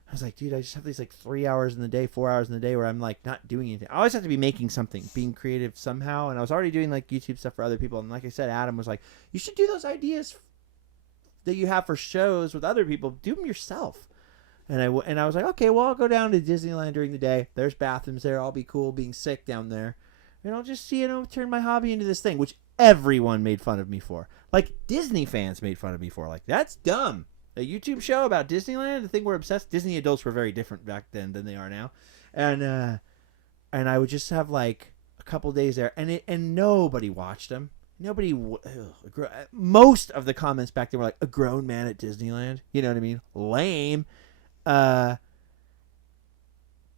I was like, dude, I just have these like 3 hours in the day, 4 hours in the day where I'm like not doing anything. I always have to be making something, being creative somehow. And I was already doing like YouTube stuff for other people. And like I said, Adam was like, you should do those ideas that you have for shows with other people. Do them yourself. And I was like, okay, well, I'll go down to Disneyland during the day. There's bathrooms there. I'll be cool being sick down there. And I'll just, turn my hobby into this thing, which everyone made fun of me for. Like Disney fans made fun of me for. Like, that's dumb. A YouTube show about Disneyland, the thing we're obsessed. Disney adults were very different back then than they are now, and I would just have like a couple days there, and nobody watched them. Nobody. Most of the comments back then were like, "A grown man at Disneyland." You know what I mean? Lame.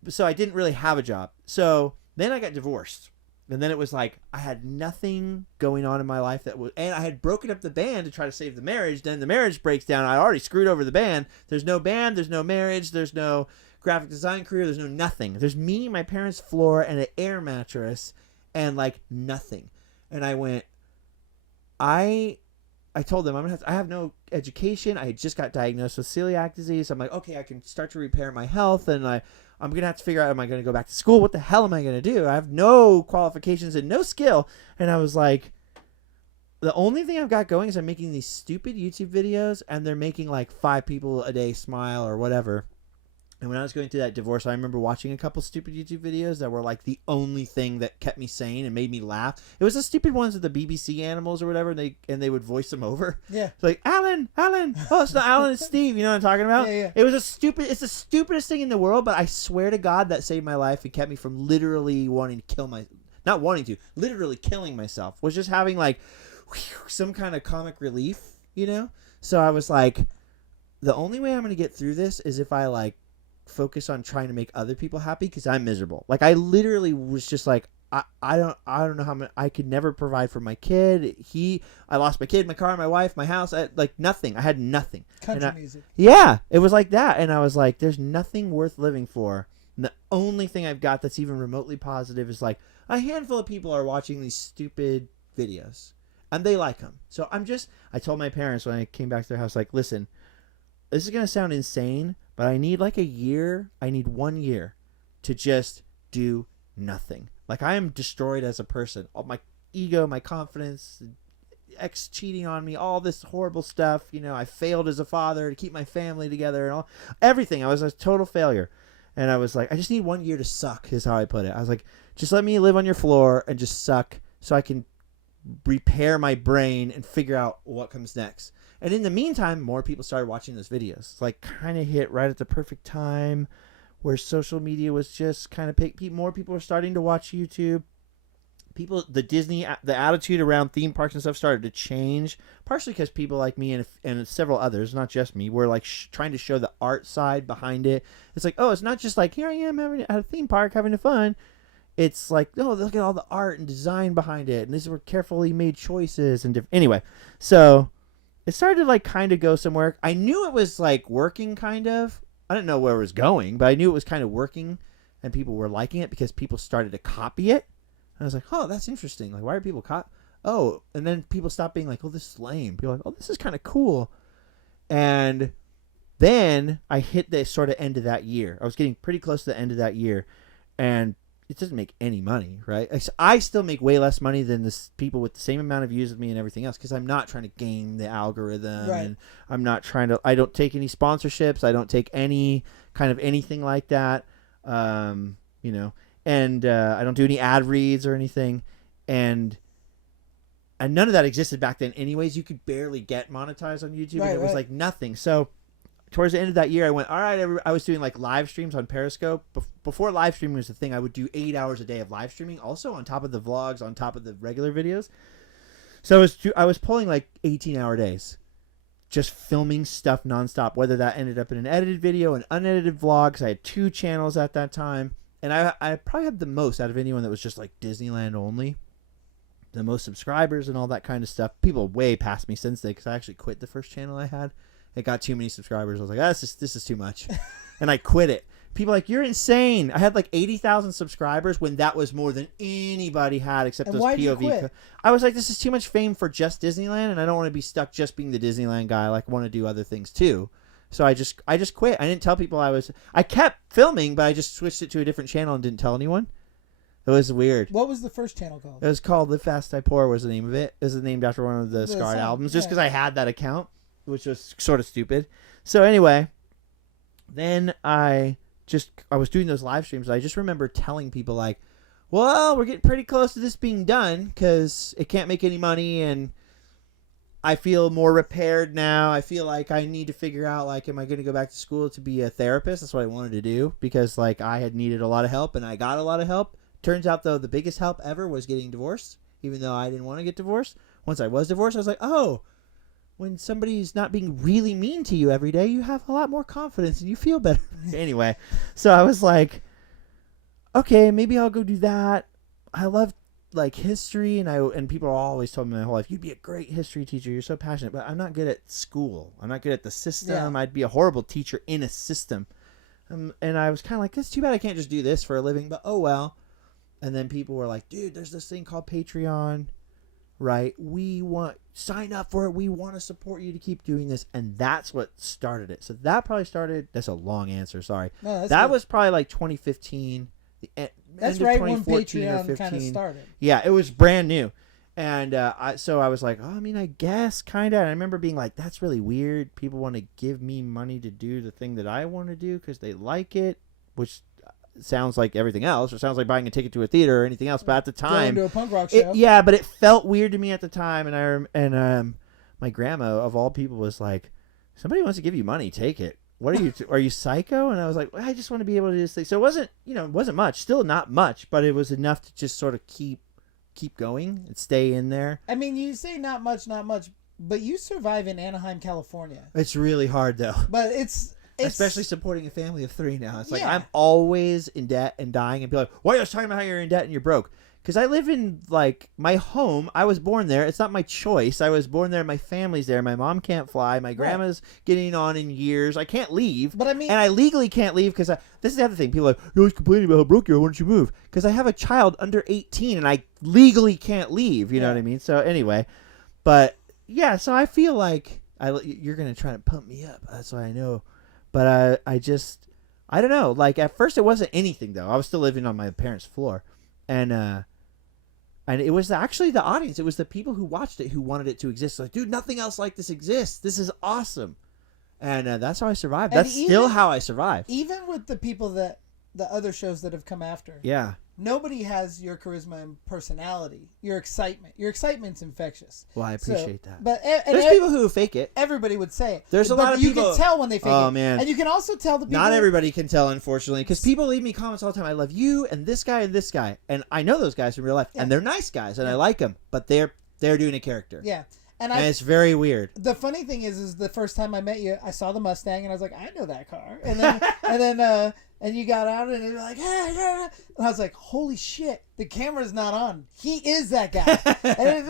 So I didn't really have a job. So then I got divorced. And then it was like I had nothing going on in my life and I had broken up the band to try to save the marriage. Then the marriage breaks down. I already screwed over the band. There's no band. There's no marriage. There's no graphic design career. There's no nothing. There's me, my parents' floor, and an air mattress, and like nothing. And I went. I told them I have no education. I had just got diagnosed with celiac disease. I'm like, okay, I can start to repair my health, and I'm going to have to figure out, am I going to go back to school? What the hell am I going to do? I have no qualifications and no skill. And I was like, the only thing I've got going is I'm making these stupid YouTube videos, and they're making like 5 people a day smile or whatever. And when I was going through that divorce, I remember watching a couple stupid YouTube videos that were like the only thing that kept me sane and made me laugh. It was the stupid ones with the BBC animals or whatever, and they would voice them over. Yeah. It's like, Alan. Oh, it's not Alan, it's Steve. You know what I'm talking about? Yeah. It's the stupidest thing in the world, but I swear to God that saved my life and kept me from literally wanting to kill literally killing myself. Was just having like some kind of comic relief, you know? So I was like, the only way I'm going to get through this is if I like focus on trying to make other people happy, because I'm miserable. Like I literally was just like, I don't know how I could never provide for my kid. I lost my kid, my car, my wife, my house. Like nothing. I had nothing. Country music. Yeah, it was like that, and I was like, there's nothing worth living for. And the only thing I've got that's even remotely positive is like a handful of people are watching these stupid videos, and they like them. So I told my parents when I came back to their house, like, listen, this is gonna sound insane, but I need like a year. I need 1 year to just do nothing. Like I am destroyed as a person. All my ego, my confidence, ex cheating on me, all this horrible stuff. You know, I failed as a father to keep my family together and everything. I was a total failure. And I was like, I just need 1 year to suck is how I put it. I was like, just let me live on your floor and just suck so I can repair my brain and figure out what comes next. And in the meantime, more people started watching those videos. It's like kind of hit right at the perfect time where social media was just kind of more people were starting to watch YouTube. The attitude around theme parks and stuff started to change, partially because people like me and several others, not just me, were like trying to show the art side behind it. It's like, oh, it's not just like, here I am at a theme park having fun. It's like, oh, look at all the art and design behind it, and these were carefully made choices and anyway. So it started to like kind of go somewhere. I knew it was like working kind of. I didn't know where it was going, but I knew it was kind of working, and people were liking it because people started to copy it. And I was like, oh, that's interesting. Like, why are people Oh, and then people stopped being like, oh, this is lame. People are like, oh, this is kind of cool. And then I hit the sort of end of that year. I was getting pretty close to the end of that year. And it doesn't make any money, right? I still make way less money than this people with the same amount of views as me and everything else because I'm not trying to game the algorithm. Right. And I'm not trying to – I don't take any sponsorships. I don't take any kind of anything like that, you know. And I don't do any ad reads or anything. And none of that existed back then anyways. You could barely get monetized on YouTube. And it was like nothing. So towards the end of that year, I went, all right, I was doing like live streams on Periscope. Before live streaming was the thing, I would do 8 hours a day of live streaming, also on top of the vlogs, on top of the regular videos. So I was pulling like 18-hour days, just filming stuff nonstop, whether that ended up in an edited video, an unedited vlog, because I had 2 channels at that time. And I probably had the most out of anyone that was just like Disneyland only. The most subscribers and all that kind of stuff. People way past me since then because I actually quit the first channel I had. It got too many subscribers. I was like, this is too much. And I quit it. People are like, you're insane. I had like 80,000 subscribers when that was more than anybody had except and those why'd POV. You quit? I was like, this is too much fame for just Disneyland, and I don't want to be stuck just being the Disneyland guy. I like want to do other things too. So I just quit. I didn't tell people I kept filming, but I just switched it to a different channel and didn't tell anyone. It was weird. What was the first channel called? It was called Live Fast Die Poor was the name of it. It was named after one of the Scarred albums, just because I had that account, which was sort of stupid. So anyway, then I was doing those live streams. And I just remember telling people like, well, we're getting pretty close to this being done because it can't make any money and I feel more repaired now. I feel like I need to figure out, like, am I going to go back to school to be a therapist? That's what I wanted to do because, like, I had needed a lot of help, and I got a lot of help. Turns out, though, the biggest help ever was getting divorced, even though I didn't want to get divorced. Once I was divorced, I was like, oh, when somebody's not being really mean to you every day, you have a lot more confidence and you feel better. Anyway, so I was like, okay, maybe I'll go do that. I love like history, and people always told me my whole life, you'd be a great history teacher, you're so passionate, but I'm not good at school, I'm not good at the system. I'd be a horrible teacher in a system. And I was kind of like, it's too bad I can't just do this for a living, but oh well. And then people were like, dude, there's this thing called Patreon, right? Sign up for it, we want to support you to keep doing this. And that's what started it. So that probably started, that's a long answer, sorry. No, that was probably like 2015. That's right when Patreon kind of started. Yeah, it was brand new. And so I was like, oh, I mean, I guess kind of. And I remember being like, that's really weird. People want to give me money to do the thing that I want to do because they like it, which sounds like everything else, or sounds like buying a ticket to a theater or anything else. But at the time, going to a punk rock show. Yeah, but it felt weird to me at the time. And my grandma, of all people, was like, somebody wants to give you money, take it. What are you? Are you psycho? And I was like, well, I just want to be able to do this thing. So it wasn't much. Still not much, but it was enough to just sort of keep going and stay in there. I mean, you say not much, but you survive in Anaheim, California. It's really hard though. But it's especially supporting a family of 3 now. It's like I'm always in debt and dying, and people are like, why are you talking about how you're in debt and you're broke? Because I live in, like, my home. I was born there. It's not my choice. I was born there. My family's there. My mom can't fly. My grandma's getting on in years. I can't leave. But I mean... And I legally can't leave because this is the other thing. People are like, you're always complaining about how broke you are. Why don't you move? Because I have a child under 18 and I legally can't leave. You know what I mean? So anyway. But, yeah. So I feel like you're going to try to pump me up. That's what I know. But I don't know. Like, at first it wasn't anything, though. I was still living on my parents' floor. And And it was actually the audience. It was the people who watched it who wanted it to exist. Like, dude, nothing else like this exists. This is awesome. And that's how I survived. And That's still how I survived. Even with the people the other shows that have come after. Yeah. Nobody has your charisma and personality, your excitement. Your excitement's infectious. Well, I appreciate that. But there's people who fake it. Everybody would say it. There's a lot of people. You can tell when they fake it. Oh, man. And you can also tell the people. Not everybody can tell, unfortunately, because people leave me comments all the time. I love you and this guy and this guy. And I know those guys in real life. Yeah. And they're nice guys, and I like them. But they're doing a character. Yeah. And it's very weird. The funny thing is the first time I met you, I saw the Mustang, and I was like, I know that car. And then and you got out, and you were like, and I was like, holy shit, the camera's not on. He is that guy.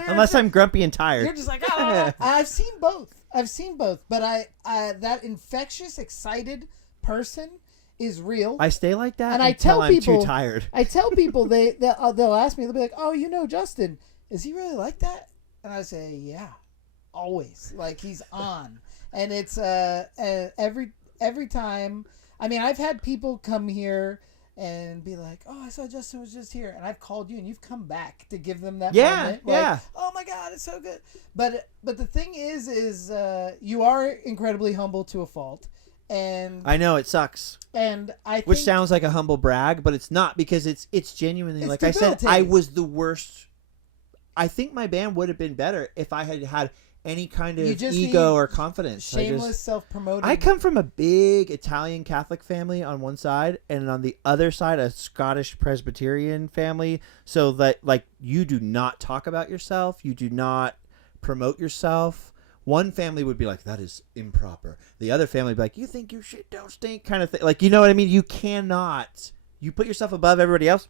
Unless I'm grumpy and tired. You're just like, oh. I've seen both. But I that infectious, excited person is real. I stay like that and until I'm too tired. I tell people they'll ask me, they'll be like, oh, Justin, is he really like that? And I say, yeah, always. Like, he's on. And it's every time. I mean, I've had people come here and be like, oh, I saw Justin was just here. And I've called you, and you've come back to give them that moment. Like, yeah. Oh, my God, it's so good. But the thing is you are incredibly humble to a fault. And I know, it sucks. And I think, which sounds like a humble brag, but it's not, because it's genuinely, like I said, I was the worst. I think my band would have been better if I had any kind of ego or confidence. Shameless self-promoting. I come from a big Italian Catholic family on one side, and on the other side a Scottish Presbyterian family. So that, like, you do not talk about yourself. You do not promote yourself. One family would be like, that is improper. The other family would be like, you think your shit don't stink, kind of thing. Like, you know what I mean? You cannot. You put yourself above everybody else,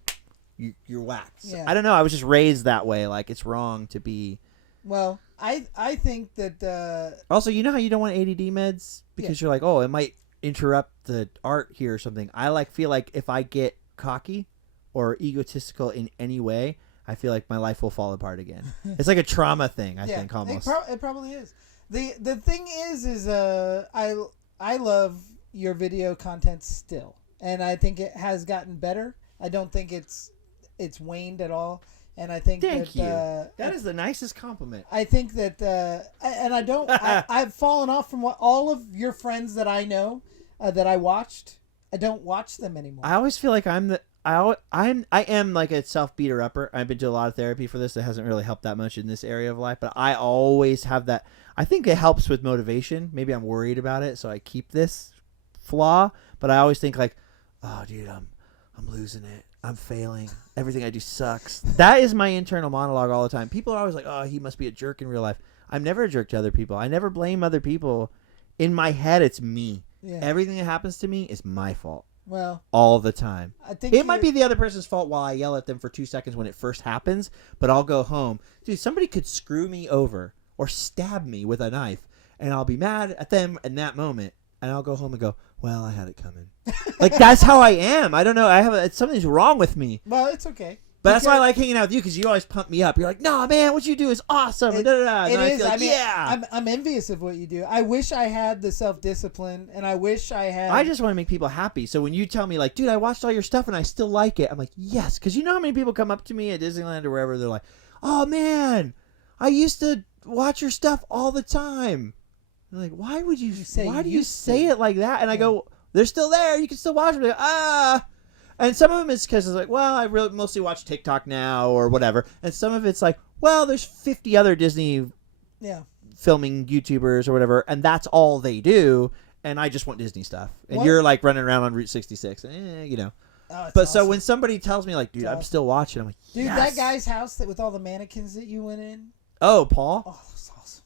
you're whacked. Yeah. I don't know. I was just raised that way. Like, it's wrong to be. Well, I think that. Also, you know how you don't want ADD meds because you're like, oh, it might interrupt the art here or something. I feel like if I get cocky or egotistical in any way, I feel like my life will fall apart again. It's like a trauma thing. I think almost. It probably is. The thing is I love your video content still, and I think it has gotten better. I don't think it's waned at all, and I think Thank you. That is the nicest compliment. I think that, and I don't. I've fallen off from all of your friends that I know that I watched. I don't watch them anymore. I always feel like I am like a self beater upper. I've been to a lot of therapy for this. It hasn't really helped that much in this area of life, but I always have that. I think it helps with motivation. Maybe I'm worried about it, so I keep this flaw. But I always think like, oh, dude, I'm losing it. I'm failing. Everything I do sucks. That is my internal monologue all the time. People are always like, oh, he must be a jerk in real life. I'm never a jerk to other people. I never blame other people. In my head, it's me. Yeah. Everything that happens to me is my fault. Well, all the time. I think it might be the other person's fault while I yell at them for 2 seconds when it first happens, but I'll go home. Dude, somebody could screw me over or stab me with a knife, and I'll be mad at them in that moment, and I'll go home and go, well, I had it coming. Like, that's how I am. I don't know. Something's wrong with me. Well, it's okay. But that's why I like hanging out with you, because you always pump me up. You're like, no, man, what you do is awesome. And I feel like, yeah. I'm envious of what you do. I wish I had the self-discipline, and I wish I had. I just want to make people happy. So when you tell me, like, dude, I watched all your stuff, and I still like it, I'm like, yes. Because you know how many people come up to me at Disneyland or wherever, they're like, oh, man, I used to watch your stuff all the time. They're like, why would you say? Why do you say it like that? And I go, they're still there. You can still watch them. Like, And some of them is because it's like, well, I really mostly watch TikTok now or whatever. And some of it's like, well, there's 50 other Disney filming YouTubers or whatever, and that's all they do. And I just want Disney stuff. And you're like running around on Route 66, you know. Oh, but awesome. So when somebody tells me like, dude, I'm still watching, I'm like, dude, yes. That guy's house with all the mannequins that you went in. Oh, Paul. Oh, that's awesome.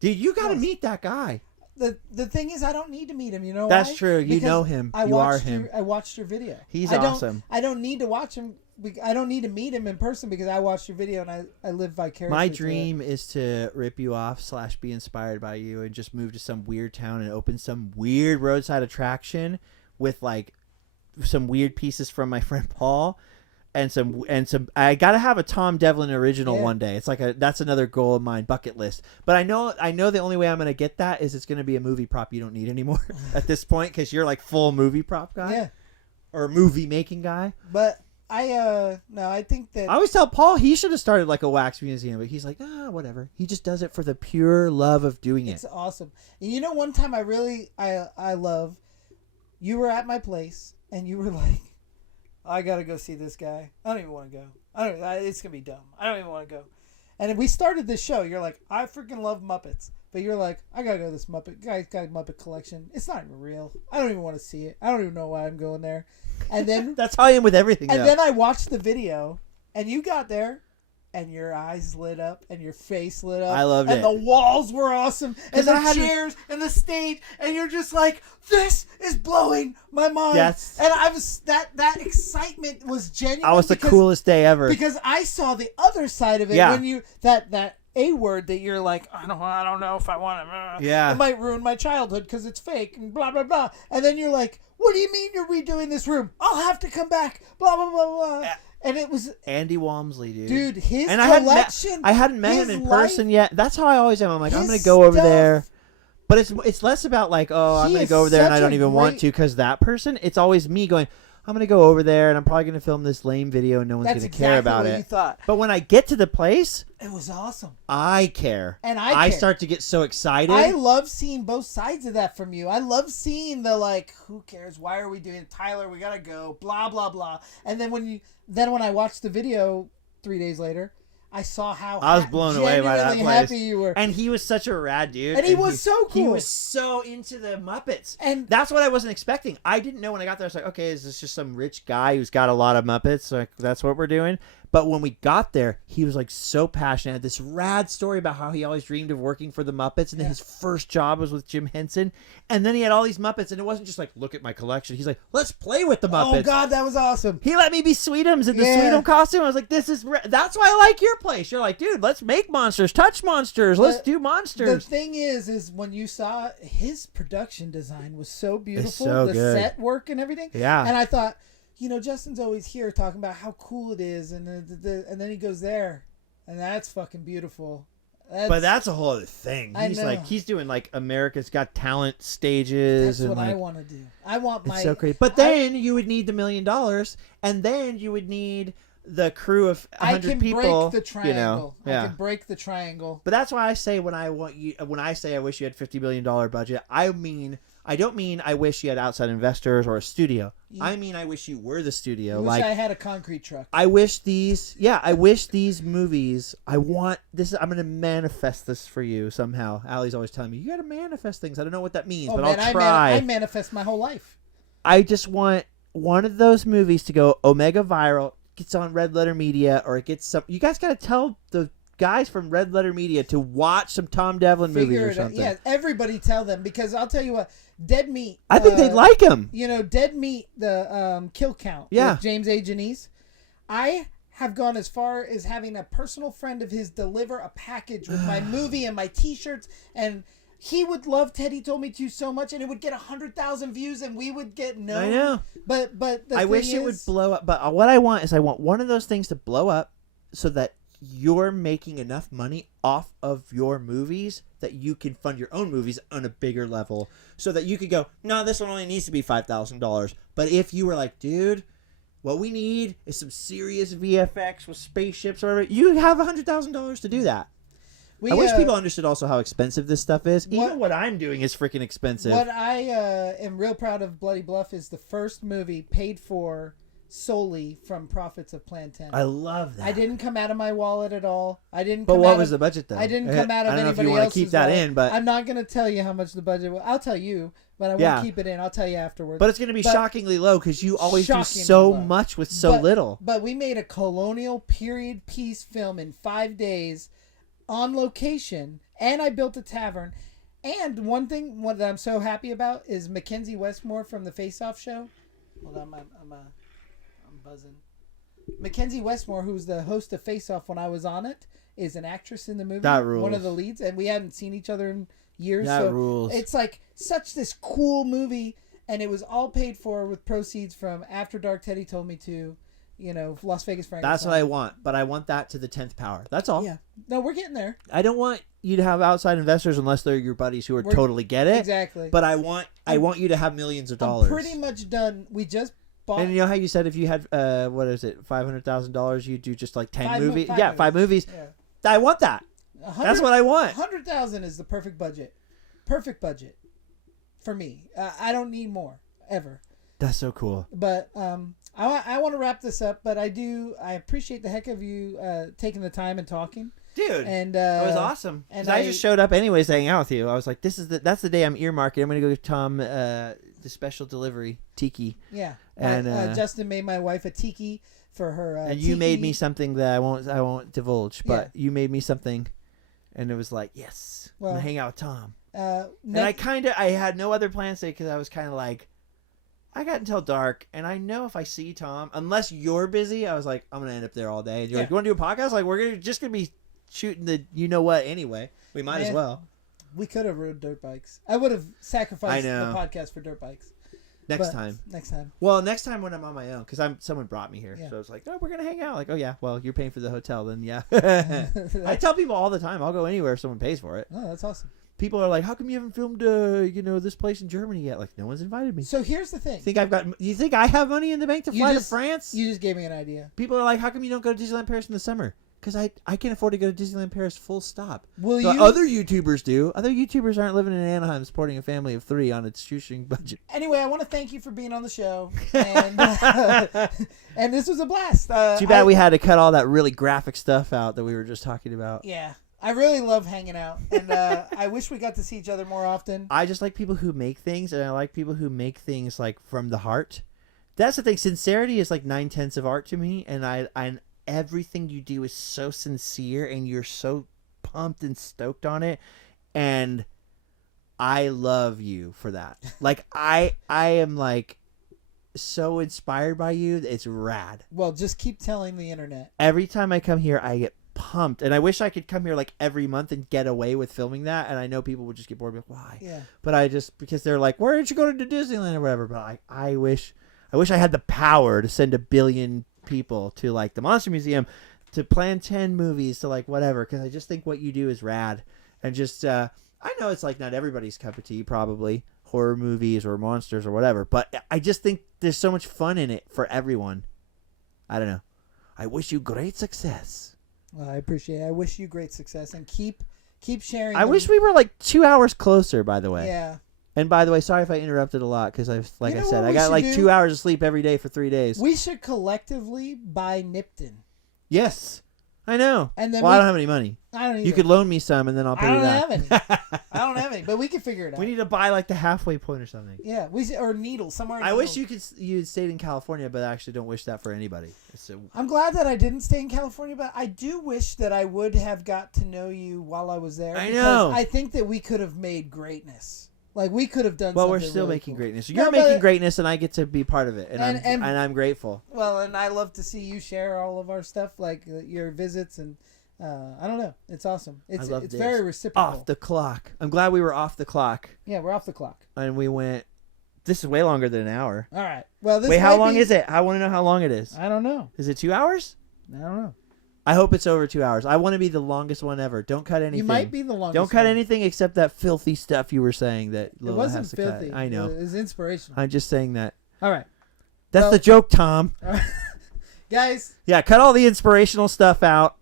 Dude, you got to meet that guy. The thing is, I don't need to meet him. You know That's why? true. You because know him. You are him. I watched your video. He's awesome. I don't need to watch him. I don't need to meet him in person because I watched your video and I live vicariously. My dream is to rip you off / be inspired by you and just move to some weird town and open some weird roadside attraction with like some weird pieces from my friend Paul. And some. I gotta have a Tom Devlin original one day. It's like that's another goal of mine, bucket list. But I know the only way I'm gonna get that is it's gonna be a movie prop you don't need anymore at this point because you're like full movie prop guy, or movie making guy. But I think that I always tell Paul he should have started like a wax museum, but he's like, whatever. He just does it for the pure love of doing it. It's awesome. And you know, one time I love, you were at my place and you were like, I gotta go see this guy. I don't even want to go. It's gonna be dumb. I don't even want to go. And we started this show. You're like, I freaking love Muppets. But you're like, I gotta go to this guy's got a Muppet collection. It's not even real. I don't even want to see it. I don't even know why I'm going there. And then that's how I am with everything. And then I watched the video, and you got there, and your eyes lit up, and your face lit up. I loved it. And the walls were awesome, and the chairs, and the stage, and you're just like, this is blowing my mind. Yes. And I was that excitement was genuine. I was the coolest day ever because I saw the other side of it when you that A word that you're like, I don't know if I want to. Yeah. It might ruin my childhood because it's fake and blah, blah, blah. And then you're like, what do you mean you're redoing this room? I'll have to come back. Blah, blah, blah, blah. And it was Andy Walmsley, dude. Dude, his and collection. I hadn't met him in person yet. That's how I always am. I'm like, I'm going to go over there. But it's less about like, I'm going to go over there and I don't even want to because that person. It's always me going, I'm going to go over there and I'm probably going to film this lame video and no one's going to care about it. You thought. But when I get to the place, it was awesome. I care. And I start to get so excited. I love seeing both sides of that from you. I love seeing the like, who cares? Why are we doing it? Tyler, we got to go. Blah, blah, blah. And then when I watched the video 3 days later, I saw how I was blown away by that place. Happy you were. And he was such a rad dude. And he was so cool. He was so into the Muppets. And that's what I wasn't expecting. I didn't know when I got there. I was like, okay, is this just some rich guy who's got a lot of Muppets? Like, that's what we're doing. But when we got there, he was like so passionate. Had this rad story about how he always dreamed of working for the Muppets. And then his first job was with Jim Henson. And then he had all these Muppets. And it wasn't just like, look at my collection. He's like, let's play with the Muppets. Oh, God, that was awesome. He let me be Sweetums in the Sweetum costume. I was like, this is... That's why I like your place. You're like, dude, let's make monsters. Touch monsters. Let's do monsters. The thing is when you saw his production design was so beautiful. It's so the good. Set work and everything. Yeah. And I thought... You know, Justin's always here talking about how cool it is, and then he goes there, and that's fucking beautiful. But that's a whole other thing. He's doing like America's Got Talent stages. That's and what I want to do. I want my... It's so crazy. But then you would need the $1 million, and then you would need the crew of 100 people. I can break the triangle. You know? I can break the triangle. But that's why I say when I say I wish you had $50 million budget, I don't mean I wish you had outside investors or a studio. Yeah. I mean I wish you were the studio. I wish I had a concrete truck. I wish these movies. I'm going to manifest this for you somehow. Allie's always telling me you got to manifest things. I don't know what that means, but I'll try. I manifest my whole life. I just want one of those movies to go Omega viral, gets on Red Letter Media, or it gets some. You guys got to tell the guys from Red Letter Media to watch some Tom Devlin movies or something. Yeah, everybody tell them, because I'll tell you what, Dead Meat. I think they'd like him. You know, Dead Meat, the kill count. Yeah. With James A. Janice. I have gone as far as having a personal friend of his deliver a package with my movie and my T-shirts, and he would love Teddy Told Me To so much, and it would get 100,000 views, and we would get known. I know. But I wish it would blow up. But what I want is one of those things to blow up so that you're making enough money off of your movies that you can fund your own movies on a bigger level, so that you could go, no, this one only needs to be $5,000. But if you were like, dude, what we need is some serious VFX with spaceships or whatever, you have $100,000 to do that. I wish people understood also how expensive this stuff is. Even what I'm doing is freaking expensive. What I am real proud of Bloody Bluff is the first movie paid for solely from profits of Plan 10. I love that. I didn't come out of my wallet at all. But what was the budget then? I didn't come out of anybody else's wallet. I don't know if you want to keep that in, but I'm not going to tell you how much the budget was. I'll tell you, but I won't keep it in. I'll tell you afterwards. But it's going to be shockingly low because you always do so much with so little. But we made a colonial period piece film in 5 days on location, and I built a tavern. And one thing that I'm so happy about is Mackenzie Westmore from the Face Off show. Hold on, I'm buzzing. Mackenzie Westmore, who's the host of Face Off when I was on it, is an actress in the movie. That rules. One of the leads, and we hadn't seen each other in years. That rules. It's like such this cool movie, and it was all paid for with proceeds from After Dark, Teddy Told Me To, Las Vegas Frankenstein. That's what I want, but I want that to the 10th power. That's all. Yeah. No, we're getting there. I don't want you to have outside investors unless they're your buddies who totally get it. Exactly. But I want you to have millions of dollars. I'm pretty much done. We just bought. And you know how you said if you had what is it, $500,000, you do just like 10 movies? Five Yeah, movies. 5 movies. Yeah. I want that. That's what I want. 100,000 is the perfect budget. Perfect budget for me. I don't need more ever. That's so cool. But I want to wrap this up. But I appreciate the heck of you taking the time and talking. Dude, and it was awesome. And I just showed up anyways to hang out with you. I was like, that's the day I'm earmarking. I'm gonna go give Tom the special delivery tiki. Yeah, and Justin made my wife a tiki for her. And you made me something that I won't divulge, but you made me something, and it was like, yes, I'm gonna hang out with Tom. And I had no other plans today because I was kind of like, I got until dark, and I know if I see Tom, unless you're busy, I was like, I'm gonna end up there all day. And you're like, you want to do a podcast? Like, we're just gonna be shooting the you know what anyway. We might as well. We could have rode dirt bikes. I would have sacrificed the podcast for dirt bikes. Next time. Well, next time when I'm on my own, because someone brought me here, so it's like, oh, we're gonna hang out. Like, oh yeah, well, you're paying for the hotel, then yeah. I tell people all the time, I'll go anywhere if someone pays for it. Oh, that's awesome. People are like, how come you haven't filmed this place in Germany yet? Like, no one's invited me. So here's the thing. You think I have money in the bank to fly to France? You just gave me an idea. People are like, how come you don't go to Disneyland Paris in the summer? Because I can't afford to go to Disneyland Paris full stop. Other YouTubers do. Other YouTubers aren't living in Anaheim supporting a family of 3 on its shoestring budget. Anyway, I want to thank you for being on the show. And, and this was a blast. Too bad we had to cut all that really graphic stuff out that we were just talking about. Yeah. I really love hanging out. And I wish we got to see each other more often. I just like people who make things, and I like people who make things like from the heart. That's the thing. Sincerity is like 9/10 of art to me, and I everything you do is so sincere and you're so pumped and stoked on it, and I love you for that. Like I am like so inspired by you. It's rad. Well, just keep telling the internet. Every time I come here I get pumped, and I wish I could come here like every month and get away with filming that, and I know people would just get bored with why. Yeah. But because they're like, where did you go to Disneyland or whatever, but I wish I had the power to send 1 billion people to like the Monster Museum, to plan 10 movies, to like whatever, because I just think what you do is rad. And just I know it's like not everybody's cup of tea, probably horror movies or monsters or whatever, but I just think there's so much fun in it for everyone. I don't know. I wish you great success. Well, I appreciate it. I wish you great success, and keep sharing. I wish we were like 2 hours closer, by the way. Yeah. And by the way, sorry if I interrupted a lot, because I said, I got like 2 hours of sleep every day for 3 days. We should collectively buy Nipton. Yes, I know. And then I don't have any money. I don't either. You could loan me some, and then I'll pay you back. I don't have any, but we can figure it out. We need to buy like the halfway point or something. Yeah, or needles somewhere. I wish you'd stayed in California, but I actually don't wish that for anybody. I'm glad that I didn't stay in California, but I do wish that I would have got to know you while I was there. I know. I think that we could have made greatness. Like, we could have done. Well, something we're still really making cool. greatness. You're making greatness, and I get to be part of it, and I'm grateful. Well, and I love to see you share all of our stuff, like your visits, and I don't know, it's awesome. It's very reciprocal. Off the clock. I'm glad we were off the clock. Yeah, we're off the clock, and we went. This is way longer than an hour. All right. Well, how long is it? I want to know how long it is. I don't know. Is it 2 hours? I don't know. I hope it's over 2 hours. I want to be the longest one ever. Don't cut anything. You might be the longest. Don't cut anything except that filthy stuff you were saying that Lola it wasn't has to filthy. cut. I know. It was inspirational. I'm just saying that. All right. That's the joke, Tom. Guys. Yeah, cut all the inspirational stuff out.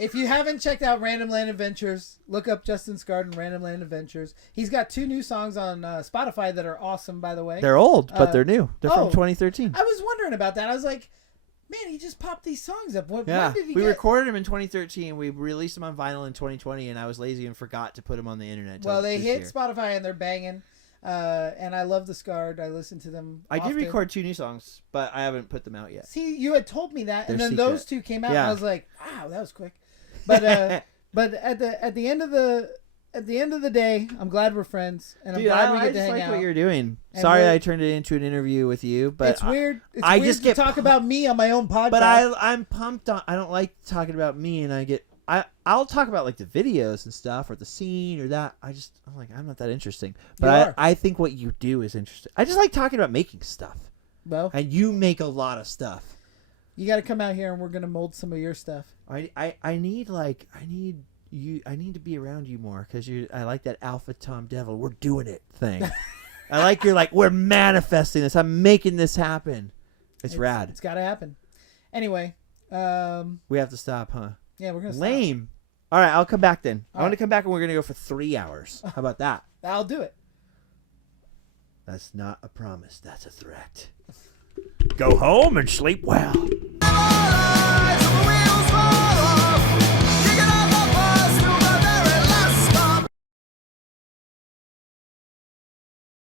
If you haven't checked out Randomland Adventures, look up Justin's Garden, Randomland Adventures. He's got 2 new songs on Spotify that are awesome, by the way. They're old, but they're new. They're from 2013. I was wondering about that. I was like, man, he just popped these songs up. When did he recorded them in 2013. We released them on vinyl in 2020, and I was lazy and forgot to put them on the internet. Well, they hit Spotify, and they're banging. And I love the Scarred. I listen to them I did record 2 new songs, but I haven't put them out yet. See, you had told me that, and then secret. Those 2 came out, and I was like, wow, that was quick. But but at the end of the day, I'm glad we're friends, and I'm glad we get to hang out. I just like what you're doing. Sorry I turned it into an interview with you, but it's weird. It's weird just to talk about me on my own podcast. But I'm pumped on. I don't like talking about me, and I'll talk about like the videos and stuff or the scene or that. I'm like, I'm not that interesting. But I think what you do is interesting. I just like talking about making stuff. Well, and you make a lot of stuff. You got to come out here, and we're gonna mold some of your stuff. I need to be around you more, because I like that alpha Tom Devil, we're doing it thing. I like you're like, we're manifesting this. I'm making this happen. It's rad. It's got to happen. Anyway. We have to stop, huh? Yeah, we're going to stop. Lame. All right, I'll come back then. I want to right. come back and we're going to go for 3 hours. How about that? I'll do it. That's not a promise. That's a threat. Go home and sleep well.